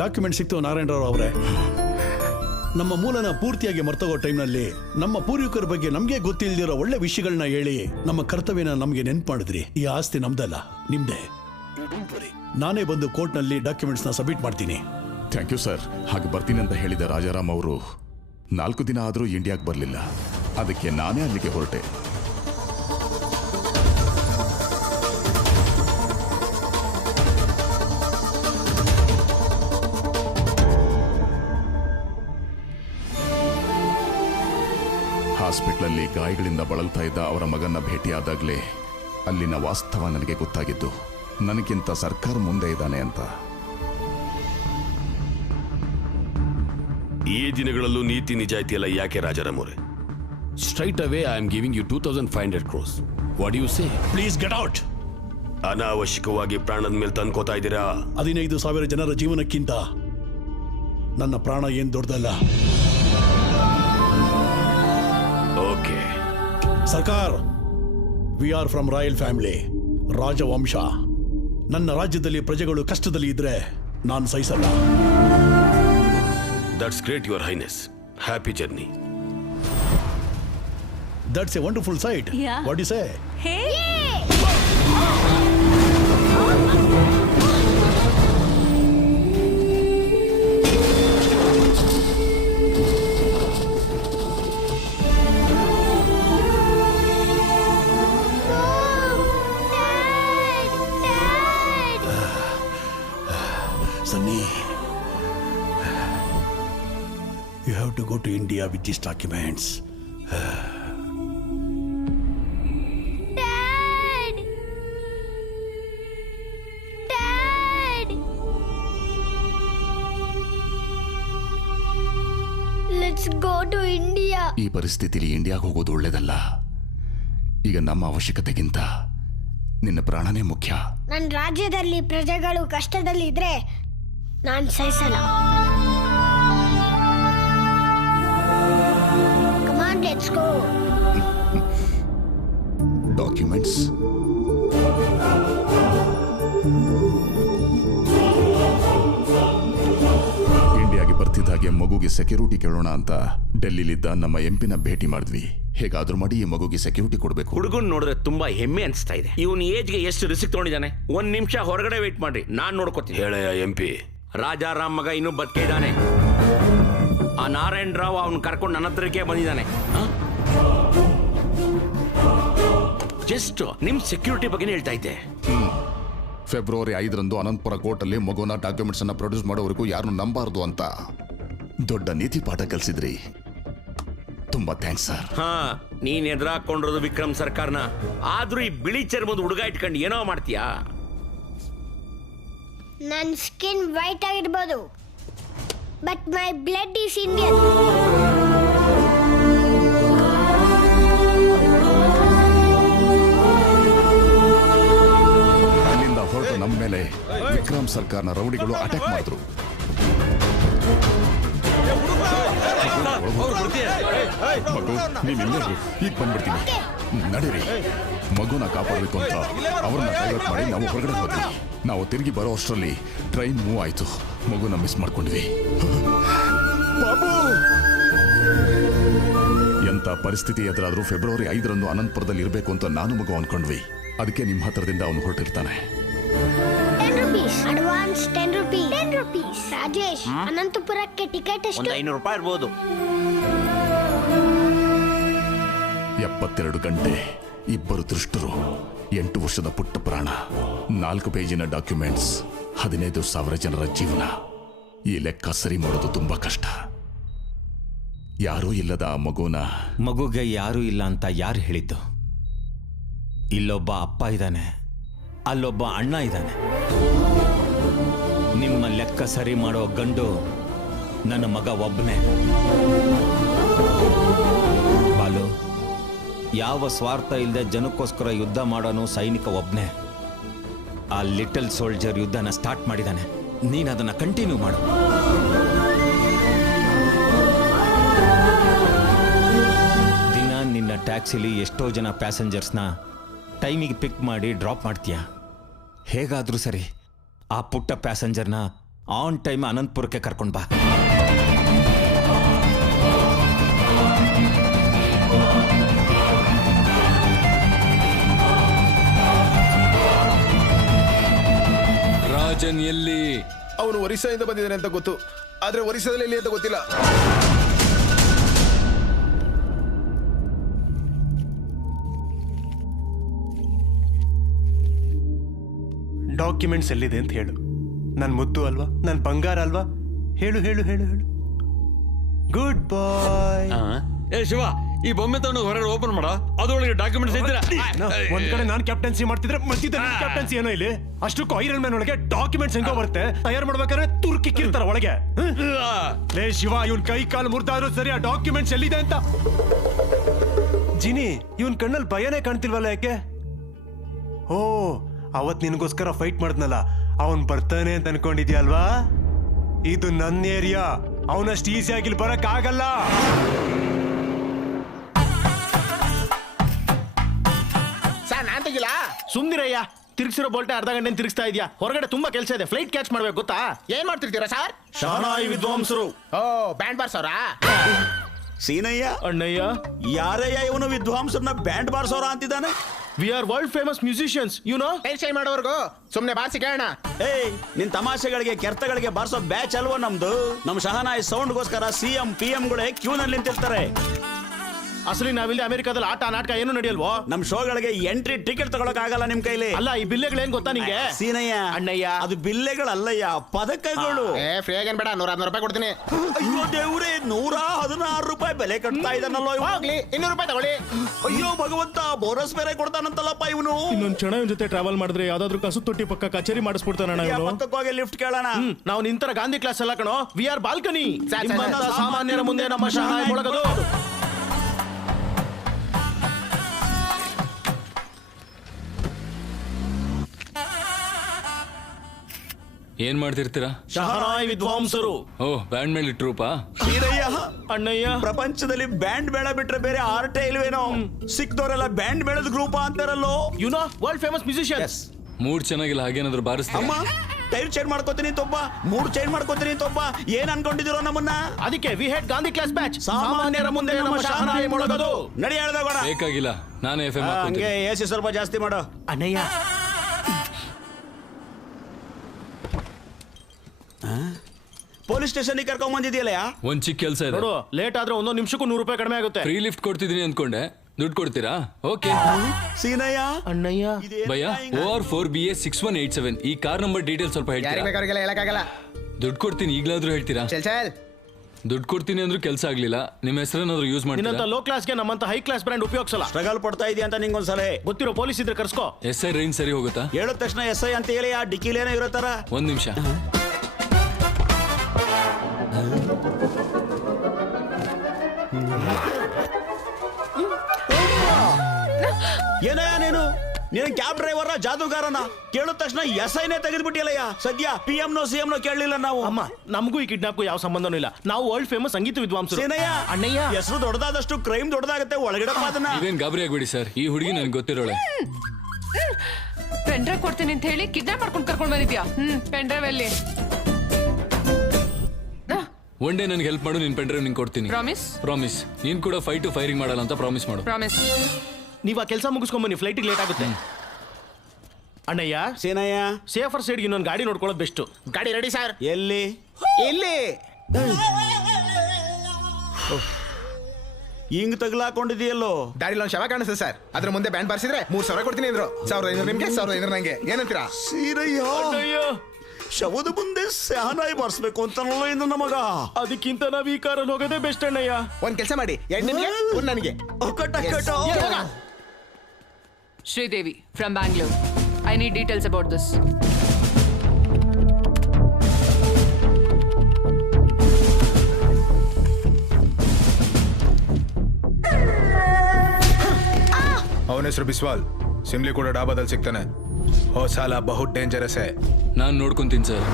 ಡಾಕ್ಯುಮೆಂಟ್ ಸಿಕ್ತು ನಾರಾಯಣರಾವ್ ಅವರೇ. ನಮ್ಮ ಮೂಲನ ಪೂರ್ತಿಯಾಗಿ ಮರ್ತೋಗೋ ಟೈಮ್ನಲ್ಲಿ ನಮ್ಮ ಪೂರ್ವಿಕರ ಬಗ್ಗೆ ನಮಗೆ ಗೊತ್ತಿಲ್ದಿರೋ ಒಳ್ಳೆ ವಿಷಯಗಳನ್ನ ಹೇಳಿ ನಮ್ಮ ಕರ್ತವ್ಯನ ನಮಗೆ ನೆನ್ಪು ಮಾಡಿದ್ರಿ. ಈ ಆಸ್ತಿ ನಮ್ದಲ್ಲ, ನಿಮ್ದೇ. ನಾನೇ ಬಂದು ಕೋರ್ಟ್ನಲ್ಲಿ ಡಾಕ್ಯುಮೆಂಟ್ಸ್ನ ಸಬ್ಮಿಟ್ ಮಾಡ್ತೀನಿ. Thank you sir. ಹಾಗೆ ಬರ್ತೀನಿ ಅಂತ ಹೇಳಿದ ರಾಜಾರಾಮ್ ಅವರು 4 ದಿನ ಆದರೂ ಇಂಡಿಯಾಗೆ ಬರಲಿಲ್ಲ. ಅದಕ್ಕೆ ನಾನೇ ಅಲ್ಲಿಗೆ ಹೊರಟೆ. ಹಾಸ್ಪಿಟ್ಲಲ್ಲಿ ಗಾಯಗಳಿಂದ ಬಳಲ್ತಾ ಇದ್ದ ಅವರ ಮಗನ ಭೇಟಿಯಾದಾಗಲೇ ಅಲ್ಲಿನ ವಾಸ್ತವ ನನಗೆ ಗೊತ್ತಾಗಿದ್ದು. ನನಗಿಂತ ಸರ್ಕಾರ ಮುಂದೆ ಇದ್ದಾನೆ ಅಂತ. ಈ ದಿನಗಳಲ್ಲೂ ನೀತಿ ನಿಜಾಯಿತಿ ಎಲ್ಲ ಯಾಕೆ ರಾಜಾರಾಮ್ ಅವರೇ? Straight away I am giving you 2500 crores. What you say? Please get out. ಅನಾವಶ್ಯಕವಾಗಿ ಪ್ರಾಣದ ಮೇಲೆ ತಂದ್ಕೋತಾ ಇದ್ದೀರಾ. 15,000 ಜನರ ಜೀವನಕ್ಕಿಂತ ನನ್ನ ಪ್ರಾಣ ಏನ್ ದೊಡ್ಡದಲ್ಲ. ಓಕೆ ಸರ್ಕಾರ್, we are from royal family, ರಾಜವಂಶ. ನನ್ನ ರಾಜ್ಯದಲ್ಲಿ ಪ್ರಜೆಗಳು ಕಷ್ಟದಲ್ಲಿ ಇದ್ರೆ ನಾನು ಸಹಿಸಲ್ಲ. That's great your highness. Happy journey. That's a wonderful sight. What you say? Sunny, you have to go to India with these documents. Dad! Dad! Let's go to India. ಈ ಪರಿಸ್ಥಿತಿಲಿ ಇಂಡಿಯಾಗೆ ಹೋಗೋದು ಒಳ್ಳೇದಲ್ಲ. ಈಗ ನಮ್ಮ ಅವಶ್ಯಕತೆಗಿಂತ ನಿನ್ನ ಪ್ರಾಣನೇ ಮುಖ್ಯ. ನನ್ನ ರಾಜ್ಯದಲ್ಲಿ ಪ್ರಜೆಗಳು ಕಷ್ಟದಲ್ಲಿ ಇದ್ರೆ ನಾನು ಸಹಿಸಲ್ಲ. Come on, let's go. Documents ಇಂಡಿಯಾಗೆ ಬರ್ತಿದ್ದಾಗೆ ಮಗುಗೆ ಸೆಕ್ಯೂರಿಟಿ ಕೇಳೋಣ ಅಂತ ಡೆಲ್ಲಿಲಿದ್ದ ನಮ್ಮ ಎಂಪಿನ ಭೇಟಿ ಮಾಡಿದ್ವಿ. ಹೇಗಾದ್ರೂ ಮಾಡಿ ಈ ಮಗುಗೆ ಸೆಕ್ಯೂರಿಟಿ ಕೊಡಬೇಕು. ಹುಡುಗನ್ ನೋಡಿದ್ರೆ ತುಂಬಾ ಹೆಮ್ಮೆ ಅನಿಸ್ತಾ ಇದೆ. ಇವನ್ ಏಜ್ಗೆ ಎಷ್ಟು ರಿಸ್ಕ್ ತಗೊಂಡಿದ್ದಾನೆ. 1 ನಿಮಿಷ ಹೊರಗಡೆ ವೇಟ್ ಮಾಡ್ರಿ, ನಾನ್ ನೋಡ್ಕೋತೀನಿ. ಹೇಳಯ್ಯ MP. ರಾಜಾರಾಮ್ ಮಗ ಇನ್ನೂ ಬದುಕಿದ್ದಾನೆ. ಆ ನಾರಾಯಣ್ ರಾವ್ ಅವ್ನು ಕರ್ಕೊಂಡು ನನ್ನ ಹತ್ರಕ್ಕೆ ಬಂದಿದ್ದಾನೆ. ಜಸ್ಟ್ ನಿಮ್ ಸೆಕ್ಯೂರಿಟಿ ಬಗ್ಗೆ ಹೇಳ್ತಾ ಇದ್ದೆ. ಫೆಬ್ರವರಿ 5ರಂದು ಅನಂತಪುರ ಕೋರ್ಟಲ್ಲಿ ಮಗುನ ಡಾಕ್ಯುಮೆಂಟ್ಸ್ ಅನ್ನ ಪ್ರೊಡ್ಯೂಸ್ ಮಾಡೋವರೆಗೂ ಯಾರನ್ನು ನಂಬಾರ್ದು ಅಂತ ದೊಡ್ಡ ನೀತಿ ಪಾಠ ಕಲಿಸಿದ್ರಿ. ತುಂಬಾ ಥ್ಯಾಂಕ್ಸ್ ಸರ್. ಹಾ, ನೀನ್ ಎದುರಾಕೊಂಡಿರೋದು ವಿಕ್ರಮ್ ಸರ್ಕಾರನ. ಆದ್ರೂ ಈ ಬಿಳಿ ಚರ್ಮದ ಹುಡುಗ ಇಟ್ಕೊಂಡು ಏನೋ ಮಾಡ್ತೀಯಾ? ನನ್ನ ಸ್ಕಿನ್ ವೈಟ್ ಆಗಿರ್ಬೋದು, but my blood is Indian. ಅಲ್ಲಿಂದ ಹೊರಟು ನಮ್ಮ ಮೇಲೆ ವಿಕ್ರಮ್ ಸರ್ಕಾರನ ರೌಡಿಗಳು ಅಟ್ಯಾಕ್ ಮಾಡಿದ್ರು. ಮಗು ನೀನಿಲ್ಲೇ ಈಗ ಬಂದ್ಬಿಡ್ತೀನಿ, ನಡೀರಿ. ಮಗುನ ಕಾಪಾಡಬೇಕು ಅಂತ ಅವ್ರನ್ನ ಡೈವರ್ಟ್ ಮಾಡಿ ನಾವು ಹೊರಗಡೆ ಹೋದ್ವಿ. ನಾವು ತಿರುಗಿ ಬರೋ ಅಷ್ಟರಲ್ಲಿ ಟ್ರೈನ್ ಮೂವ್ ಆಯ್ತು. ಮಗುನ ಮಿಸ್ ಮಾಡ್ಕೊಂಡ್ವಿ. ಎಂತ ಪರಿಸ್ಥಿತಿ ಎದುರಾದ್ರೂ ಫೆಬ್ರವರಿ 5ರಂದು ಅನಂತಪುರದಲ್ಲಿ ಇರಬೇಕು ಅಂತ ನಾನು ಮಗು ಅನ್ಕೊಂಡ್ವಿ. ಅದಕ್ಕೆ ನಿಮ್ಮ ಹತ್ರದಿಂದ ಅವನು ಹೊರಟಿರ್ತಾನೆ. 10 rupees advance. 10 rupees. 10 rupees. Rajesh, ಅನಂತಪುರಕ್ಕೆ ಟಿಕೆಟ್ ಎಷ್ಟು? 500 ರೂಪಾಯಿ ಇರ್ಬೋದು. 72 ಗಂಟೆ, 2 ದುಷ್ಟರು, 8 ವರ್ಷದ ಪುಟ್ಟ ಪ್ರಾಣ, 4 ಪೇಜಿನ ಡಾಕ್ಯುಮೆಂಟ್ಸ್, 15,000 ಜನರ ಜೀವನ. ಈ ಲೆಕ್ಕ ಸರಿ ಮಾಡೋದು ತುಂಬಾ ಕಷ್ಟ. ಯಾರೂ ಇಲ್ಲದ ಆ ಮಗುಗೆ ಯಾರೂ ಇಲ್ಲ ಅಂತ ಯಾರು ಹೇಳಿದ್ದು? ಇಲ್ಲೊಬ್ಬ ಅಪ್ಪ ಇದ್ದಾನೆ, ಅಲ್ಲೊಬ್ಬ ಅಣ್ಣ ಇದ್ದಾನೆ. ನಿಮ್ಮ ಲೆಕ್ಕ ಸರಿ ಮಾಡೋ ಗಂಡು ನನ್ನ ಮಗ ಒಬ್ಬನೇ. ಬಾಲು, ಯಾವ ಸ್ವಾರ್ಥ ಇಲ್ಲದೆ ಜನಕ್ಕೋಸ್ಕರ ಯುದ್ಧ ಮಾಡೋನು ಸೈನಿಕ ಒಬ್ಬನೇ. ಆ ಲಿಟಲ್ ಸೋಲ್ಜರ್ ಯುದ್ಧನ ಸ್ಟಾರ್ಟ್ ಮಾಡಿದ್ದಾನೆ. ನೀನು ಅದನ್ನ ಕಂಟಿನ್ಯೂ ಮಾಡು. ದಿನ ನಿನ್ನ ಟ್ಯಾಕ್ಸಿಲಿ ಎಷ್ಟೋ ಜನ ಪ್ಯಾಸೆಂಜರ್ಸ್ನ ಟೈಮಿಗೆ ಪಿಕ್ ಮಾಡಿ ಡ್ರಾಪ್ ಮಾಡ್ತೀಯ. ಹೇಗಾದ್ರೂ ಸರಿ ಆ ಪುಟ್ಟ ಪ್ಯಾಸೆಂಜರ್ನ ಆನ್ ಟೈಮ್ ಅನಂತಪುರಕ್ಕೆ ಕರ್ಕೊಂಡು ಬಾ. ರಾಜನ್ ಎಲ್ಲಿ? ಅವನು ಒರಿಸ್ಸಾದಿಂದ ಬಂದಿದ್ದಾನೆ ಅಂತ ಗೊತ್ತು, ಆದ್ರೆ ಒರಿಸ್ಸಾದಲ್ಲಿ ಎಲ್ಲಿ ಅಂತ ಗೊತ್ತಿಲ್ಲ. ಡಾಕ್ಯುಮೆಂಟ್ಸ್ ಎಲ್ಲಿದೆ ಅಂತ ಹೇಳು. ನನ್ನ ಮುದ್ದು ಅಲ್ವಾ, ನನ್ನ ಬಂಗಾರ ಅಲ್ವಾ? ಹೇಳು ಹೇಳು ಹೇಳು ಹೇಳು. ಗುಡ್ ಬಾಯ್. ಏ ಶಿವ, ಈ ಬೊಮ್ಮೆ ತಗೊಂಡು ಹೊರಗಡೆ ಓಪನ್ ಮಾಡ. ಅದರೊಳಗೆ ಡಾಕ್ಯುಮೆಂಟ್ಸ್ ಇದ್ದೀರಾ? ಒಂದ್ ಕಡೆ ನಾನು ಕ್ಯಾಪ್ಟನ್ಸಿ ಮಾಡ್ತಿದ್ರೆ ಮತ್ತಿದ್ದ ಕ್ಯಾಪ್ಟನ್ಸಿ ಏನೋ ಇಲ್ಲಿ. ಅಷ್ಟಕ್ಕೂ ಐರನ್ ಮ್ಯಾನ್ ಒಳಗೆ ಡಾಕ್ಯುಮೆಂಟ್ಸ್ ಹೆಂಗೋ ಬರುತ್ತೆ. ತಯಾರು ಮಾಡ್ಬೇಕಾದ್ರೆ ತುರ್ಕಿಕ್ಕಿರ್ತಾರ ಒಳಗೆ. ಲೇ ಶಿವ, ಇವನ್ ಕೈ ಕಾಲು ಮುರಿದಾದ್ರೂ ಸರಿ, ಆ ಡಾಕ್ಯುಮೆಂಟ್ಸ್ ಎಲ್ಲಿದೆ ಅಂತ. ಜಿನಿ, ಇವನ್ ಕಣ್ಣಲ್ಲಿ ಭಯನೇ ಕಾಣ್ತಿಲ್ವಲ್ಲ, ಯಾಕೆ? ಓ, ಅವತ್ ನಿನಗೋಸ್ಕರ ಫೈಟ್ ಮಾಡಿದ್ನಲ್ಲ, ಅವನ್ ಬರ್ತಾನೆ ಅಂತ ಅನ್ಕೊಂಡಿದ್ಯಲ್ವಾ? ಇದು ನನ್ನ ಏರಿಯಾ, ಅವನಷ್ಟು ಈಸಿಯಾಗಿ ಇಲ್ಲಿ ಬರಕ್ ಆಗಲ್ಲ. ಸರ್, ನಾನ್ ತೆಗಿಲ್ಲ. ಸುಮ್ನಿರಯ್ಯ, ತಿರ್ಗಿಸಿರೋ ಬೋಲ್ಟೆ ಅರ್ಧ ಗಂಟೆ ತಿರ್ಗಿಸ್ತಾ ಇದೆಯಾ? ಹೊರಗಡೆ ತುಂಬಾ ಕೆಲಸ ಇದೆ. ಫ್ಲೈಟ್ ಕ್ಯಾಚ್ ಮಾಡ್ಬೇಕು, ಗೊತ್ತಾ? ಏನ್ ಮಾಡ್ತಿರ್ತೀರಾ ಸರ್? ಶಹನಾಯಿ ವಿದ್ವಾಂಸರು. ಓ, ಬ್ಯಾಂಡ್ ಬಾರ್ಸೋರಾ? ಸೀನಯ್ಯ, ಅಣ್ಣಯ್ಯ, ಯಾರಯ್ಯ ಇವನು ವಿದ್ವಾಂಸರನ್ನ ಬ್ಯಾಂಡ್ ಬಾರ್ಸೋರ ಅಂತಿದ್ದಾನೆ? We are world famous musicians, you know. Tension ಮಾಡೋರ್ಗು ಸುಮ್ನೆ ಬಾರ್ಸಿ ಕೇಳೋಣ. ಏಯ್, ನಿನ್ ತಮಾಷೆಗಳಿಗೆ ಕೆರ್ತಗಳಿಗೆ ಬಾರ್ಸೋ ಬ್ಯಾಚ್ ಅಲ್ವಾ ನಮ್ದು? ನಮ್ ಶಹನಾಯಿ ಸೌಂಡ್ಗೋಸ್ಕರ CM PM ಗಳೇ ಕ್ಯೂನಲ್ಲಿ ನಿಂತಿರ್ತಾರೆ. ಅಸಲಿ ನಾವಿಲ್ಲಿ ಅಮೆರಿಕಾದಲ್ಲಿ ಆಟ ನಾಟಕ ಏನು ನಡೆಯಲ್ವೋ? ನಮ್ ಶೋಗಳಿಗೆ ಎಂಟ್ರಿ ಟಿಕೆಟ್ ತಗೊಳಕ್ ಆಗಲ್ಲ ನಿಮ್ ಕೈಲಿ. ಅಲ್ಲ, ಈ ಬಿಲ್ಲೆಗಳು ಏನ್ ಗೊತ್ತಾ ನಿಂಗೆ? ಸೀನಯ್ಯ, ಅಣ್ಣಯ್ಯ, ಅದು ಬಿಲ್ಲೆಗಳಲ್ಲಯ್ಯ, ಪದಕಗಳು. ಫ್ರೀ ಆಗೇನ್ ಬೇಡ, 100 ರೂಪಾಯಿ ಕೊಡ್ತೀನಿ. ಅಯ್ಯೋ ದೇವ್ರೆ, 116 ರೂಪಾಯಿ ಬೆಲೆ ಕಟ್ತಾ ಇದ್ದಾನಲ್ಲೋ. ಹೋಗ್ಲಿ, 200 ರೂಪಾಯಿ ತಗೊಳ್ಳಿ. ಅಯ್ಯೋ ಭಗವಂತ, ಬೋನಸ್ ಬೇರೆ ಕೊಡ್ತಾನಂತಲ್ಲಪ್ಪ ಇವನು. ಇನ್ನೊಂದ್ ಕ್ಷಣ ಇವನ್ ಜೊತೆ ಟ್ರಾವೆಲ್ ಮಾಡಿದ್ರೆ ಯಾವ್ದಾದ್ರು ಕಸು ತೊಟ್ಟಿ ಪಕ್ಕ ಕಚೇರಿ ಮಾಡಿಸ್ಬಿಡ್ತಾನ. ಪಕ್ಕಕ್ಕೋಗಿ ಲಿಫ್ಟ್ ಕೇಳೋಣ. ನಾವು ನಿಂತರ ಗಾಂಧಿ ಕ್ಲಾಸ್ ಎಲ್ಲ ಕಣೋ. We are balcony. ಸಾಮಾನ್ಯರ ಮುಂದೆ ನಮ್ಮ ಶಹನಾಯಿ ಮೊಳಗದು. ಏನ್ ಮಾಡ್ತಿರ್ತೀರಾ? ಶಹನಾಯಿ ವಿದ್ವಾಂಸರು. ಓ, ಬ್ಯಾಂಡ್ ಮೇಲೆ ಟ್ರೂಪಾ? ಹೀರಯ್ಯ, ಅಣ್ಣಯ್ಯ, ಪ್ರಪಂಚದಲ್ಲಿ ಬ್ಯಾಂಡ್ ಬೇಡ ಬಿಟ್ರೆ ಬೇರೆ ಆರ್ಟೇ ಇಲ್ವೇನೋ? ಸಿಕ್ದವರೆಲ್ಲ ಬ್ಯಾಂಡ್ ಬೇಡದ ಗ್ರೂಪ್ ಅಂತಾರಲ್ಲೋ. You know, world famous musicians. Mood ಚೆನ್ನಾಗಿಲ್ಲ, ಹಾಗೇನಾದ್ರು ಬಾರಿಸ್ತೀರಾ? ಅಮ್ಮ, ಟೈರ್ ಚೇಂಜ್ ಮಾಡ್ಕೋತೀನಿ ತೊಬ್ಬ, ಮೂಡ್ ಚೇಂಜ್ ಮಾಡ್ಕೋತೀನಿ ತೊಬ್ಬ. ಏನ್ ಅನ್ಕೊಂಡಿದಿರೋ ನಮ್ಮನ್ನ? ಅದಕ್ಕೆ we had Gandhi class batch. ಸಾಮಾನ್ಯರ ಮುಂದೆ ನಮ್ಮ ಶಹನಾಯಿ ಮೊಳಗದು. ನಡಿ ಹೇಳ್ದೋಗೋಣ. ಬೇಕಾಗಿಲ್ಲ, ನಾನೇ FM ಹಂಗೆ AC ಸ್ವಲ್ಪ ಜಾಸ್ತಿ ಮಾಡೋ. ಅಣ್ಣಯ್ಯ, ಪೊಲೀಸ್ ಸ್ಟೇಷನ್ ಕರ್ಕೊಂಡ್ ಬಂದಿದ್ಯಲ್ಲ ಒಂದ್ ಚಿಕ್ಕ ಕೆಲಸ ಇದೆ. ನೋಡು ಲೇಟ್ ಆದ್ರೆ 1 ನಿಮಿಷಕ್ಕೂ 100 ರೂಪಾಯಿ ಕಡಿಮೆ ಆಗುತ್ತೆ. ಫ್ರೀ ಲಿಫ್ಟ್ ಕೊಡ್ತಿದೀನಿ ಅನ್ಕೊಂಡೆ, ದುಡ್ಡು ಕೊಡ್ತೀರಾ? ಓಕೆ. ಸೀನಯ್ಯ ಅಣ್ಣಯ್ಯ ಭಯ್ಯ OR4BA6187 ಈ ಕಾರ್ ನಂಬರ್ ಡೀಟೇಲ್ ಸ್ವಲ್ಪ ಹೇಳ್ತೀರಾ? ಹೇಳಕ್ಕಾಗಲ್ಲ. ದುಡ್ಡು ಕೊಡ್ತೀನಿ, ಈಗಲಾದ್ರೂ ಹೇಳ್ತೀರಾ? ದುಡ್ಡು ಕೊಡ್ತೀನಿ ಅಂದ್ರೂ ಕೆಲಸ ಆಗ್ಲಿಲ್ಲ. ನಿಮ್ಮ ಹೆಸರೇನಾದ್ರೂ ಯೂಸ್ ನಿನ್ನಂತ ಮಾಡ್ತೀರಾ? ಲೋ ಕ್ಲಾಸ್ಗೆ ನಮ್ಮಂತ ಹೈ ಕ್ಲಾಸ್ ಬ್ರ್ಯಾಂಡ್ ಉಪಯೋಗಿಸಲ್ಲ. ಸ್ಟ್ರಗಲ್ ಪಡ್ತಾ ಇದೆಯಾ ಅಂತ ನಿಂಗೊಂದ್ಸಲ ಗೊತ್ತಿರೋ ಪೊಲೀಸ್ ಇದ್ರೆ ಕರ್ಸ್ಕೋ. SI ರೇಂಜ್ ಸರಿ ಹೋಗುತ್ತಾ? ಹೇಳಿದ ತಕ್ಷಣ ಎಸ್ ಐ ಅಂತ ಹೇಳಿ ಆ ಡಿಕ್ಕಿಲೇನೋ ಇರೋ ತರ. ಒಂದ್ ನಿಮಿಷ. ಏನಯ್ಯ ನೀನು ಕ್ಯಾಬ್ ಡ್ರೈವರ್ ಜಾದೂಗಾರನ ಕೇಳಿದ ತಕ್ಷಣ ಎಸ್ ಐನೇ ತೆಗೆದ್ಬಿಟ್ಟಿಯಲ್ಲಯ್ಯ. ಸದ್ಯ PM ನೋ CM ನೋ ಕೇಳಲಿಲ್ಲ ನಾವು. ಅಮ್ಮ ನಮಗೂ ಈ ಕಿಡ್ನಾಪ್ಗೂ ಯಾವ ಸಂಬಂಧನೂ ಇಲ್ಲ. ನಾವು ವರ್ಲ್ಡ್ ಫೇಮಸ್ ಸಂಗೀತ ವಿದ್ವಾಂಸರು. ಏನಯ್ಯ ಅಣ್ಣಯ್ಯ ಹೆಸರು ದೊಡ್ಡದಾದಷ್ಟು ಕ್ರೈಮ್ ದೊಡ್ಡದಾಗುತ್ತೆ ಒಳಗಡೆ ಅದನ್ನ. ನೀವೇನ್ ಗಾಬರಿ ಆಗ್ಬೇಡಿ ಸರ್, ಈ ಹುಡುಗಿ ನನ್ಗೆ ಗೊತ್ತಿರೋಳೆ. ಪೆನ್ ಡ್ರೈವ್ ಕೊಡ್ತೀನಿ ಅಂತ ಹೇಳಿ ಕಿಡ್ನಾಪ್ ಮಾಡ್ಕೊಂಡು ಕರ್ಕೊಂಡು ಬಂದಿದ್ಯಾ? ಪೆನ್ ಡ್ರೈವ್ ಅಲ್ಲಿ ಒನ್ ಡೇ ನನ್ಗೆ ಹೆಲ್ಪ್ ಮಾಡು, ನಿನ್ ಪೆನ್ ಡ್ರೈವ್ ನಿಂಗೆ ಕೊಡ್ತೀನಿ. ಪ್ರಾಮಿಸ್. ನೀನ್ ಕೂಡ ಫೈಟ್ ಫೈರಿಂಗ್ ಮಾಡಲ್ಲ ಅಂತ ಪ್ರಾಮಿಸ್ ಮಾಡು. ಪ್ರಾಮಿಸ್. ನೀವ್ ಆ ಕೆಲಸ ಮುಗಿಸ್ಕೊಂಬನ್ನಿ, ಫ್ಲೈಟಿಗೆ ಲೇಟ್ ಆಗುತ್ತೆ. ಅಣ್ಣಯ್ಯ ಸೇನಯ್ಯ ಸೇಫರ್ ಸೈಡ್ಗೆ ಇನ್ನೊಂದು ಗಾಡಿ ನೋಡ್ಕೊಳ್ಳೋದು ಬೆಸ್ಟ್. ಗಾಡಿ ರೆಡಿ ಸರ್. ಎಲ್ಲಿ ಹಿಂಗ್ ತಗ್ಲಾಕೊಂಡಿದೆಯಲ್ಲೋ? ದಾರಿಲಿ ಒಂದು ಶವ ಕಾಣಿಸ್ತದೆ ಸರ್. ಅದ್ರ ಮುಂದೆ ಬ್ಯಾಂಡ್ ಬಾರಿಸಿದ್ರೆ 3,000 ಕೊಡ್ತೀನಿ ಅಂದ್ರು. 1,500 ನಿಮ್ಗೆ, 1,500 ನಂಗೆ. ಏನಂತೀರಾ? ಸೀರಯ್ಯ ಶವದ ಮುಂದೆ ಸಹನಾಯಿ ಬಾರಿಸ್ಬೇಕು ಅಂತನಲ್ಲ ಇನ್ನು ನಮಗ. ಅದಕ್ಕಿಂತ ನಾವ್ ಈ ಕಾರಲ್ಲಿ ಹೋಗೋದೇ ಬೆಸ್ಟ್ ಅಣ್ಣಯ್ಯ. ಒಂದ್ ಕೆಲಸ ಮಾಡಿ, 2 ನಿಮ್ಗೆ 1 ನನಗೆ. Sridevi from Bangalore. I need details about this. ಅವನ ಹೆಸರು ಬಿಸ್ವಾಲ್. ಸಿಮ್ಲಿ ಕೂಡ ಡಾಬಾದಲ್ಲಿ ಸಿಗ್ತಾನೆ. ಓ ಸಾಲ ಬಹುತ್ ಡೇಂಜರಸ್ ಹೈ. ನಾನು ನೋಡ್ಕೊಂತೀನಿ ಸರ್.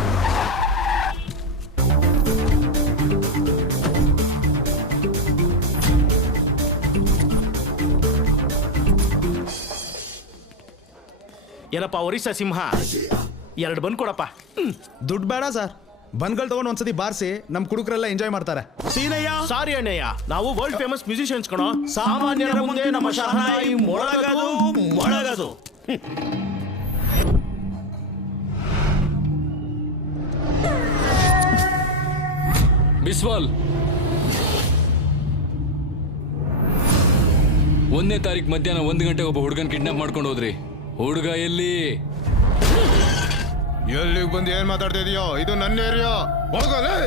ಏನಪ್ಪ ಒರಿಸ್ಸಾ ಸಿಂಹ, 2 ಬಂದ್ ಕೊಡಪ್ಪ. ದುಡ್ಡು ಬೇಡ ಸರ್, ಬನ್ಗಳು ತಗೊಂಡು ಒಂದ್ಸತಿ ಬಾರಿಸಿ ನಮ್ ಕುಡುಕರೆಲ್ಲ ಎಂಜಾಯ್ ಮಾಡ್ತಾರೆ. ಸೀನಯ್ಯ ಸಾರಿ ಅಣ್ಣಯ್ಯ, ನಾವು ವರ್ಲ್ಡ್ ಫೇಮಸ್ ಮ್ಯೂಸಿಷಿಯನ್ಸ್ ಕಣೋ. ಸಾಮಾನ್ಯರ ಮುಂದೆ ನಮ್ಮ ಶಹನಾಯಿ ಮೊಳಗದು. ಬಿಸ್ವಾಲ್, 1ನೇ ತಾರೀಕು ಮಧ್ಯಾಹ್ನ 1 ಗಂಟೆಗೆ ಒಬ್ಬ ಹುಡುಗನ್ ಕಿಡ್ನಾಪ್ ಮಾಡ್ಕೊಂಡು ಹೋದ್ರಿ. ಹುಡುಗ ಎಲ್ಲಿಗೆ ಬಂದು ಏನ್ ಮಾತಾಡ್ತಾ ಇದೀಯೋ? ಇದು ನನ್ನ ಏರಿಯಾ. ಹೋಗಲೇ.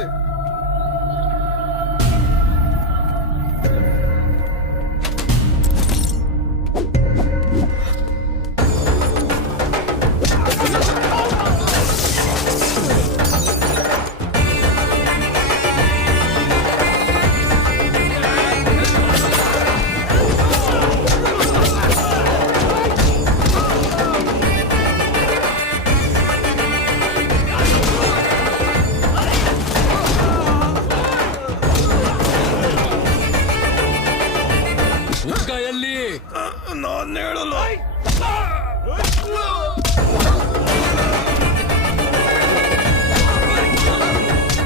ಹುಡುಗ ಎಲ್ಲಿ? ನಾನು ಹೇಳಲ್ಲ.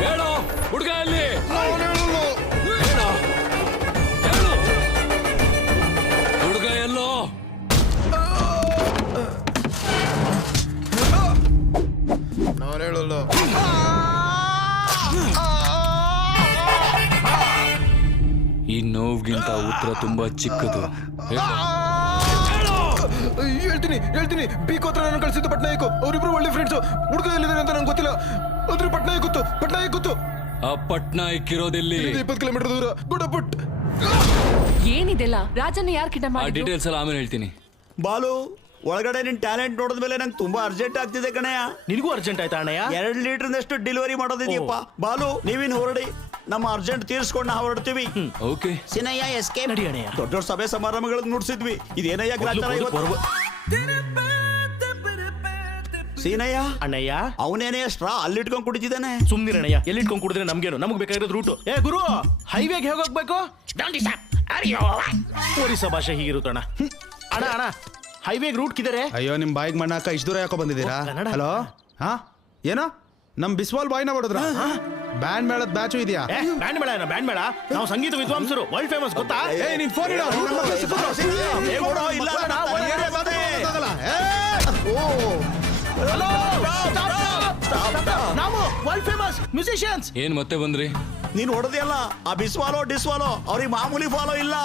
ಹೇಳೋ, ಹುಡುಗ ಎಲ್ಲಿ? ಹುಡುಗ ಎಲ್ಲೋ? ನಾನು ಹೇಳಲ್ಲ. ಈ ನೋವ್ಗಿಂತ ಉತ್ತರ ತುಂಬಾ ಚಿಕ್ಕದು. ಹೇಳ್ತೀನಿ. ಬೀಕೋತ್ರ ನಾನು ಕಳಿಸಿದ್ದು ಪಟ್ನಾಯಕ್. ಅವರಿಬ್ರು ಒಳ್ಳೆ ಫ್ರೆಂಡ್ಸ್. ಹುಡುಗ ಎಲ್ಲಿದ್ದಾರೆ ಅಂತ ನಂಗೆ ಗೊತ್ತಿಲ್ಲ. ಆದ್ರೆ ಪಟ್ನಾಯಕ್ ಗೊತ್ತು. ಆ ಪಟ್ನಾಯಕ್ ಇರೋದೆಲ್ಲಿ? 20 ಕಿಲೋಮೀಟರ್ ದೂರ. ಗುಡಪುಟ್. ಏನಿದೆಲ್ಲ? ರಾಜನ್ನ ಯಾರು ಕಿಡ್ನಾಪ್ ಆ ಮಾಡಿದ್ರು? ಡೀಟೇಲ್ಸ್ ಎಲ್ಲ ಆಮೇಲೆ ಹೇಳ್ತೀನಿ. ಬಾಲು, ಒಳಗಡೆ ನಿನ್ ಟ್ಯಾಲೆಂಟ್ ನೋಡಿದ್ಮೇಲೆ ನಂಗೆ ತುಂಬಾ ಅರ್ಜೆಂಟ್ ಆಗ್ತಿದೆ ಕಣಯ್ಯ. ನಿನಗೂ ಅರ್ಜೆಂಟ್ ಆಯ್ತಾ ಅಣ್ಣಯ್ಯ? 2 ಲೀಟರ್ನಷ್ಟು ಡೆಲಿವರಿ ಮಾಡೋದಿದೆಯಪ್ಪ. ಬಾಲು, ನೀವಿನ್ ಹೊರಡಿ, ನಮ್ಮ ಅರ್ಜೆಂಟ್ ತೀರ್ಸ್ಕೊಂಡು ನಾವು ಹೊರಡ್ತೀವಿ. ಓಕೆ ಸಿನಯ್ಯ ಎಸ್ಕೆ ನಡಿ ಅಣ್ಣಯ್ಯ. ದೊಡ್ಡ ಸಭೆ ಸಮಾರಂಭಗಳನ್ನ ನುಡ್ಸಿದ್ವಿ. ಇದೇನಯ್ಯ ಗ್ರಾಚಾರ ಇವತ್ತು? ಸೀನಯ್ಯ ಅಣ್ಣಯ್ಯ, ಅವನೇನೇ ಸ್ಟ್ರಾ ಅಲ್ಲಿಟ್ಕೊಂಡ್ ಕುಡಿತಿದ್ದಾನೆ. ಸುಮ್ನಿರಣ್ಣಯ್ಯ, ಎಲ್ಲಿಟ್ಕೊಂಡ್ ಕುಡಿದ್ರೆ ನಮ್ಗೇನು? ನಮಗ್ ಬೇಕಾಗಿರೋದು ರೂಟು. ಏ ಗುರು, ಹೈವೇಗೆ ಹೋಗ್ಬೇಕು. ಒರಿಸ್ಸಾ ಭಾಷೆ ಹೀಗಿರುತ್ತಣ್ಣ. ಅಣ್ಣ ಹೈವೇಗೆ ರೂಟ್ ಕಿದರೆ. ಅಯ್ಯೋ, ನಿಮ್ ಬಾಯಿಗೆ ಮಣ್ಣಾಕ ಇಷ್ಟು ದೂರ ಯಾಕೋ ಬಂದಿದ್ದೀರಾ? ಹಲೋ, ಹಾ ಏನೋ ನಮ್ ಬಿಸ್ವಾಲ್ ಬಾಯ್ನ ಹೊಡೆದ್ರ? ಬ್ಯಾಂಡ್ ಮೇಳದ ಬ್ಯಾಚು ಇದೆಯಾ? ಬ್ಯಾಂಡ್ ಮೇಳ. ನಾವು ಸಂಗೀತ ವಿದ್ವಾಂಸರು, ವರ್ಲ್ಡ್ ಫೇಮಸ್ ಗೊತ್ತಾ? ನೀನ್ ಫೋನ್ ಇಡೋ. ನಾವು ವರ್ಲ್ಡ್ ಫೇಮಸ್ ಮ್ಯೂಸಿಷಿಯನ್ಸ್. ಏನ್ ಮತ್ತೆ ಬಂದ್ರಿ? ನೀನ್ ಹೊಡೆದಿಯಲ್ಲ ಆ ಬಿಸ್ವಾಲೋ ಡಿಸ್ವಾಲೋ ಅವ್ರಿಗೆ ಮಾಮೂಲಿ ಫಾಲೋ ಇಲ್ಲ.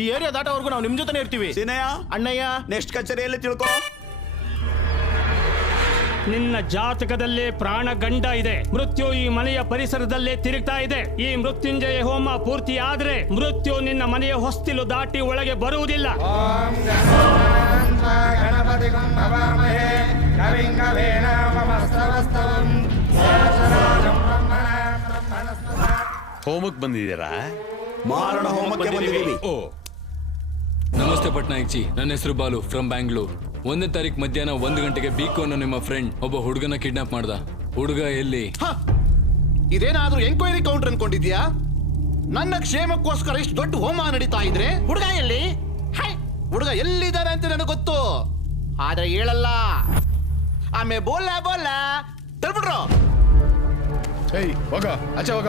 ಈ ಏರಿಯಾ ದಾಟೋವರೆಗೂ ನಾವು ನಿಮ್ ಜೊತೆನೇ ಇರ್ತೀವಿ. ಸಿನಯ್ಯ ಅಣ್ಣಯ್ಯ ನೆಕ್ಸ್ಟ್ ಕಚೇರಿಯಲ್ಲಿ ತಿಳ್ಕೊ. ನಿನ್ನ ಜಾತಕದಲ್ಲೇ ಪ್ರಾಣ ಗಂಡ ಇದೆ. ಮೃತ್ಯು ಈ ಮನೆಯ ಪರಿಸರದಲ್ಲೇ ತಿರುಗ್ತಾ ಇದೆ. ಈ ಮೃತ್ಯುಂಜಯ ಹೋಮ ಪೂರ್ತಿ ಆದ್ರೆ ಮೃತ್ಯು ನಿನ್ನ ಮನೆಯ ಹೊಸ್ತಿಲು ದಾಟಿ ಒಳಗೆ ಬರುವುದಿಲ್ಲ. ಹೋಮಕ್ಕೆ ಬಂದಿದ್ದೀರಾ? ಮಾರಣ ಹೋಮಕ್ಕೆ ಬಂದಿದ್ದೀವಿ. ಓ, ನಮಸ್ತೆ ಪಟ್ನಾಯಕ್ ಜಿ, ನನ್ನ ಹೆಸರು ಬಾಲು ಫ್ರಮ್ ಬ್ಯಾಂಗ್ಳೂರ್. 1ನೇ ತಾರೀಕು ಮಧ್ಯಾಹ್ನ 1 ಗಂಟೆಗೆ ಬೀಕು ಅನ್ನೋ ನಿಮ್ಮ ಫ್ರೆಂಡ್ ಒಬ್ಬ ಹುಡುಗನ ಕಿಡ್ನಾಪ್ ಮಾಡ್ದ. ಹುಡುಗ ಎಲ್ಲಿ? ಇದೇನಾದ್ರೂ ಎಂಕ್ವೈರಿ ಕೌಂಟರ್ ಅನ್ಕೊಂಡಿದ್ಯಾ? ನನ್ನ ಕ್ಷೇಮಕ್ಕೋಸ್ಕರ ಇಷ್ಟು ದೊಡ್ಡ ಹೋಮ ನಡೀತಾ ಇದ್ರೆ ಹುಡುಗ ಎಲ್ಲಿ? ಹುಡುಗ ಎಲ್ಲಿದ್ದಾರೆ ಅಂತ ನನಗೆ ಗೊತ್ತು, ಆದ್ರೆ ಹೇಳಲ್ಲ. ಆಮೆ ಬೋಲ ಬೋಲ ತಳ್ಬಿಟ್ರು. ಏಯ್ ಹೋಗ ಆಚೆ ಹೋಗ.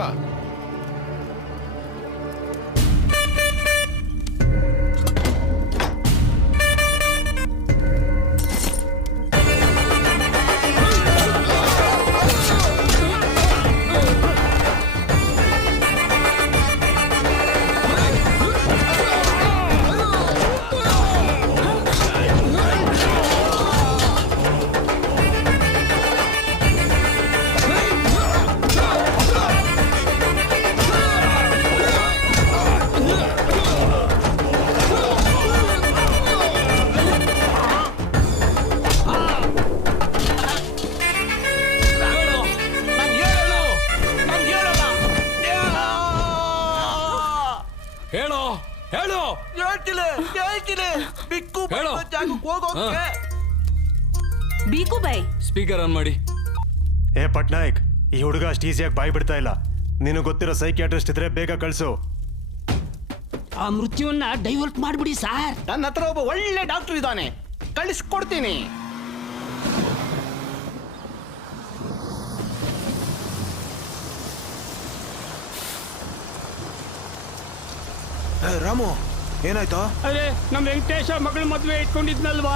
ಹೇಳೋ ಹೇಳು. ಬೀಕು ಬೈ ಸ್ಪೀಕರ್ ಆನ್ ಮಾಡಿ. ಏ ಪಟ್ನಾಯಕ್, ಈ ಹುಡುಗ ಅಷ್ಟು ಈಸಿಯಾಗಿ ಬಾಯ್ ಬಿಡ್ತಾ ಇಲ್ಲ. ನಿನಗೆ ಗೊತ್ತಿರೋ ಸೈಕಿಯಾಟ್ರಿಸ್ಟ್ ಇದ್ರೆ ಬೇಗ ಕಳ್ಸು. ಆ ಮೃತ್ಯುವನ್ನ ಡೈವರ್ಟ್ ಮಾಡ್ಬಿಡಿ ಸಾರ್. ನನ್ನ ಹತ್ರ ಒಬ್ಬ ಒಳ್ಳೆ ಡಾಕ್ಟರ್ ಇದ್ದಾನೆ, ಕಳಿಸ್ಕೊಡ್ತೀನಿ. ರಾಮು ಏನಾಯ್ತು? ಅರೆ ನಮ್ ವೆಂಕಟೇಶ ಮಗಳ ಮದ್ವೆ ಇಟ್ಕೊಂಡಿದ್ನಲ್ವಾ,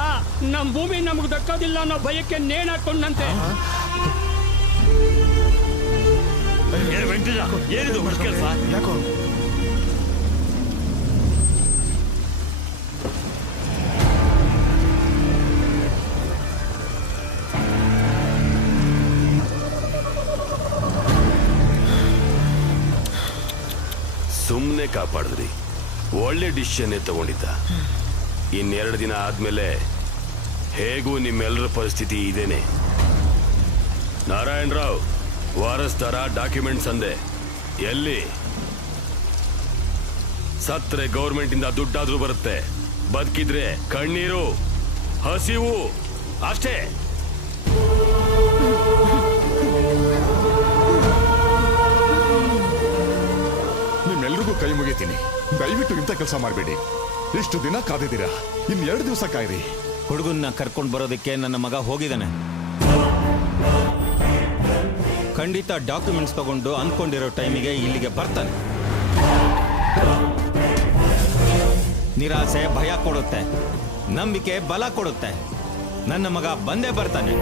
ನಮ್ ಭೂಮಿ ನಮಗ್ ದಕ್ಕೋದಿಲ್ಲ ಅನ್ನೋ ಭಯಕ್ಕೆ ನೇಣ್ ಹಾಕೊಂಡಂತೆ. ಏನಿದು ಕೆಲಸ? ಯಾಕೋ ಸುಮ್ಮನೆ ಕಾಪಾಡಿದ್ರಿ. ಒಳ್ಳೆ ಡಿಸಿಷನ್ ತಗೊಂಡಿದ್ದ. 2 ದಿನ ಆದ್ಮೇಲೆ ಹೇಗೂ ನಿಮ್ಮೆಲ್ಲರ ಪರಿಸ್ಥಿತಿ ಇದೇನೆ. ನಾರಾಯಣ್ ರಾವ್ ವಾರಸ್ತಾರ ಡಾಕ್ಯುಮೆಂಟ್ಸ್ ಅಂದೆ, ಎಲ್ಲಿ? ಸತ್ರೆ ಗೌರ್ಮೆಂಟ್ ಇಂದ ದುಡ್ಡಾದ್ರೂ ಬರುತ್ತೆ, ಬದುಕಿದ್ರೆ ಕಣ್ಣೀರು ಹಸಿವು ಅಷ್ಟೇ. ನಿಮ್ಮೆಲ್ರಿಗೂ ಕೈ ಮುಗಿತೀನಿ, ದಯವಿಟ್ಟು ಇಂಥ ಕೆಲಸ ಮಾಡಬೇಡಿ. ಇಷ್ಟು ದಿನ ಕಾದಿದ್ದೀರಾ, 2 ದಿವಸ ಕಾಯ್ರಿ. ಹುಡುಗನ್ನ ಕರ್ಕೊಂಡು ಬರೋದಕ್ಕೆ ನನ್ನ ಮಗ ಹೋಗಿದ್ದಾನೆ. ಖಂಡಿತ ಡಾಕ್ಯುಮೆಂಟ್ಸ್ ತಗೊಂಡು ಅಂದ್ಕೊಂಡಿರೋ ಟೈಮಿಗೆ ಇಲ್ಲಿಗೆ ಬರ್ತಾನೆ. ನಿರಾಸೆ ಭಯ ಕೊಡುತ್ತೆ, ನಂಬಿಕೆ ಬಲ ಕೊಡುತ್ತೆ. ನನ್ನ ಮಗ ಬಂದೇ ಬರ್ತಾನೆ.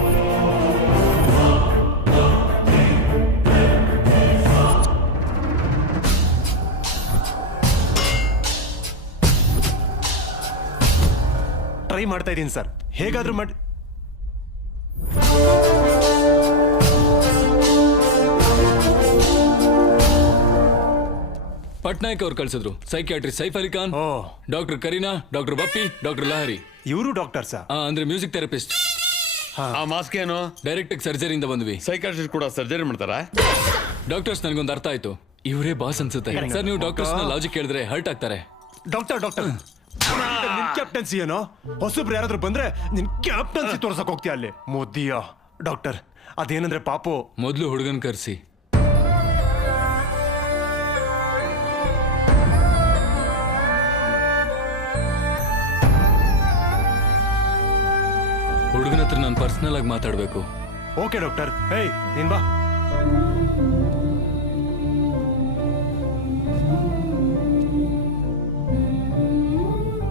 ಟ್ರೈ ಮಾಡ್ತಾ ಇದ್ದೀನಿ ಸರ್, ಹೇಗಾದ್ರೂ ಮಾಡಿ. ಪಟ್ನಾಯಕ್ ಅವ್ರು ಕಳ್ಸಿದ್ರು. Psychiatrist Saif Ali Khan, doctor Kareena, doctor Bappi, doctor Lahiri. ಇವರು ಡಾಕ್ಟರ್ ಸರ್? ಅಂದ್ರೆ ಮ್ಯೂಸಿಕ್ ಥೆರಪಿಸ್ಟ್. ಆ ಮಾಸ್ಕ್ ಏನು? ಡೈರೆಕ್ಟ್ ಸರ್ಜರಿಯಿಂದ ಬಂದ್ವಿ. ಸೈಕಾಟ್ರಿಸ್ಟ್ ಕೂಡ ಸರ್ಜರಿ ಮಾಡ್ತಾರಾ? ಡಾಕ್ಟರ್ಸ್ ನನಗೊಂದು ಅರ್ಥ ಆಯ್ತು, ಇವರೇ ಬಾಸ್ ಅನ್ಸುತ್ತೆ ಸರ್. ನೀವು ಡಾಕ್ಟರ್ಸ್ ನ ಲಾಜಿಕ್ ಕೇಳಿದ್ರೆ ಹರ್ಟ್ ಆಗ್ತಾರೆ. ಡಾಕ್ಟರ್ ನಿನ್ ಕ್ಯಾಪ್ಟನ್ಸಿ ಏನೋ? ಹೊಸಬ್ರು ಯಾರಾದ್ರೂ ಬಂದ್ರೆ ನಿನ್ ಕ್ಯಾಪ್ಟನ್ಸಿ ತೋರ್ಸಕ್ ಹೋಗ್ತೀಯ ಅಲ್ಲಿ ಮೋದಿಯ. ಡಾಕ್ಟರ್ ಅದೇನಂದ್ರೆ ಪಾಪು, ಮೊದ್ಲು ಹುಡುಗನ್ ಕರ್ಸಿ. ಹುಡುಗನ ಹತ್ರ ನಾನು ಪರ್ಸನಲ್ ಆಗಿ ಮಾತಾಡ್ಬೇಕು. Okay doctor. ಹೇಯ್ ನೀನ್ ಬಾ.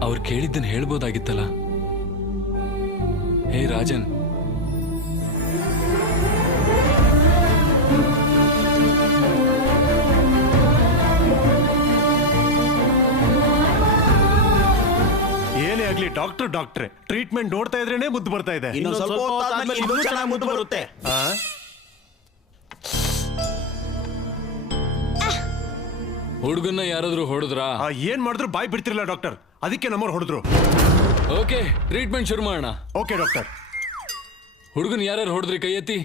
ಅವ್ರು ಕೇಳಿದ್ದನ್ನು ಹೇಳ್ಬೋದಾಗಿತ್ತಲ್ಲ. ಹೇ ರಾಜನ್, ಡಾಕ್ಟ್ರೆ ಟ್ರೀಟ್ಮೆಂಟ್ ನೋಡ್ತಾ ಇದ್ರೇನೆ ಮುದ್ದು ಬರ್ತಾ ಇದೆ. ಇನ್ನೊಂದ್ ಸ್ವಲ್ಪ ಹೊತ್ತಾದ್ಮೇಲೆ ಇನ್ನೂ ಚೆನ್ನಾಗಿ ಮುದ್ದು ಬರುತ್ತೆ. ಹುಡುಗನ್ನ ಯಾರಾದ್ರೂ ಹೊಡೆದ್ರಾ? ಏನ್ ಮಾಡಿದ್ರು ಬಾಯ್ ಬಿಡ್ತಿರಲ್ಲ ಡಾಕ್ಟರ್, ಅದಕ್ಕೆ ನಮ್ಮವ್ರು ಹೊಡೆದ್ರು. ಓಕೆ, ಟ್ರೀಟ್ಮೆಂಟ್ ಶುರು ಮಾಡೋಣ. Okay doctor. ಹುಡುಗನ್ ಯಾರ್ಯಾರು ಹೊಡೆದ್ರಿ ಕೈ ಎತ್ತಿ.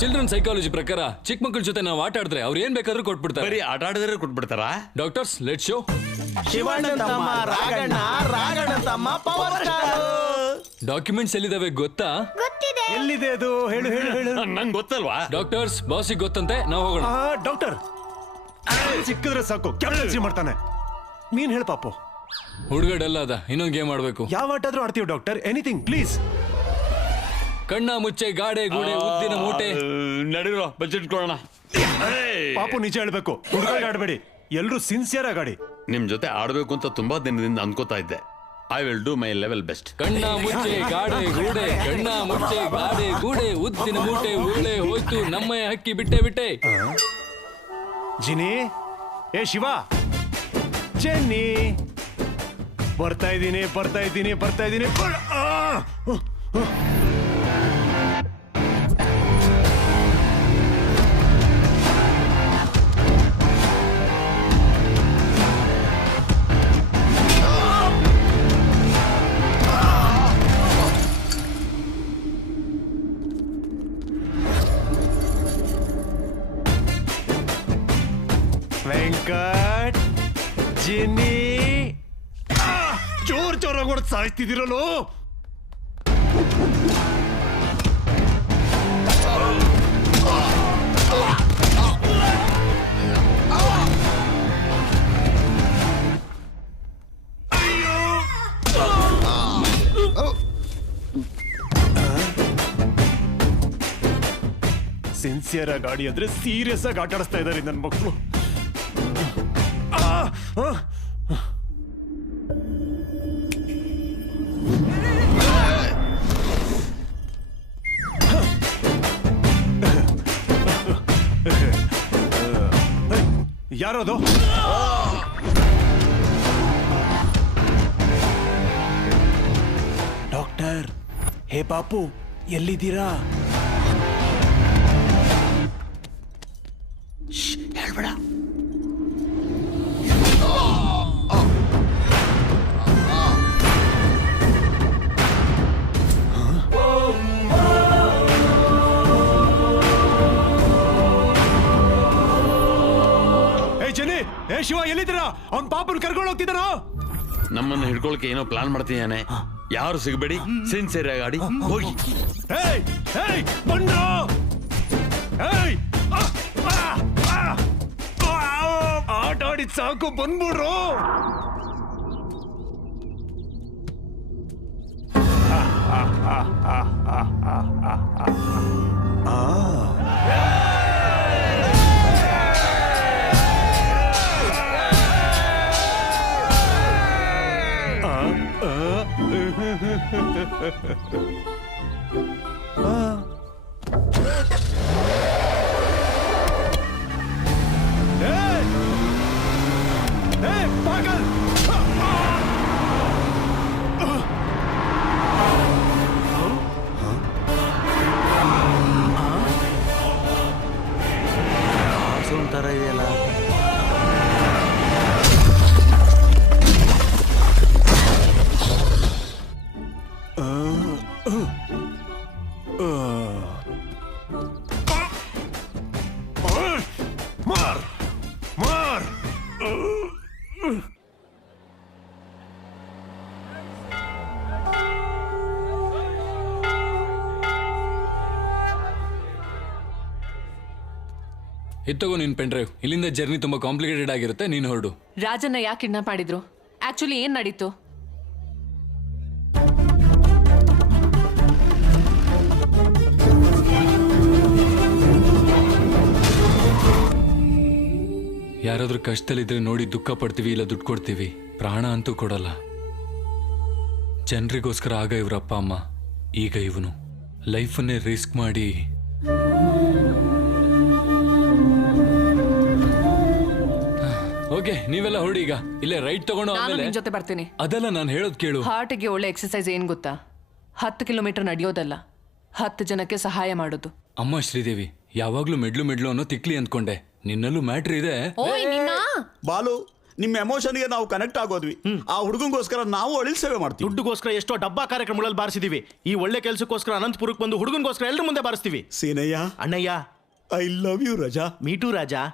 ಚಿಲ್ಡ್ರನ್ ಸೈಕಾಲಜಿ ಪ್ರಕಾರ ಚಿಕ್ಕ ಮಕ್ಕಳ ಜೊತೆ ನಾವು ಆಟ ಆಡಿದ್ರೆ ಅವ್ರು ಏನ್ ಬೇಕಾದ್ರೂ ಕೊಟ್ಬಿಡ್ತಾರೆ. ಬರೀ ಆಟ ಆಡಿದ್ರೆ ಕೊಟ್ಬಿಡ್ತಾರ? Doctors, let show. ಡಾಕ್ಯುಮೆಂಟ್ಸ್ ಎಲ್ಲಿದಾವೆ ಗೊತ್ತಾ? ಎಲ್ಲಿದೆ ಅದು? ಹೇಳು ಹೇಳು ಹೇಳು. ನಂಗೆ ಗೊತ್ತಲ್ವಾ? ಡಾಕ್ಟರ್ಸ್, ಬಾಸಿಗೆ ಗೊತ್ತಂತೆ, ನಾವು ಹೋಗೋಣ. ಡಾಕ್ಟರ್ ಸಿಕ್ಕಿದ್ರೆ ಸಾಕು, ಕ್ಯಾಪ್ಟನ್ಸಿ ಮಾಡ್ತಾನೆ. ನೀನ್ ಹೇಳು ಪಾಪು. ಹುಡುಗ ಡಲ್ ಅದ, ಇನ್ನೊಂದು ಗೇಮ್ ಆಡ್ಬೇಕು. ಯಾವ ಆಟ ಆದ್ರೂ ಆಡ್ತೀವಿ ಡಾಕ್ಟರ್, ಎನಿಥಿಂಗ್ ಪ್ಲೀಸ್. ಕಣ್ಣ ಮುಚ್ಚೆ, ಗಾಡೆ ಗೂಡೆ, ಉದ್ದಿನ ಮೂಟೆ. ನಡೀರೋ ಬಜೆಟ್ ಕೊಡೋಣ. ಪಾಪು ನಿಜ ಹೇಳ್ಬೇಕು, ಹುಡುಗ ಆಡಬೇಡಿ, ಎಲ್ರು ಸಿನ್ಸಿಯರ್ ಆಗಾಡಿ. ನಿಮ್ ಜೊತೆ ಆಡ್ಬೇಕು ಅಂತ ತುಂಬಾ ದಿನದಿಂದ ಅನ್ಕೋತಾ ಇದ್ದೆ. I will do my level best. ಕಣ್ಣ ಮುಚ್ಚೆ, ಗಾಡೆ ಗೂಡೆ, ಕಣ್ಣ ಮುಚ್ಚೆ, ಗಾಡೆ ಗೂಡೆ, ಉದ್ದಿನ ಮೂಟೆ, ಉರುಳೆ ಹೋಯ್ತು, ನಮ್ಮಯ್ಯ ಹಕ್ಕಿ ಬಿಟ್ಟೆ ಬಿಟ್ಟೆ. ಜಿನಿ, ಏ ಶಿವ, ಚೆನ್ನಿ, ಬರ್ತಾ ಇದ್ದೀನಿ ಬರ್ತಾ ಇದ್ದೀನಿ ಬರ್ತಾ ಇದ್ದೀನಿ. ವೆಂಕಟ್, ಜಿನ್ನಿ, ಜೋರಾಗಿ ಹೊಡೆದು ಸಾಯ್ತಿದ್ದೀರಲ್ಲೋ. ಸಿನ್ಸಿಯರ್ ಆಗಿ ಆಡಿ ಅಂದ್ರೆ ಸೀರಿಯಸ್ ಆಗಿ ಆಟ ಆಡಿಸ್ತಾ ಇದ್ದಾರೆ ನನ್ನ ಮಕ್ಕಳು. ಯಾರೋದು? ಡಾಕ್ಟರ್, ಹೇ ಪಾಪು, ಎಲ್ಲಿದ್ದೀರಾ? ಹೇಳ್ಬೇಡ. ಏ ಶಿವ, ಎಲ್ಲಿದ್ದೀರಾ? ಅವ್ನ ಪಾಪನ್ ಕರ್ಕೊಂಡು ಹೋಗ್ತಿದ್ದಾರ. ನಮ್ಮನ್ನು ಹಿಡ್ಕೊಳಕ್ಕೆ ಏನೋ ಪ್ಲಾನ್ ಮಾಡ್ತಿದ್ದಾನೆ. ಯಾರು ಸಿಗಬೇಡಿ, ಸಿನ್ಸಿಯರ್ ಆಗಿ ಆಡಿ ಹೋಗಿ. ಆಟ ಆಡಿದ್ ಸಾಕು, ಬಂದ್ಬಿಡ್ರು. ಪಾಗಲ್, ತರ ಇದೆಯಲ್ಲ. ಮಾರ್ ಮಾರ್. ಇತ್ತಗೋ ನಿನ್ ಪೆನ್ ಡ್ರೈವ್. ಇಲ್ಲಿಂದ ಜರ್ನಿ ತುಂಬಾ ಕಾಂಪ್ಲಿಕೇಟೆಡ್ ಆಗಿರುತ್ತೆ, ನೀನು ಹೊರಡು. ರಾಜನ್ನ ಯಾಕೆ ಕಿಡ್ನಾಪ್ ಮಾಡಿದ್ರು? ಆಕ್ಚುಲಿ ಏನ್ ನಡೀತು? ಯಾರಾದ್ರೂ ಕಷ್ಟದಲ್ಲಿದ್ರೆ ನೋಡಿ ದುಃಖ ಪಡ್ತೀವಿ, ಇಲ್ಲ ದುಡ್ಡು ಕೊಡ್ತೀವಿ, ಪ್ರಾಣ ಅಂತೂ ಕೊಡಲ್ಲ. ಜನರಿಗೋಸ್ಕರ ಆಗ ಇವ್ರ ಅಪ್ಪ ಅಮ್ಮ, ಈಗ ಇವನು ಲೈಫನ್ನೇ ರಿಸ್ಕ್ ಮಾಡಿ. ಓಕೆ, ಓಕೆ ನೀವೆಲ್ಲ ಹೊರಡಿ ಈಗ ಇಲ್ಲೇ ರೈಟ್ ತಗೊಂಡು ನಾನು ಆಮೇಲೆ ನಿನ್ ಜೊತೆ ಬರ್ತೀನಿ. ಅದೆಲ್ಲ ನಾನು ಹೇಳೋದ್ ಕೇಳು. ಹಾರ್ಟ್ಗೆ ಒಳ್ಳೆ ಎಕ್ಸರ್ಸೈಸ್ ಏನ್ ಗೊತ್ತಾ? 10 ಕಿಲೋಮೀಟರ್ ನಡೆಯೋದಲ್ಲ, 10 ಜನಕ್ಕೆ ಸಹಾಯ ಮಾಡೋದು. ಅಮ್ಮ ಶ್ರೀದೇವಿ, ಯಾವಾಗ್ಲೂ ಮೆಡ್ಲು ಅನ್ನೋ ತಿಕ್ಲಿ ಅಂದ್ಕೊಂಡೆ. ನಿನ್ನಲ್ಲೂ ಮ್ಯಾಟ್ರ್ ಇದೆ. ಓಯ್ ನಿನ್ನ ಬಾಲು, ನಿಮ್ಮ ಎಮೋಷನ್ಗೆ ನಾವು ಕನೆಕ್ಟ್ ಆಗೋದ್ವಿ. ಆ ಹುಡುಗಂಗೋಸ್ಕರ ನಾವು ಅಳಿಲ್ ಸೇವೆ ಮಾಡ್ತೀವಿ. ದುಡ್ಡುಗೋಸ್ಕರ ಎಷ್ಟೋ ಡಬ್ಬಾ ಕಾರ್ಯಕ್ರಮಗಳಲ್ಲಿ ಬಾರಿಸಿದೀವಿ. ಈ ಒಳ್ಳೆ ಕೆಲಸಕ್ಕೋಸ್ಕರ ಅನಂತಪುರಕ್ಕೆ ಬಂದು ಹುಡುಗನ್ಗೋಸ್ಕರ ಎಲ್ಲರ ಮುಂದೆ ಬಾರಿಸ್ತೀವಿ. ಸೀನಯ್ಯ, ಅಣ್ಣಯ್ಯ, ಐ ಲವ್ ಯು ರಜಾ. ಮೀಟು ರಾಜಾ.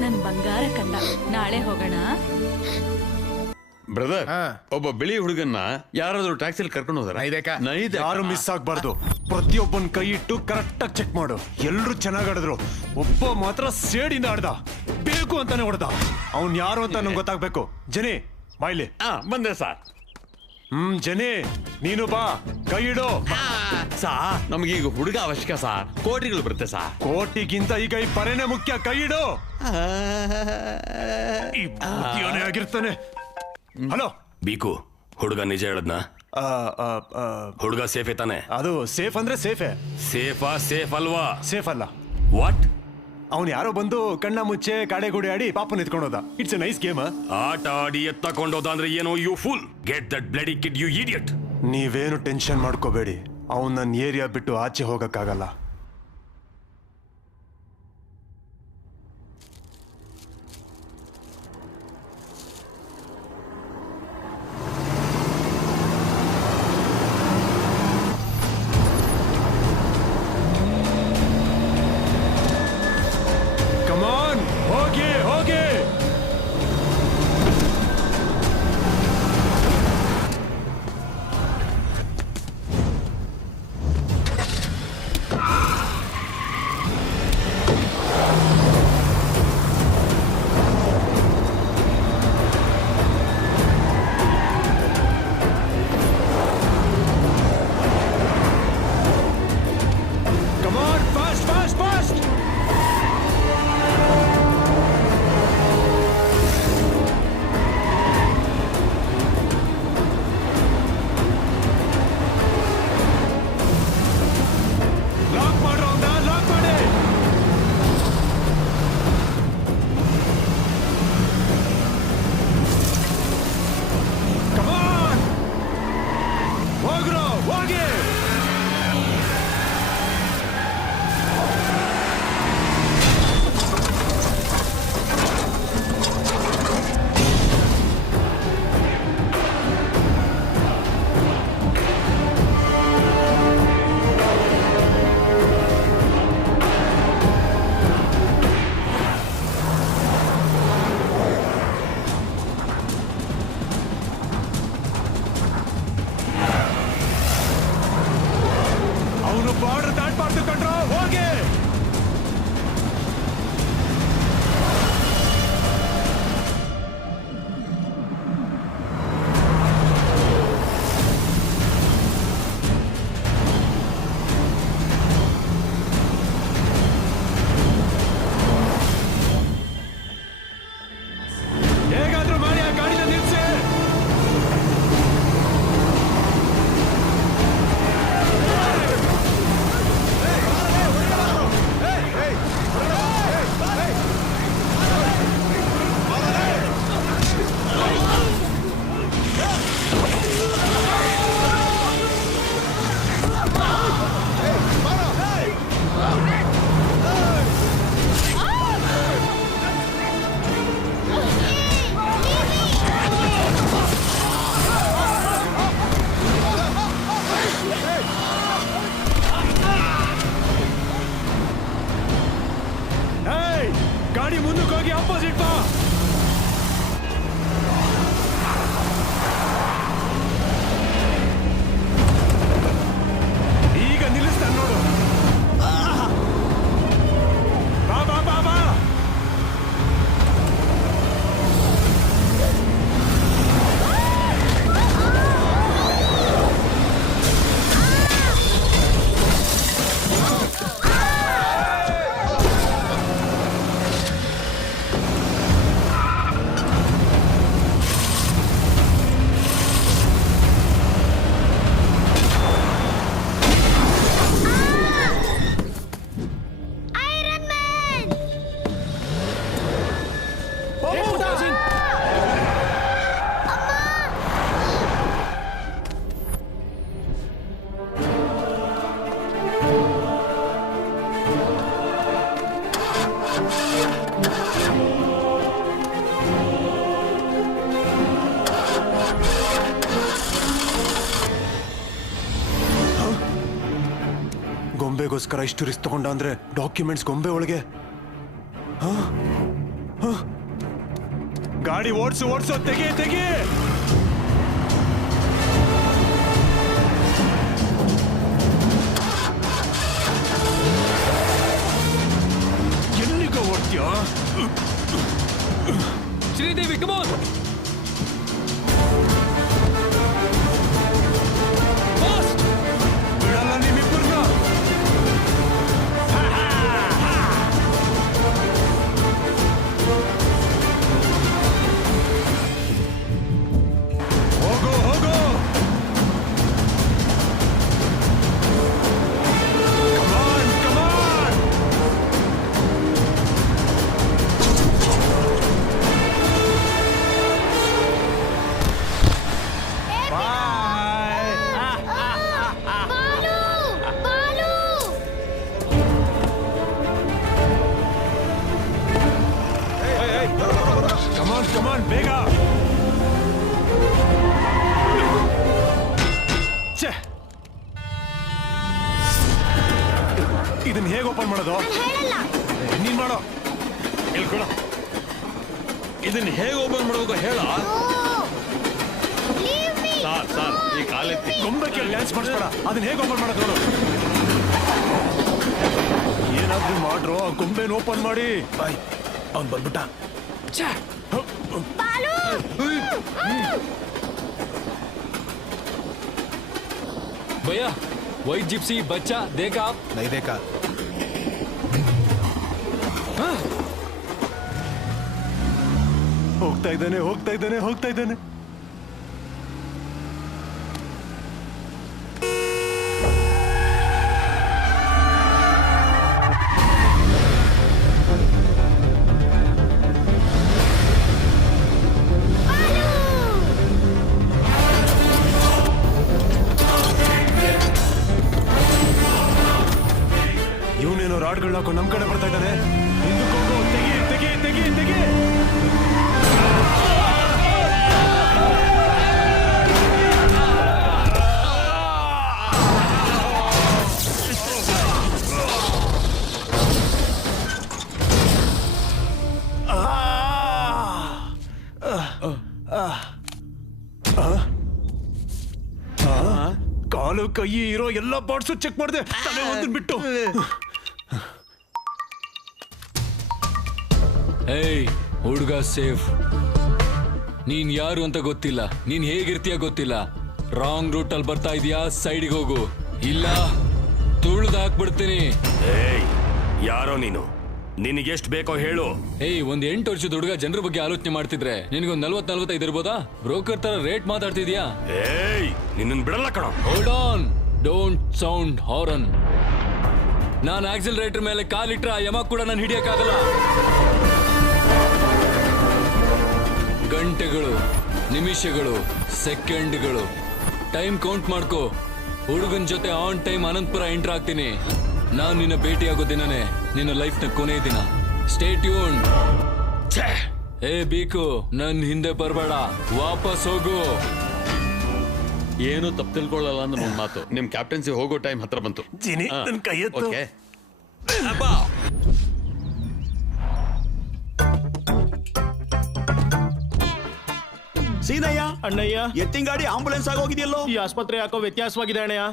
ನನ್ ಬಂಗಾರ ಕಂದ, ನಾಳೆ ಹೋಗೋಣ. ಬ್ರದರ್, ಒಬ್ಬ ಬಿಳಿ ಹುಡುಗನ್ನ ಯಾರಾದ್ರೂ ಟ್ಯಾಕ್ಸಿಲಿ ಕರ್ಕೊಂಡು ಹೋದ್ರ? ಯಾರು ಮಿಸ್ ಆಗ್ಬಾರ್ದು. ಪ್ರತಿಯೊಬ್ಬನ್ ಕೈ ಇಟ್ಟು ಕರೆಕ್ಟ್ ಆಗಿ ಚೆಕ್ ಮಾಡು. ಎಲ್ರು ಚೆನ್ನಾಗ್ ಆಡಿದ್ರು, ಒಬ್ಬ ಮಾತ್ರ ಸೇಡಿಂದ ಆಡ್ದ, ಬೇಕು ಅಂತಾನೆ ಹೊಡೆದ. ಅವ್ನ್ ಯಾರು ಅಂತ ನಂಗೆ ಗೊತ್ತಾಗ್ಬೇಕು. ಜನಿ ಬಾಯ್ಲಿ. ಬಂದೆ ಸರ್. ಜನಿ ನೀನು ಬಾ, ಕೈ ಇಡು. ನಮಗೀಗ ಹುಡುಗ ಅವಶ್ಯಕ ಸಾರ್. ಕೋಟಿಗಳು ಬರುತ್ತೆ ಸಾರ್. ಕೋಟಿಗಿಂತ ಈಗ ಈ ಪರೇನೆ ಮುಖ್ಯ. ಕೈ ಇಡು. ಈ ಬುದ್ಧಿಯೋನೇ ಆಗಿರ್ತಾನೆ. ಹಲೋ ಬೀಕು, ಹುಡುಗ ನಿಜ ಹೇಳದ್ನ? ಹುಡುಗ ಸೇಫೇ ತಾನೆ? ಅದು ಸೇಫ್ ಅಂದ್ರೆ ಸೇಫೇ. ಸೇಫ್ ಅಲ್ವಾ? ಸೇಫ್ ಅಲ್ಲ. ವಾಟ್? ಅವ್ನು ಯಾರೋ ಬಂದು ಕಣ್ಣ ಮುಚ್ಚೆ ಕಾಡೆಗೂಡೆ ಆಡಿ ಪಾಪನ್ ಎತ್ಕೊಂಡೋದ. It's a nice game. ಆಟ ಆಡಿ ಎತ್ತಕೊಂಡೋದ ಅಂದ್ರೆ ಏನೋ you fool. Get that bloody kid you idiot. ನೀವೇನು ಟೆನ್ಷನ್ ಮಾಡ್ಕೋಬೇಡಿ, ಅವ್ನು ನನ್ನ ಏರಿಯಾ ಬಿಟ್ಟು ಆಚೆ ಹೋಗಕ್ಕಾಗಲ್ಲ. ಕಮಾನ್, ಹೋಗಿ ಹೋಗಿ. ನಮಗೋಸ್ಕರ ಇಷ್ಟು ರಿಸ್ಕ್ ತಗೊಂಡ ಅಂದ್ರೆ ಡಾಕ್ಯುಮೆಂಟ್ಸ್ ಗೊಂಬೆ ಒಳಗೆ ಹ? ಹ? ಗಾಡಿ ಓಡ್ಸು ತೆಗಿ ಎಲ್ಲಿಗ ಓಡ್ತೀಯ? ಶ್ರೀದೇವಿ ಕಮೋನ್ ಬಿಡಲ್ಲ ನಿಮ್ಮಿಬ್ಬರನ್ನ. ಹೋಗು ಕಮಾನ್ ಕಮಾನ್ ಬೇಗ. ಛೆ! ಇದನ್ನ ಹೇಗೆ ಓಪನ್ ಮಾಡೋದು? ನೀನ್ ಮಾಡೋ. ಹೇಳ್ಕೊಳ ಇದನ್ನ ಹೇಗೆ ಓಪನ್ ಮಾಡೋದು ಹೇಳ. ಸರ್ ಈ ಕಾಲೆತ್ತಿ ಗೊಂಬೆ ಕೇಳಿ ಡ್ಯಾನ್ಸ್ ಮಾಡಿಸ್ಬೇಡ. ಅದನ್ನ ಹೇಗೆ ಓಪನ್ ಮಾಡೋದು ನೋಡು. ಏನಾದ್ರೂ ಮಾಡ್ರೋ, ಆ ಗೊಂಬೆನ ಓಪನ್ ಮಾಡಿ. ಅವ್ನು ಬಂದ್ಬಿಟ್ಟ. ಭಯ್ಯ ವೈಟ್ ಜಿಪ್ಸಿ ಬಚ್ಚಾ ದೇಖಾ नहीं देखा. ಹೋಗ್ತಾ ಇದ್ದಾನೆ. ಇವನೇನೋ ರಾಡ್ಗಳನ್ನ ಹಾಕೊಂಡು ನಮ್ ಕಡೆ ಬರ್ತಾ ಇದ್ದಾನೆ. ಹಿಂದಕ್ಕೆ ಹೋಗು. ತೆಗಿ. ಕಾಲು ಕೈ ಇರೋ ಎಲ್ಲ ಪಾರ್ಟ್ಸು ಚೆಕ್ ಮಾಡಿದೆ, ತಲೆ ಒಂದನ್ ಬಿಟ್ಟು. ಏಯ್ ಹುಡುಗ ಸೇಫ್. ನೀನ್ ಯಾರು ಅಂತ ಗೊತ್ತಿಲ್ಲ, ನೀನ್ ಹೇಗಿರ್ತೀಯ ಗೊತ್ತಿಲ್ಲ. ರಾಂಗ್ ರೂಟ್ ಅಲ್ಲಿ ಬರ್ತಾ ಇದೀಯಾ, ಸೈಡ್ಗೆ ಹೋಗು, ಇಲ್ಲ ತುಳ್ದು ಹಾಕ್ಬಿಡ್ತೀನಿ. ಏಯ್ ಯಾರೋ ನೀನು, ನಿನಗೆಷ್ಟು ಬೇಕೋ ಹೇಳು. ಏಯ್ ಒಂದ್ 8 ವರ್ಷದ ಹುಡುಗ ಜನರ ಬಗ್ಗೆ ಆಲೋಚನೆ ಮಾಡ್ತಿದ್ರೆ ನಿನಗೊಂದ್ 40-45 ಇರ್ಬೋದಾ? ಬ್ರೋಕರ್ ತರ ರೇಟ್ ಮಾತಾಡ್ತಿದ್ಯಾ? ಏಯ್ ನಿನ್ನ ಬಿಡಲ್ಲ ಕಣ. Hold on, don't sound horn. Non accelerator ಮೇಲೆ ಕಾಲಿಟ್ರ ಯಮ ಕೂಡ ನಾನು ಹಿಡಿಯಕ್ಕಾಗಲ್ಲ. ಗಂಟೆಗಳು, ನಿಮಿಷಗಳು, ಸೆಕೆಂಡ್ಗಳು ಟೈಮ್ ಕೌಂಟ್ ಮಾಡ್ಕೋ. ಹುಡುಗನ್ ಜೊತೆ ಆನ್ ಟೈಮ್ ಅನಂತಪುರ ಎಂಟರ್ ಆಗ್ತೀನಿ. ನಾನು ನಿನ್ನ ಭೇಟಿಯಾಗೋ ದಿನನೇ ನಿನ್ನ ಲೈಫ್ ನ ಕೊನೆ ದಿನ. Stay tune. ಏ ಬೀಕು, ನನ್ ಹಿಂದೆ ಬರ್ಬೇಡ, ವಾಪಸ್ ಹೋಗು. ಏನು ತಪ್ಪು ತಿಳ್ಕೊಳ್ಳಲ್ಲ ಅಂದ್ರೆ ಒಂದು ಮಾತು, ನಿಮ್ ಕ್ಯಾಪ್ಟನ್ಸಿ ಹೋಗೋ ಟೈಮ್ ಹತ್ರ ಬಂತು. ಜಿನಿ, ನನ್ ಕೈ ಎತ್ತು. ಓಕೆ ಸೀನಯ್ಯ, ಅಣ್ಣಯ್ಯ, ಎತ್ತಿನ ಗಾಡಿ ಆಂಬುಲೆನ್ಸ್ ಆಗೋಗಿದೆಯಲ್ಲೋ. ಈ ಆಸ್ಪತ್ರೆ ಯಾಕೋ ವ್ಯತ್ಯಾಸವಾಗಿದೆ ಅಣ್ಣಯ್ಯ.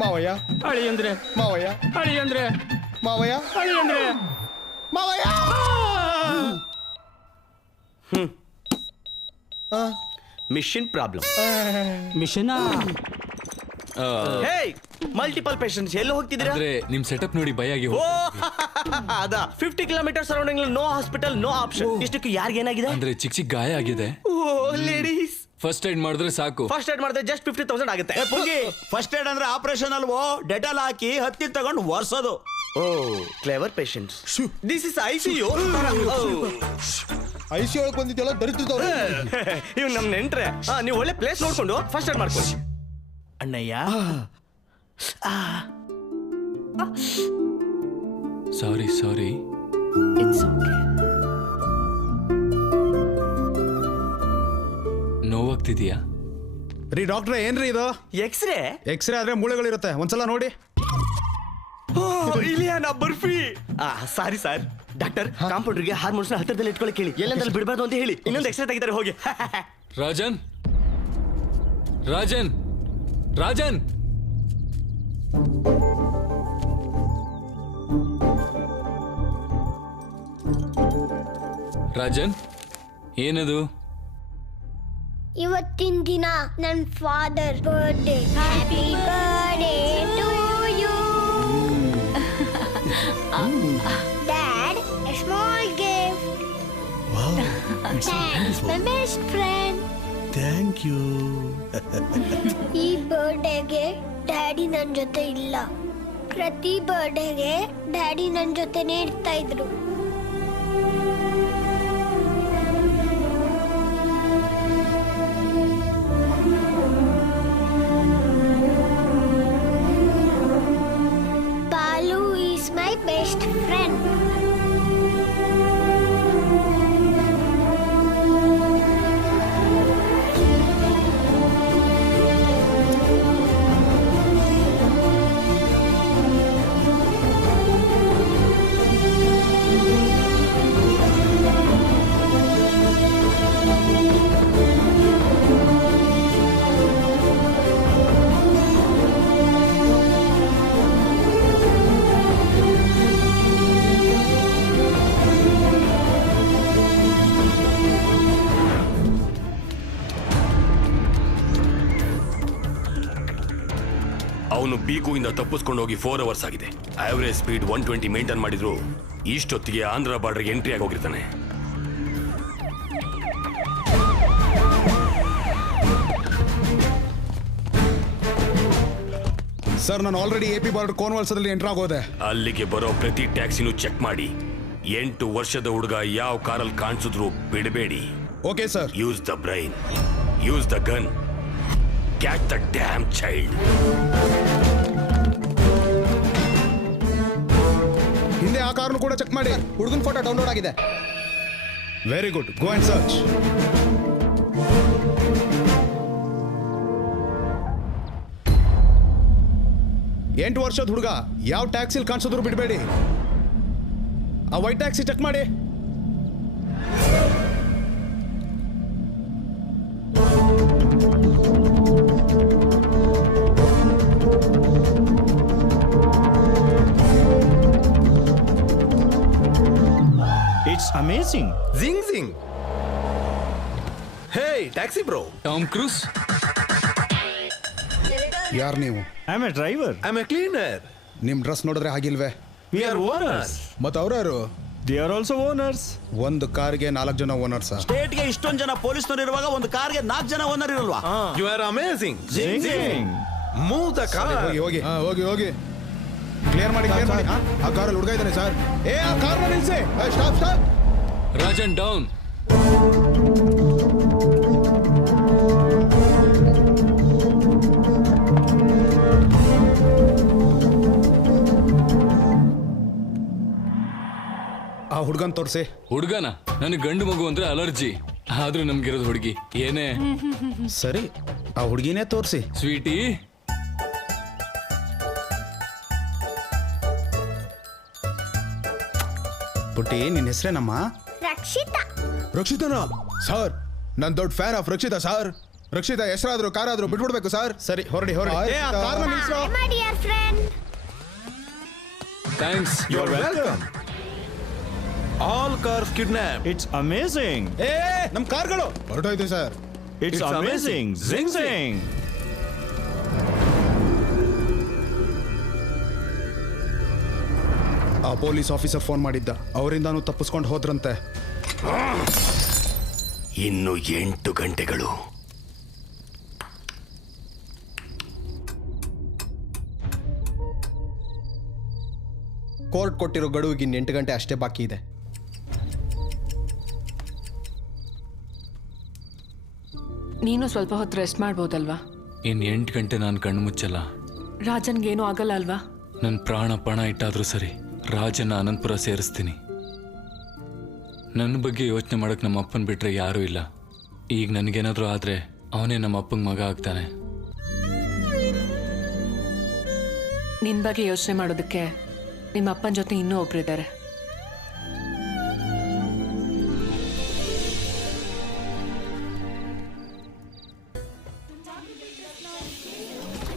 ಮಾವಯ್ಯ, ಅಳಿ ಅಂದ್ರೆ ಮಾವಯ್ಯ, ಅಳಿ ಅಂದ್ರೆ ಮಾವಯ್ಯ, ಅಳಿ ಅಂದ್ರೆ ಮಾವಯ್ಯ. Mission problem. Mission multiple patients ಎಲ್ಲಿ ಹೋಗ್ತಿದ್ದೀರಾ? ಅಂದ್ರೆ ನಿಮ್ ಸೆಟಪ್ ನೋಡಿ ಭಯ ಆಗಿ ಓ ಅದ 50 kilometre surrounding no hospital, no option. ಇಷ್ಟಕ್ಕೆ ಯಾರಿಗೇನಾಗಿದೆ? ಅಂದ್ರೆ ಚಿಕ್ಕ ಚಿಕ್ಕ ಗಾಯ ಆಗಿದೆ. ಓ ಲೇಡೀಸ್, ಫಸ್ಟ್ ಏಡ್ ಮಾಡಿದ್ರೆ ಸಾಕು. ಫಸ್ಟ್ ಏಡ್ ಮಾಡಿದ್ರೆ ಜಸ್ಟ್ 50,000 ಆಗುತ್ತೆ. ಫಸ್ಟ್ ಏಡ್ ಅಂದ್ರೆ ಆಪರೇಷನ್ ಅಲ್ವೋ, ಡೆಟಾಲ್ ಹಾಕಿ ಹತ್ತಿ ತಗೊಂಡು ಒರ್ಸೋದು. Oh clever patients. This is ICU. ICU ಒಳಗೆ ಬಂದಿದ್ದೆಲ್ಲ ದರಿತಿದ್ದವ್ರೆ. ಇವ್ ನಮ್ ನೆಂಟ್ರೆ. ನೀವು ಒಳ್ಳೆ ಪ್ಲೇಸ್ ನೋಡ್ಕೊಂಡು ಫಸ್ಟ್ ಏಡ್ ಮಾಡ್ಕೊಳ್ಳಿ. ಅಣ್ಣಯ್ಯ, ಸಾರಿ ಇಟ್ಸ್ ಓಕೆ. ನೋವಾಗ್ತಿದೀಯಾ? ರೀ ಡಾಕ್ಟ್ರೆ ಏನ್ರಿ ಇದು? ಎಕ್ಸ್ರೇ ಎಕ್ಸ್ರೇ ಆದ್ರೆ ಮೂಳೆಗಳಿರುತ್ತೆ, ಒಂದ್ಸಲ ನೋಡಿ. Ileana Barfi. Sorry sir. Doctor, ಕಾಂಪೌಂಡರ್ಗೆ ಹಾರ್ಮೋನ್ಸ್ನ ಹತ್ತಿರದಲ್ಲಿ ಇಟ್ಕೊಳ್ಳಿ ಕೇಳಿ, ಎಲ್ಲೆಂದಲ್ಲಿ ಬಿಡಬಾರ್ದು ಅಂತ ಹೇಳಿ. ಇನ್ನೊಂದು ಎಕ್ಸ್ರೇ ತೆಗಿತಾರೆ, ಹೋಗಿ. ರಾಜನ್ ರಾಜನ್ ರಾಜನ್ ರಾಜನ್ ಏನದು? ಇವತ್ತಿನ ದಿನ ನನ್ನ father birthday. Happy birthday to you dad. A small gift. Dad my best friend. Thank you. ಈ ಬರ್ಡೇಗೆ ಡ್ಯಾಡಿ ನನ್ನ ಜೊತೆ ಇಲ್ಲ. ಪ್ರತಿ ಬರ್ಡೇಗೆ ಡ್ಯಾಡಿ ನನ್ನ ಜೊತೆನೇ ಇರ್ತಾ ಇದ್ರು. Balu is my best friend. ಅವನು ಬೀಗುವಿಂದ ತಪ್ಪಿಸ್ಕೊಂಡು ಹೋಗಿ 4 ಅವರ್ಸ್ ಆಗಿದೆ. ಆವರೇಜ್ ಸ್ಪೀಡ್ 120 ಮೇಂಟೈನ್ ಮಾಡಿದ್ರು ಇಷ್ಟೊತ್ತಿಗೆ ಆಂಧ್ರ ಬಾರ್ಡರ್ಗೆ ಎಂಟ್ರಿ ಆಗಿ ಹೋಗಿರ್ತಾನೆ. ಸರ್, ನಾನು ಆಲ್ರೆಡಿ AP ಬಾರ್ಡರ್ ಕೋನ್ವಾಲ್ಸದಲ್ಲಿ ಎಂಟರ್ ಆಗೋದೆ. ಅಲ್ಲಿಗೆ ಬರೋ ಪ್ರತಿ ಟ್ಯಾಕ್ಸಿನೂ ಚೆಕ್ ಮಾಡಿ. 8 ವರ್ಷದ ಹುಡುಗ ಯಾವ ಕಾರಲ್ಲಿ ಕಾಣಿಸಿದ್ರು ಬಿಡಬೇಡಿ. Okay sir. Use the brain, use the gun, catch the dam child. ಹಿಂದೆ ಆ ಕಾರ್ನು ಕೂಡ ಚೆಕ್ ಮಾಡಿ. ಹುಡುಗನ ಫೋಟೋ ಡೌನ್ಲೋಡ್ ಆಗಿದೆ. Very good, go and search. ಎಂಟು ವರ್ಷದ ಹುಡುಗ ಯಾವ ಟ್ಯಾಕ್ಸಿಲ್ ಕಾಣಿಸಿದ್ರು ಬಿಡಬೇಡಿ. ಆ ವೈಟ್ ಟ್ಯಾಕ್ಸಿ ಚೆಕ್ ಮಾಡಿ. It's amazing. Zing zing. Hey, taxi bro. Tom cruise. ಯಾರು ನೀವು? I am A driver. I'm a cleaner. ನಿಮ್ ಡ್ರೆಸ್ ನೋಡಿದ್ರೆ ಹಾಗಿಲ್ವೇ? We are owners. ಮತ್ತೆ ಅವ್ರು? They are also owners. ಒಂದು ಕಾರ್ಗೆ 4 ಜನ ಓನರ್ಸ್. ಸ್ಟೇಟ್ಗೆ ಇಷ್ಟೊಂದು ಜನ ಪೊಲೀಸ್ನವರು ಇರುವಾಗ ಒಂದು ಕಾರ್ಗೆ 4 ಜನ ಓನರ್ ಇರಲ್ವಾ? You are amazing. Zing zing. Move the car. ಹೋಗಿ ಕ್ಲಿಯರ್ ಮಾಡಿ. ಆ ಕಾರಲ್ಲಿ ಹುಡುಗ ಇದ್ದಾನೆ ಸರ್. ಆ ಕಾರ್ ನಿಲ್ಸಿ. ಸ್ಟಾಪ್. ರಾಜನ್ ಡೌನ್. ಆ ಹುಡುಗನ್ ತೋರಿಸಿ. ಹುಡುಗನ? ನನಗೆ ಗಂಡು ಮಗು ಅಂದ್ರೆ ಅಲರ್ಜಿ. ಆದ್ರೂ ನಮ್ಗಿರೋದು ಹುಡುಗಿ. ಏನೇ ಸರಿ, ಆ ಹುಡುಗಿನೇ ತೋರಿಸಿ. ಸ್ವೀಟಿ. ಪುಟ್ಟಿ, ನಿನ್ನ ಹೆಸರೇನಮ್ಮ? ರಕ್ಷಿತಾ. ರಕ್ಷಿತನ? ಸರ್, ನಾನು ದೊಡ್ಡ fan of Rakshita sir. Rakshita ಹೆಸರಾದ್ರು ಕಾರಾದ್ರು ಬಿಟ್ಬಿಡ್ಬೇಕು ಸರ್. ಸರಿ, ಹೊರಡಿ. My dear friend. Thanks. You are welcome. All cars kidnapped. It's amazing. ನಮ್ ಕಾರ್ಗಳು ಹೊರಟೋಯ್ತು sir. It's amazing. Zing zing. ಆ ಪೊಲೀಸ್ ಆಫೀಸರ್ ಫೋನ್ ಮಾಡಿದ್ದ. ಅವರಿಂದಾನು ತಪ್ಪಿಸ್ಕೊಂಡು ಹೋದ್ರಂತೆ. ಇನ್ನು 8 ಗಂಟೆಗಳು. ಕೋರ್ಟ್ ಕೊಟ್ಟಿರೋ ಗಡುವಿಗೆ 8 ಗಂಟೆ ಅಷ್ಟೇ ಬಾಕಿ ಇದೆ. ನೀನು ಸ್ವಲ್ಪ ಹೊತ್ತು ರೆಸ್ಟ್ ಮಾಡ್ಬೋದಲ್ವಾ? ಇನ್ 8 ಗಂಟೆ ನಾನು ಕಣ್ಣು ಮುಚ್ಚಲ್ಲ. ರಾಜನ್ಗೇನು ಆಗಲ್ಲ ಅಲ್ವಾ? ನನ್ನ ಪ್ರಾಣ ಪಣ ಇಟ್ಟಾದ್ರೂ ಸರಿ, ರಾಜನ ಅನಂತಪುರ ಸೇರಿಸ್ತೀನಿ. ನನ್ನ ಬಗ್ಗೆ ಯೋಚನೆ ಮಾಡಕ್ ನಮ್ಮ ಅಪ್ಪನ್ ಬಿಟ್ರೆ ಯಾರೂ ಇಲ್ಲ. ಈಗ ನನಗೇನಾದ್ರೂ ಆದ್ರೆ ಅವನೇ ನಮ್ಮ ಅಪ್ಪಂಗೆ ಮಗ ಆಗ್ತಾನೆ. ನಿನ್ ಬಗ್ಗೆ ಯೋಚನೆ ಮಾಡೋದಕ್ಕೆ ನಿಮ್ಮ ಅಪ್ಪನ ಜೊತೆ ಇನ್ನೂ ಒಬ್ರಿದ್ದಾರೆ.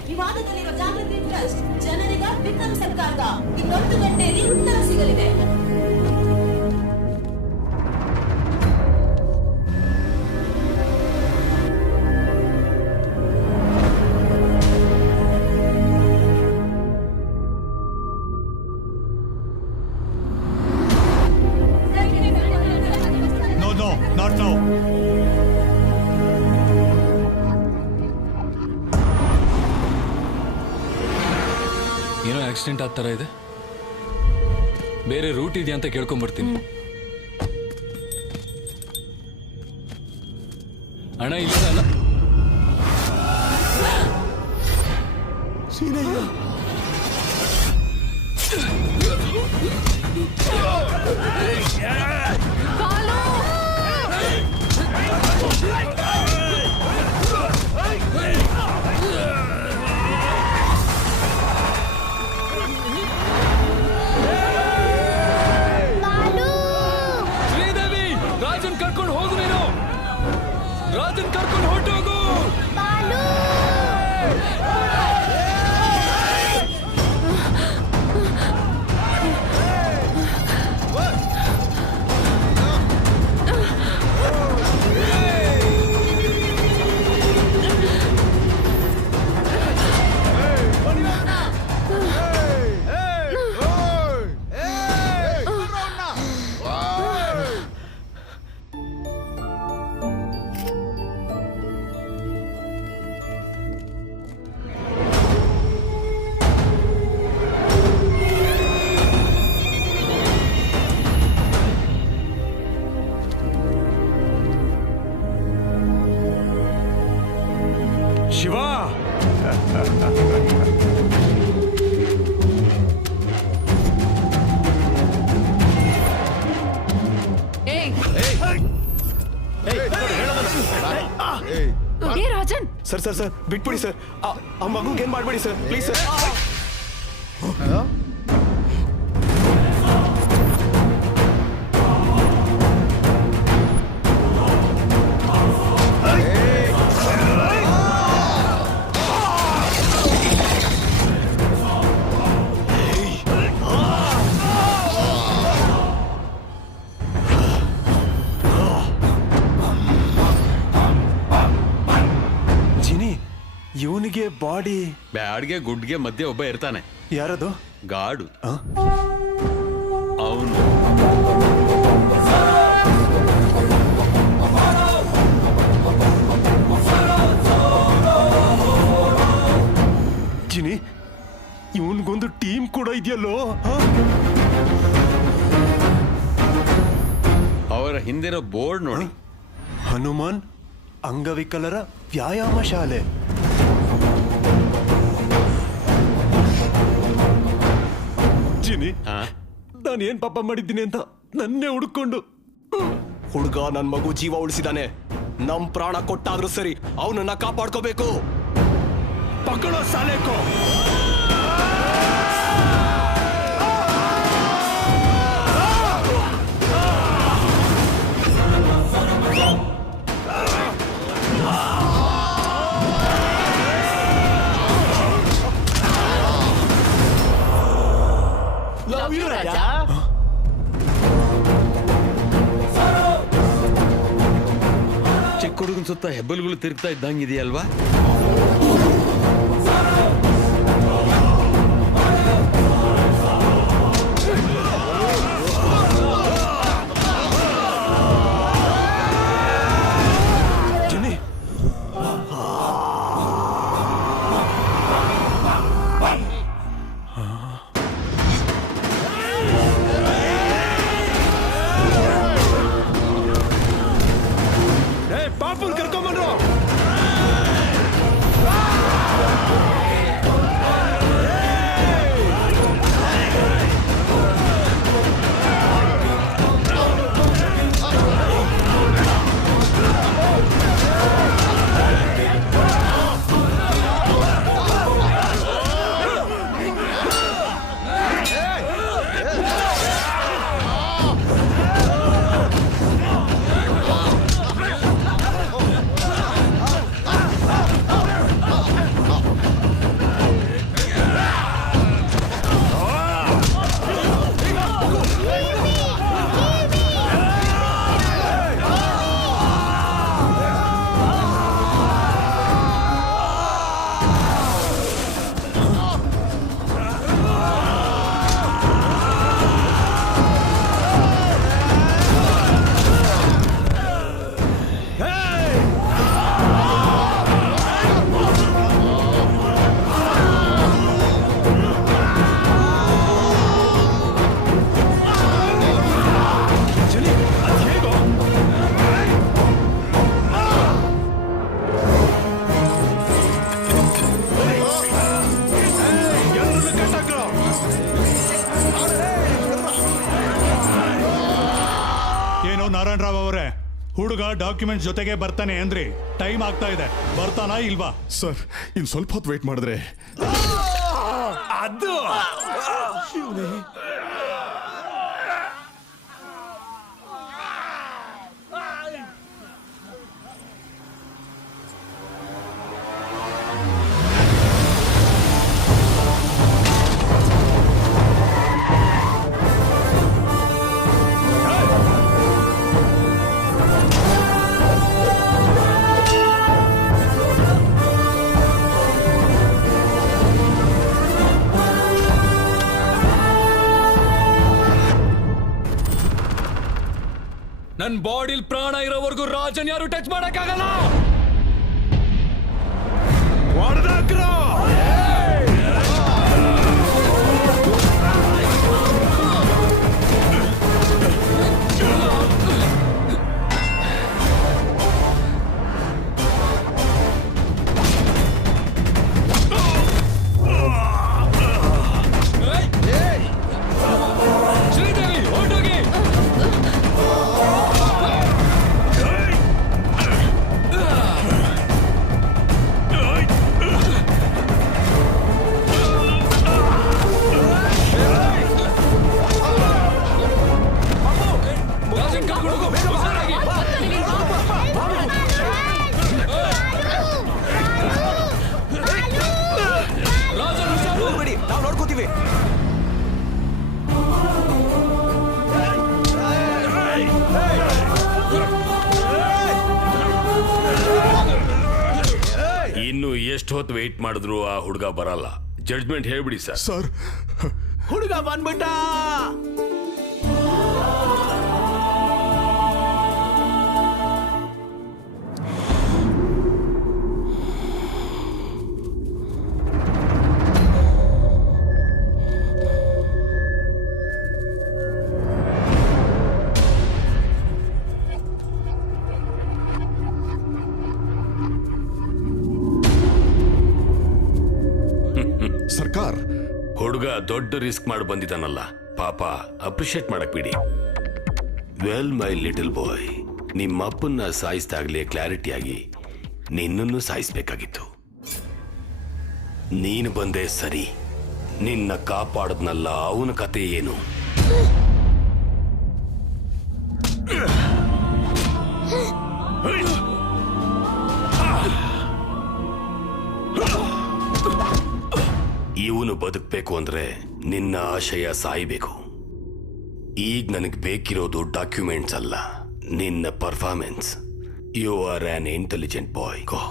ವಿವಾದದಲ್ಲಿರೋ ಜಾಗೃತಿ ಟ್ರಸ್ಟ್ ಜನರಿಗ ವಿಕ್ರಮ್ ಸರ್ಕಾರದ ಇನ್ನೊಂದು ಗಂಟೆಯಲ್ಲಿ ಉತ್ತರ ಸಿಗಲಿದೆ. No, not now. ಏನೋ ಆಕ್ಸಿಡೆಂಟ್ ಆ ಥರ ಇದೆ, ಬೇರೆ ರೂಟ್ ಇದೆಯಾ ಅಂತ ಕೇಳ್ಕೊಂಬರ್ತೀನಿ. ಅಣ್ಣ ಇಲ್ಲ ಅಲ್ಲ, ಶ್ರೀದೇವಿ ರಾಜನ್ ಕರ್ಕೊಂಡು ಹೋಗು, ನೀನು ರಾಜನ್ ಕರ್ಕೊಂಡು ಹೊರಟೋಗು. Shiva, Rajan, sir sir sir ಬಿಟ್ಬಿಡಿ ಸರ್, ಆ ಮಗುಗೆ ಏನ್ ಮಾಡ್ಬೇಡಿ ಸರ್, ಪ್ಲೀಸ್ ಸರ್. ಇವನಿಗೆ ಬಾಡಿ ಬ್ಯಾಡ್ಗೆ ಗುಡ್ಗೆ ಮಧ್ಯೆ ಒಬ್ಬ ಇರ್ತಾನೆ. ಯಾರದು? ಗಾಡು ಅವನು. ಜಿನಿ, ಇವನ್ಗೊಂದು ಟೀಮ್ ಕೂಡ ಇದೆಯಲ್ಲೋ. ಅವರ ಹಿಂದಿನ ಬೋರ್ಡ್ ನೋಡಿ, ಹನುಮಾನ್ ಅಂಗವಿಕಲರ ವ್ಯಾಯಾಮ ಶಾಲೆ. ಜಿನಿ, ನಾನು ಏನ್ ಪಾಪ ಮಾಡಿದ್ದೀನಿ ಅಂತ ನನ್ನೇ ಹುಡುಕೊಂಡು ಹುಡುಗ ನನ್ ಮಗು ಜೀವ ಉಳಿಸಿದಾನೆ. ನಮ್ ಪ್ರಾಣ ಕೊಟ್ಟಾದ್ರೂ ಸರಿ, ಅವನನ್ನ ಕಾಪಾಡ್ಕೋಬೇಕು. ಪಕ್ಕಡೋ ಸಾಲೇಕೋ. ಚಿಕ್ಕ ಹುಡುಗನ ಸುತ್ತ ಹೆಬ್ಬಲ್ಗಳು ತಿರುಗ್ತಾ ಇದ್ದಂಗಿದೆಯಲ್ವಾ? ಪಾಪುನ್ ಕರ್ಕೊಂಬಂದ್ರು. ಹುಡುಗ ಡಾಕ್ಯುಮೆಂಟ್ ಜೊತೆಗೆ ಬರ್ತಾನೆ ಅಂದ್ರೆ ಟೈಮ್ ಆಗ್ತಾ ಇದೆ, ಬರ್ತಾನಾ ಇಲ್ವಾ? ಸರ್ ಇನ್ ಸ್ವಲ್ಪ ಹೊತ್ತು ವೇಟ್ ಮಾಡಿದ್ರೆ ಅದು ನನ್ ಬಾಡಿಲ್ ಪ್ರಾಣ ಇರೋವರೆಗೂ ರಾಜನ್ ಯಾರು ಟಚ್ ಮಾಡಕ್ಕಾಗಲ್ಲ. ಶ್ರೀದೇವಿ ಹೊರಟೋಗಿ. ನಾವು ನೋಡ್ಕೋತೀವಿ. ಇನ್ನು ಎಷ್ಟು ಹೊತ್ತು ವೆಯ್ಟ್ ಮಾಡಿದ್ರು ಆ ಹುಡುಗ ಬರಲ್ಲ. ಜಡ್ಜ್ಮೆಂಟ್ ಹೇಳ್ಬಿಡಿ ಸರ್. ಸರ್ ಹುಡುಗ ಬಂದ್ಬಿಟ್ಟ. ಸರ್ಕಾರ್ ಹುಡುಗ ದೊಡ್ಡ ರಿಸ್ಕ್ ಮಾಡಿ ಬಂದಿದ್ದಾನಲ್ಲ, ಪಾಪ ಅಪ್ರಿಶಿಯೇಟ್ ಮಾಡಕ್ ಬಿಡಿ. ವೆಲ್ ಮೈ ಲಿಟಲ್ ಬಾಯ್, ನಿಮ್ಮ ಅಪ್ಪನ್ನ ಸಾಯಿಸ್ದಾಗ್ಲೇ ಕ್ಲಾರಿಟಿಯಾಗಿ ನಿನ್ನನ್ನು ಸಾಯಿಸ್ಬೇಕಾಗಿತ್ತು. ನೀನು ಬಂದೆ ಸರಿ, ನಿನ್ನ ಕಾಪಾಡದ್ನಲ್ಲ ಅವನ ಕತೆ ಏನು? ಇವನು ಬದುಕಬೇಕು ಅಂದ್ರೆ ನಿನ್ನ ಆಶಯ ಸಾಯ್ಬೇಕು. ಈಗ ನನಗೆ ಬೇಕಿರೋದು ಡಾಕ್ಯುಮೆಂಟ್ಸ್ ಅಲ್ಲ, ನಿನ್ನ ಪರ್ಫಾರ್ಮೆನ್ಸ್. You are an intelligent boy. Go.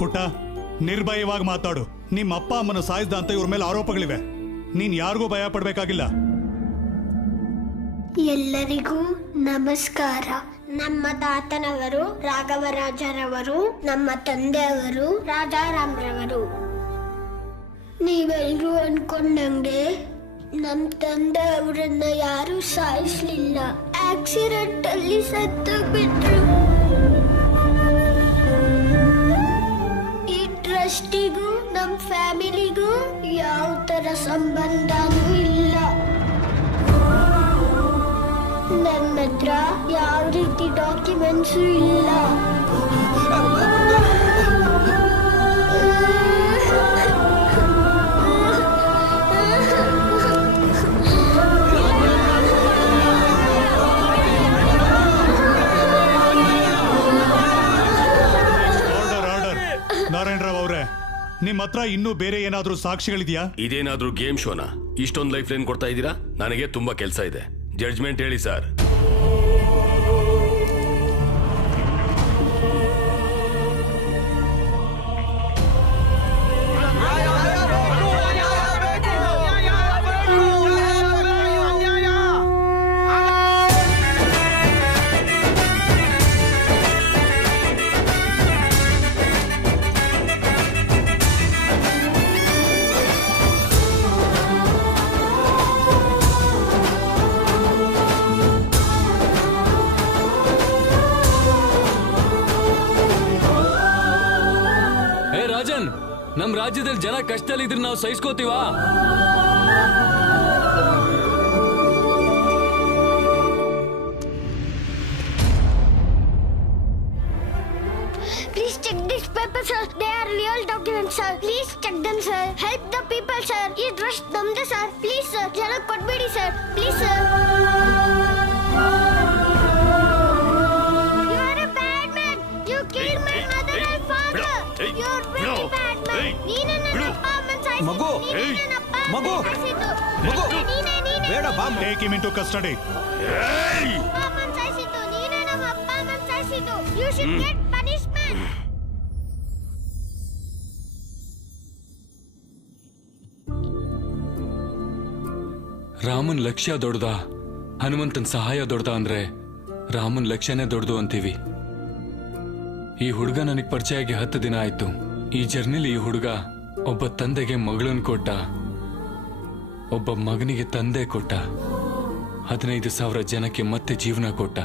ಪುಟ್ಟ, ನಿರ್ಭಯವಾಗಿ ಮಾತಾಡು. ನಿಮ್ಮ ಅಪ್ಪ ಅಮ್ಮನ ಸಾಯಿಸ್ದ ಅಂತ ಇವ್ರ ಮೇಲೆ ಆರೋಪಗಳಿವೆ. ನೀನ್ ಯಾರಿಗೂ ಭಯ ಪಡ್ಬೇಕಾಗಿಲ್ಲ. ಎಲ್ಲರಿಗೂ ನಮಸ್ಕಾರ. ನಮ್ಮ ತಾತನವರು ರಾಘವರಾಜರವರು, ನಮ್ಮ ತಂದೆಯವರು ರಾಜಾರಾಮ್ರವರು. ನೀವೆಲ್ಲರೂ ಅನ್ಕೊಂಡಂಗೆ ನಮ್ಮ ತಂದೆ ಅವರನ್ನ ಯಾರು ಸಾಯಿಸ್ಲಿಲ್ಲ, ಆಕ್ಸಿಡೆಂಟ್ ಅಲ್ಲಿ ಸತ್ತೋಗ್ಬಿಟ್ರು. ಈ ಟ್ರಸ್ಟಿಗೂ ನಮ್ಮ ಫ್ಯಾಮಿಲಿಗೂ ಯಾವ ತರ ಸಂಬಂಧನೂ ಇಲ್ಲ. ನನ್ನ ಹತ್ರ ಯಾವ ರೀತಿ ಡಾಕ್ಯುಮೆಂಟ್ಸು ಇಲ್ಲ. ನಾರಾಯಣ ರಾವ್ ಅವರೇ, ನಿಮ್ಮ ಹತ್ರ ಇನ್ನೂ ಬೇರೆ ಏನಾದ್ರೂ ಸಾಕ್ಷಿಗಳಿದೆಯಾ? ಇದೇನಾದ್ರೂ ಗೇಮ್ ಶೋನಾ? ಇಷ್ಟೊಂದು ಲೈಫ್ ಲೈನ್ ಕೊಡ್ತಾ ಇದ್ದೀರಾ? ನನಗೆ ತುಂಬಾ ಕೆಲಸ ಇದೆ. ಜಡ್ಜ್ಮೆಂಟ್ ಹೇಳಿ ಸರ್. ರಾಜ್ಯದಲ್ಲಿ ಜನ ಕಷ್ಟದಲ್ಲಿ ಇದ್ರೆ ನಾವು ಸಹಿಸ್ಕೋತೀವಾ? Please check this paper, sir. They are real documents, sir. Please check them, sir. Help the people, sir. You trust them, sir. Please, sir. Jana kodbedi, sir. Please, sir. You are a bad man. You killed my mother and father. You are very bad man. ನೀನೇ ನನ್ನ ಅಪ್ಪ ಅಮ್ಮನ ಸಾಯಿಸಿದ್ದು. ಮಗು. ನೀನೇ ನನ್ನ ಅಪ್ಪ ಅಮ್ಮನ ಮಗು. ಸಾಯಿಸಿದ್ದು. ಮಗು. ನೀನೇ. ಬೇಡ ಬಾ. Take him into custody. ಅಪ್ಪ ಅಮ್ಮನ ಸಾಯಿಸಿದ್ದು. ನೀನೇ ನಮ್ಮ ಅಪ್ಪ ಅಮ್ಮನ ಸಾಯಿಸಿದ್ದು. You should get punishment. Raman ಲಕ್ಷ್ಯ ದೊಡ್ಡದ, ಹನುಮಂತನ್ ಸಹಾಯ ದೊಡ್ಡದ ಅಂದ್ರೆ ರಾಮನ್ ಲಕ್ಷ್ಯನೇ ದೊಡ್ಡದು ಅಂತೀವಿ. ಈ ಹುಡುಗ ನನಗ್ ಪರಿಚಯ ಆಗಿ 10 ದಿನ ಆಯ್ತು. ಈ ಜರ್ನಿಲಿ ಈ ಹುಡುಗ ಒಬ್ಬ ತಂದೆಗೆ ಮಗಳನ್ ಕೊಟ್ಟ, ಒಬ್ಬ ಮಗನಿಗೆ ತಂದೆ ಕೊಟ್ಟ, 15,000 ಜನಕ್ಕೆ ಮತ್ತೆ ಜೀವನ ಕೊಟ್ಟ.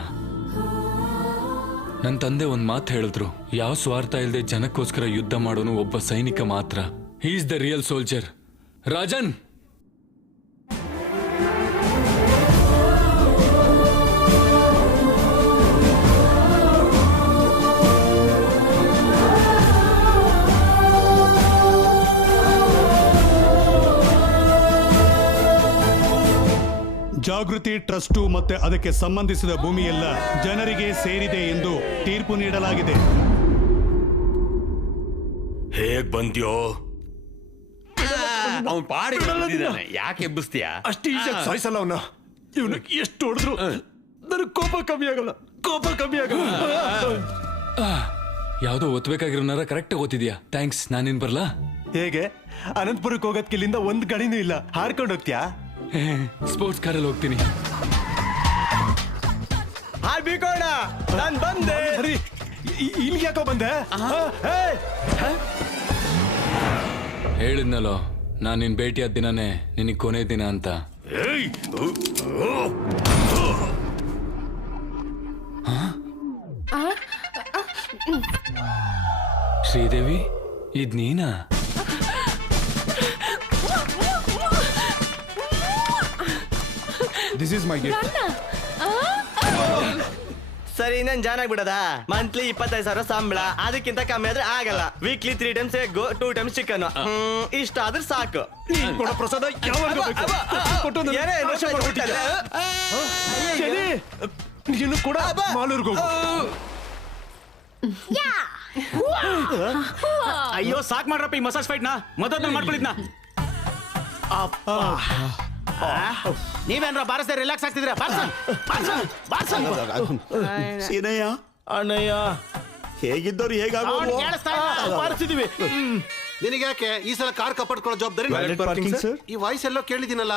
ನನ್ನ ತಂದೆ ಒಂದ್ ಮಾತು ಹೇಳಿದ್ರು, ಯಾವ ಸ್ವಾರ್ಥ ಇಲ್ಲದೆ ಜನಕ್ಕೋಸ್ಕರ ಯುದ್ಧ ಮಾಡೋನು ಒಬ್ಬ ಸೈನಿಕ ಮಾತ್ರ. He is the real soldier. Rajan, ಜಾಗೃತಿ ಟ್ರಸ್ಟು ಮತ್ತೆ ಅದಕ್ಕೆ ಸಂಬಂಧಿಸಿದ ಭೂಮಿಯೆಲ್ಲ ಜನರಿಗೆ ಸೇರಿದೆ ಎಂದು ತೀರ್ಪು ನೀಡಲಾಗಿದೆ. ಹೇಗ್ ಬಂದ್ಯೋ? ಅವ್ನ್ ಪಾಡಿಗೆ ಬಂದಿದ್ದಾನೆ, ಯಾಕೆ ಎಬ್ಬಿಸ್ತೀಯಾ? ಅಷ್ಟು ಈಜಾಗಿ ಸಾಯಿಸಲ್ಲ ಅವನ. ಇವನಿಗೆ ಎಷ್ಟು ಹೊಡೆದ್ರು ನನಗೆ ಕೋಪ ಕಮ್ಮಿ ಆಗಲ್ಲ, ಕೋಪ ಕಮ್ಮಿ ಆಗಲ್ಲ. ಯಾವ್ದೋ ಓದ್ಬೇಕಾಗಿರೋನಾರ ಕರೆಕ್ಟ್ ಓದ್ತಿದ್ಯಾ? ಥ್ಯಾಂಕ್ಸ್. ನಾನೇನ್ ಬರ್ಲಾ? ಹೇಗೆ ಅನಂತಪುರಕ್ಕೆ ಹೋಗೋದಕ್ಕೆ ಇಲ್ಲಿಂದ ಒಂದ್ ಗಾಡಿನೂ ಇಲ್ಲ, ಹಾರ್ಕೊಂಡು ಹೋಗ್ತೀಯಾ? ಸ್ಪೋರ್ಟ್ಸ್ ಕಾರಲ್ಲಿ ಹೋಗ್ತೀನಿ. ಹಾಯ್ ಬೀಕೋಣ, ನಾನ್ ಬಂದೆ. ಇಲ್ಲಿಗೆ ಯಾಕೋ ಬಂದೆ? ಹೇಳಿದ್ನಲ್ಲೋ, ನಾನು ನಿನ್ ಭೇಟಿಯಾದ ದಿನನೇ ನಿನಗೆ ಕೊನೆ ದಿನ ಅಂತ. ಶ್ರೀದೇವಿ, ಇದ್ ನೀನಾ? This is my gift. ಸರಿ, ನನ್ ಜಾನ್ ಆಗ್ಬಿಡದ. ಮಂತ್ಲಿ 25,000 ಸಂಬಳ, ಅದಕ್ಕಿಂತ ಕಮ್ಮಿ ಆದ್ರೆ ಆಗಲ್ಲ. Weekly 3 times egg, 2 times chicken. ಇಷ್ಟ ಆದ್ರೆ ಸಾಕು. ಪ್ರಸಾದ ನೀನು ಕೂಡ ಮಾಲೂರ್ಗೆ ಹೋಗು. ಅಯ್ಯೋ ಸಾಕ್ ಮಾಡ್ರಪ್ಪ ಈ ಮಸಾಜ್ ಫೈಟ್ ನ. ಮೊದಲ ಮಾಡ್ಕೊಳ್ಳಿದ್ನ. ನೀವೇನ್ರ ಬಾರಿಸ್ದೆ ರಿಲ್ಯಾಕ್ಸ್ ಆಗ್ತಿದ್ರ? ಸೀನಯ್ಯ, ಅಣ್ಣಯ್ಯ, ಹೇಗಿದ್ದವ್ರು ಹೇಗಾಗ್ತಿದೀವಿ. ನಿನಗೆ ಯಾಕೆ ಈ ಸಲ ಕಾರ್ ಕಪ್ಪಟ್ಕೊಳ್ಳೋ ಜವಾಬ್ದಾರಿ? ಈ ವಾಯ್ಸ್ ಎಲ್ಲೋ ಕೇಳಿದಿನಲ್ಲ.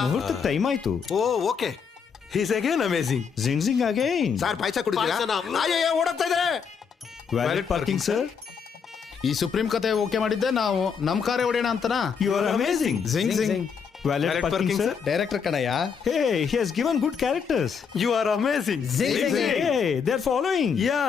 ಟೈಮ್ ಆಯ್ತು. Oh okay. He's again amazing. Zing zing again. Sir ಪಾಯ್ಸ ಕುಡಿದ್ದೀರಾ? ಅಯ್ಯೋ ಓಡೋಗ್ತಾ ಇದ್ದಾರೆ. Valid parking sir. ಈ ಸುಪ್ರೀಂ ಕತೆ ಓಕೆ ಮಾಡಿದ್ದೆ ನಾವು ನಮ್ಮ ಕಾರೇ ಹೊಡೆಯೋಣ ಅಂತನಾ? You are amazing. Zing zing. Valid parking sir. Director ಕಣಯ್ಯ. Hey, he has given good characters. You are amazing. Zing zing. Hey, they're following. Yeah.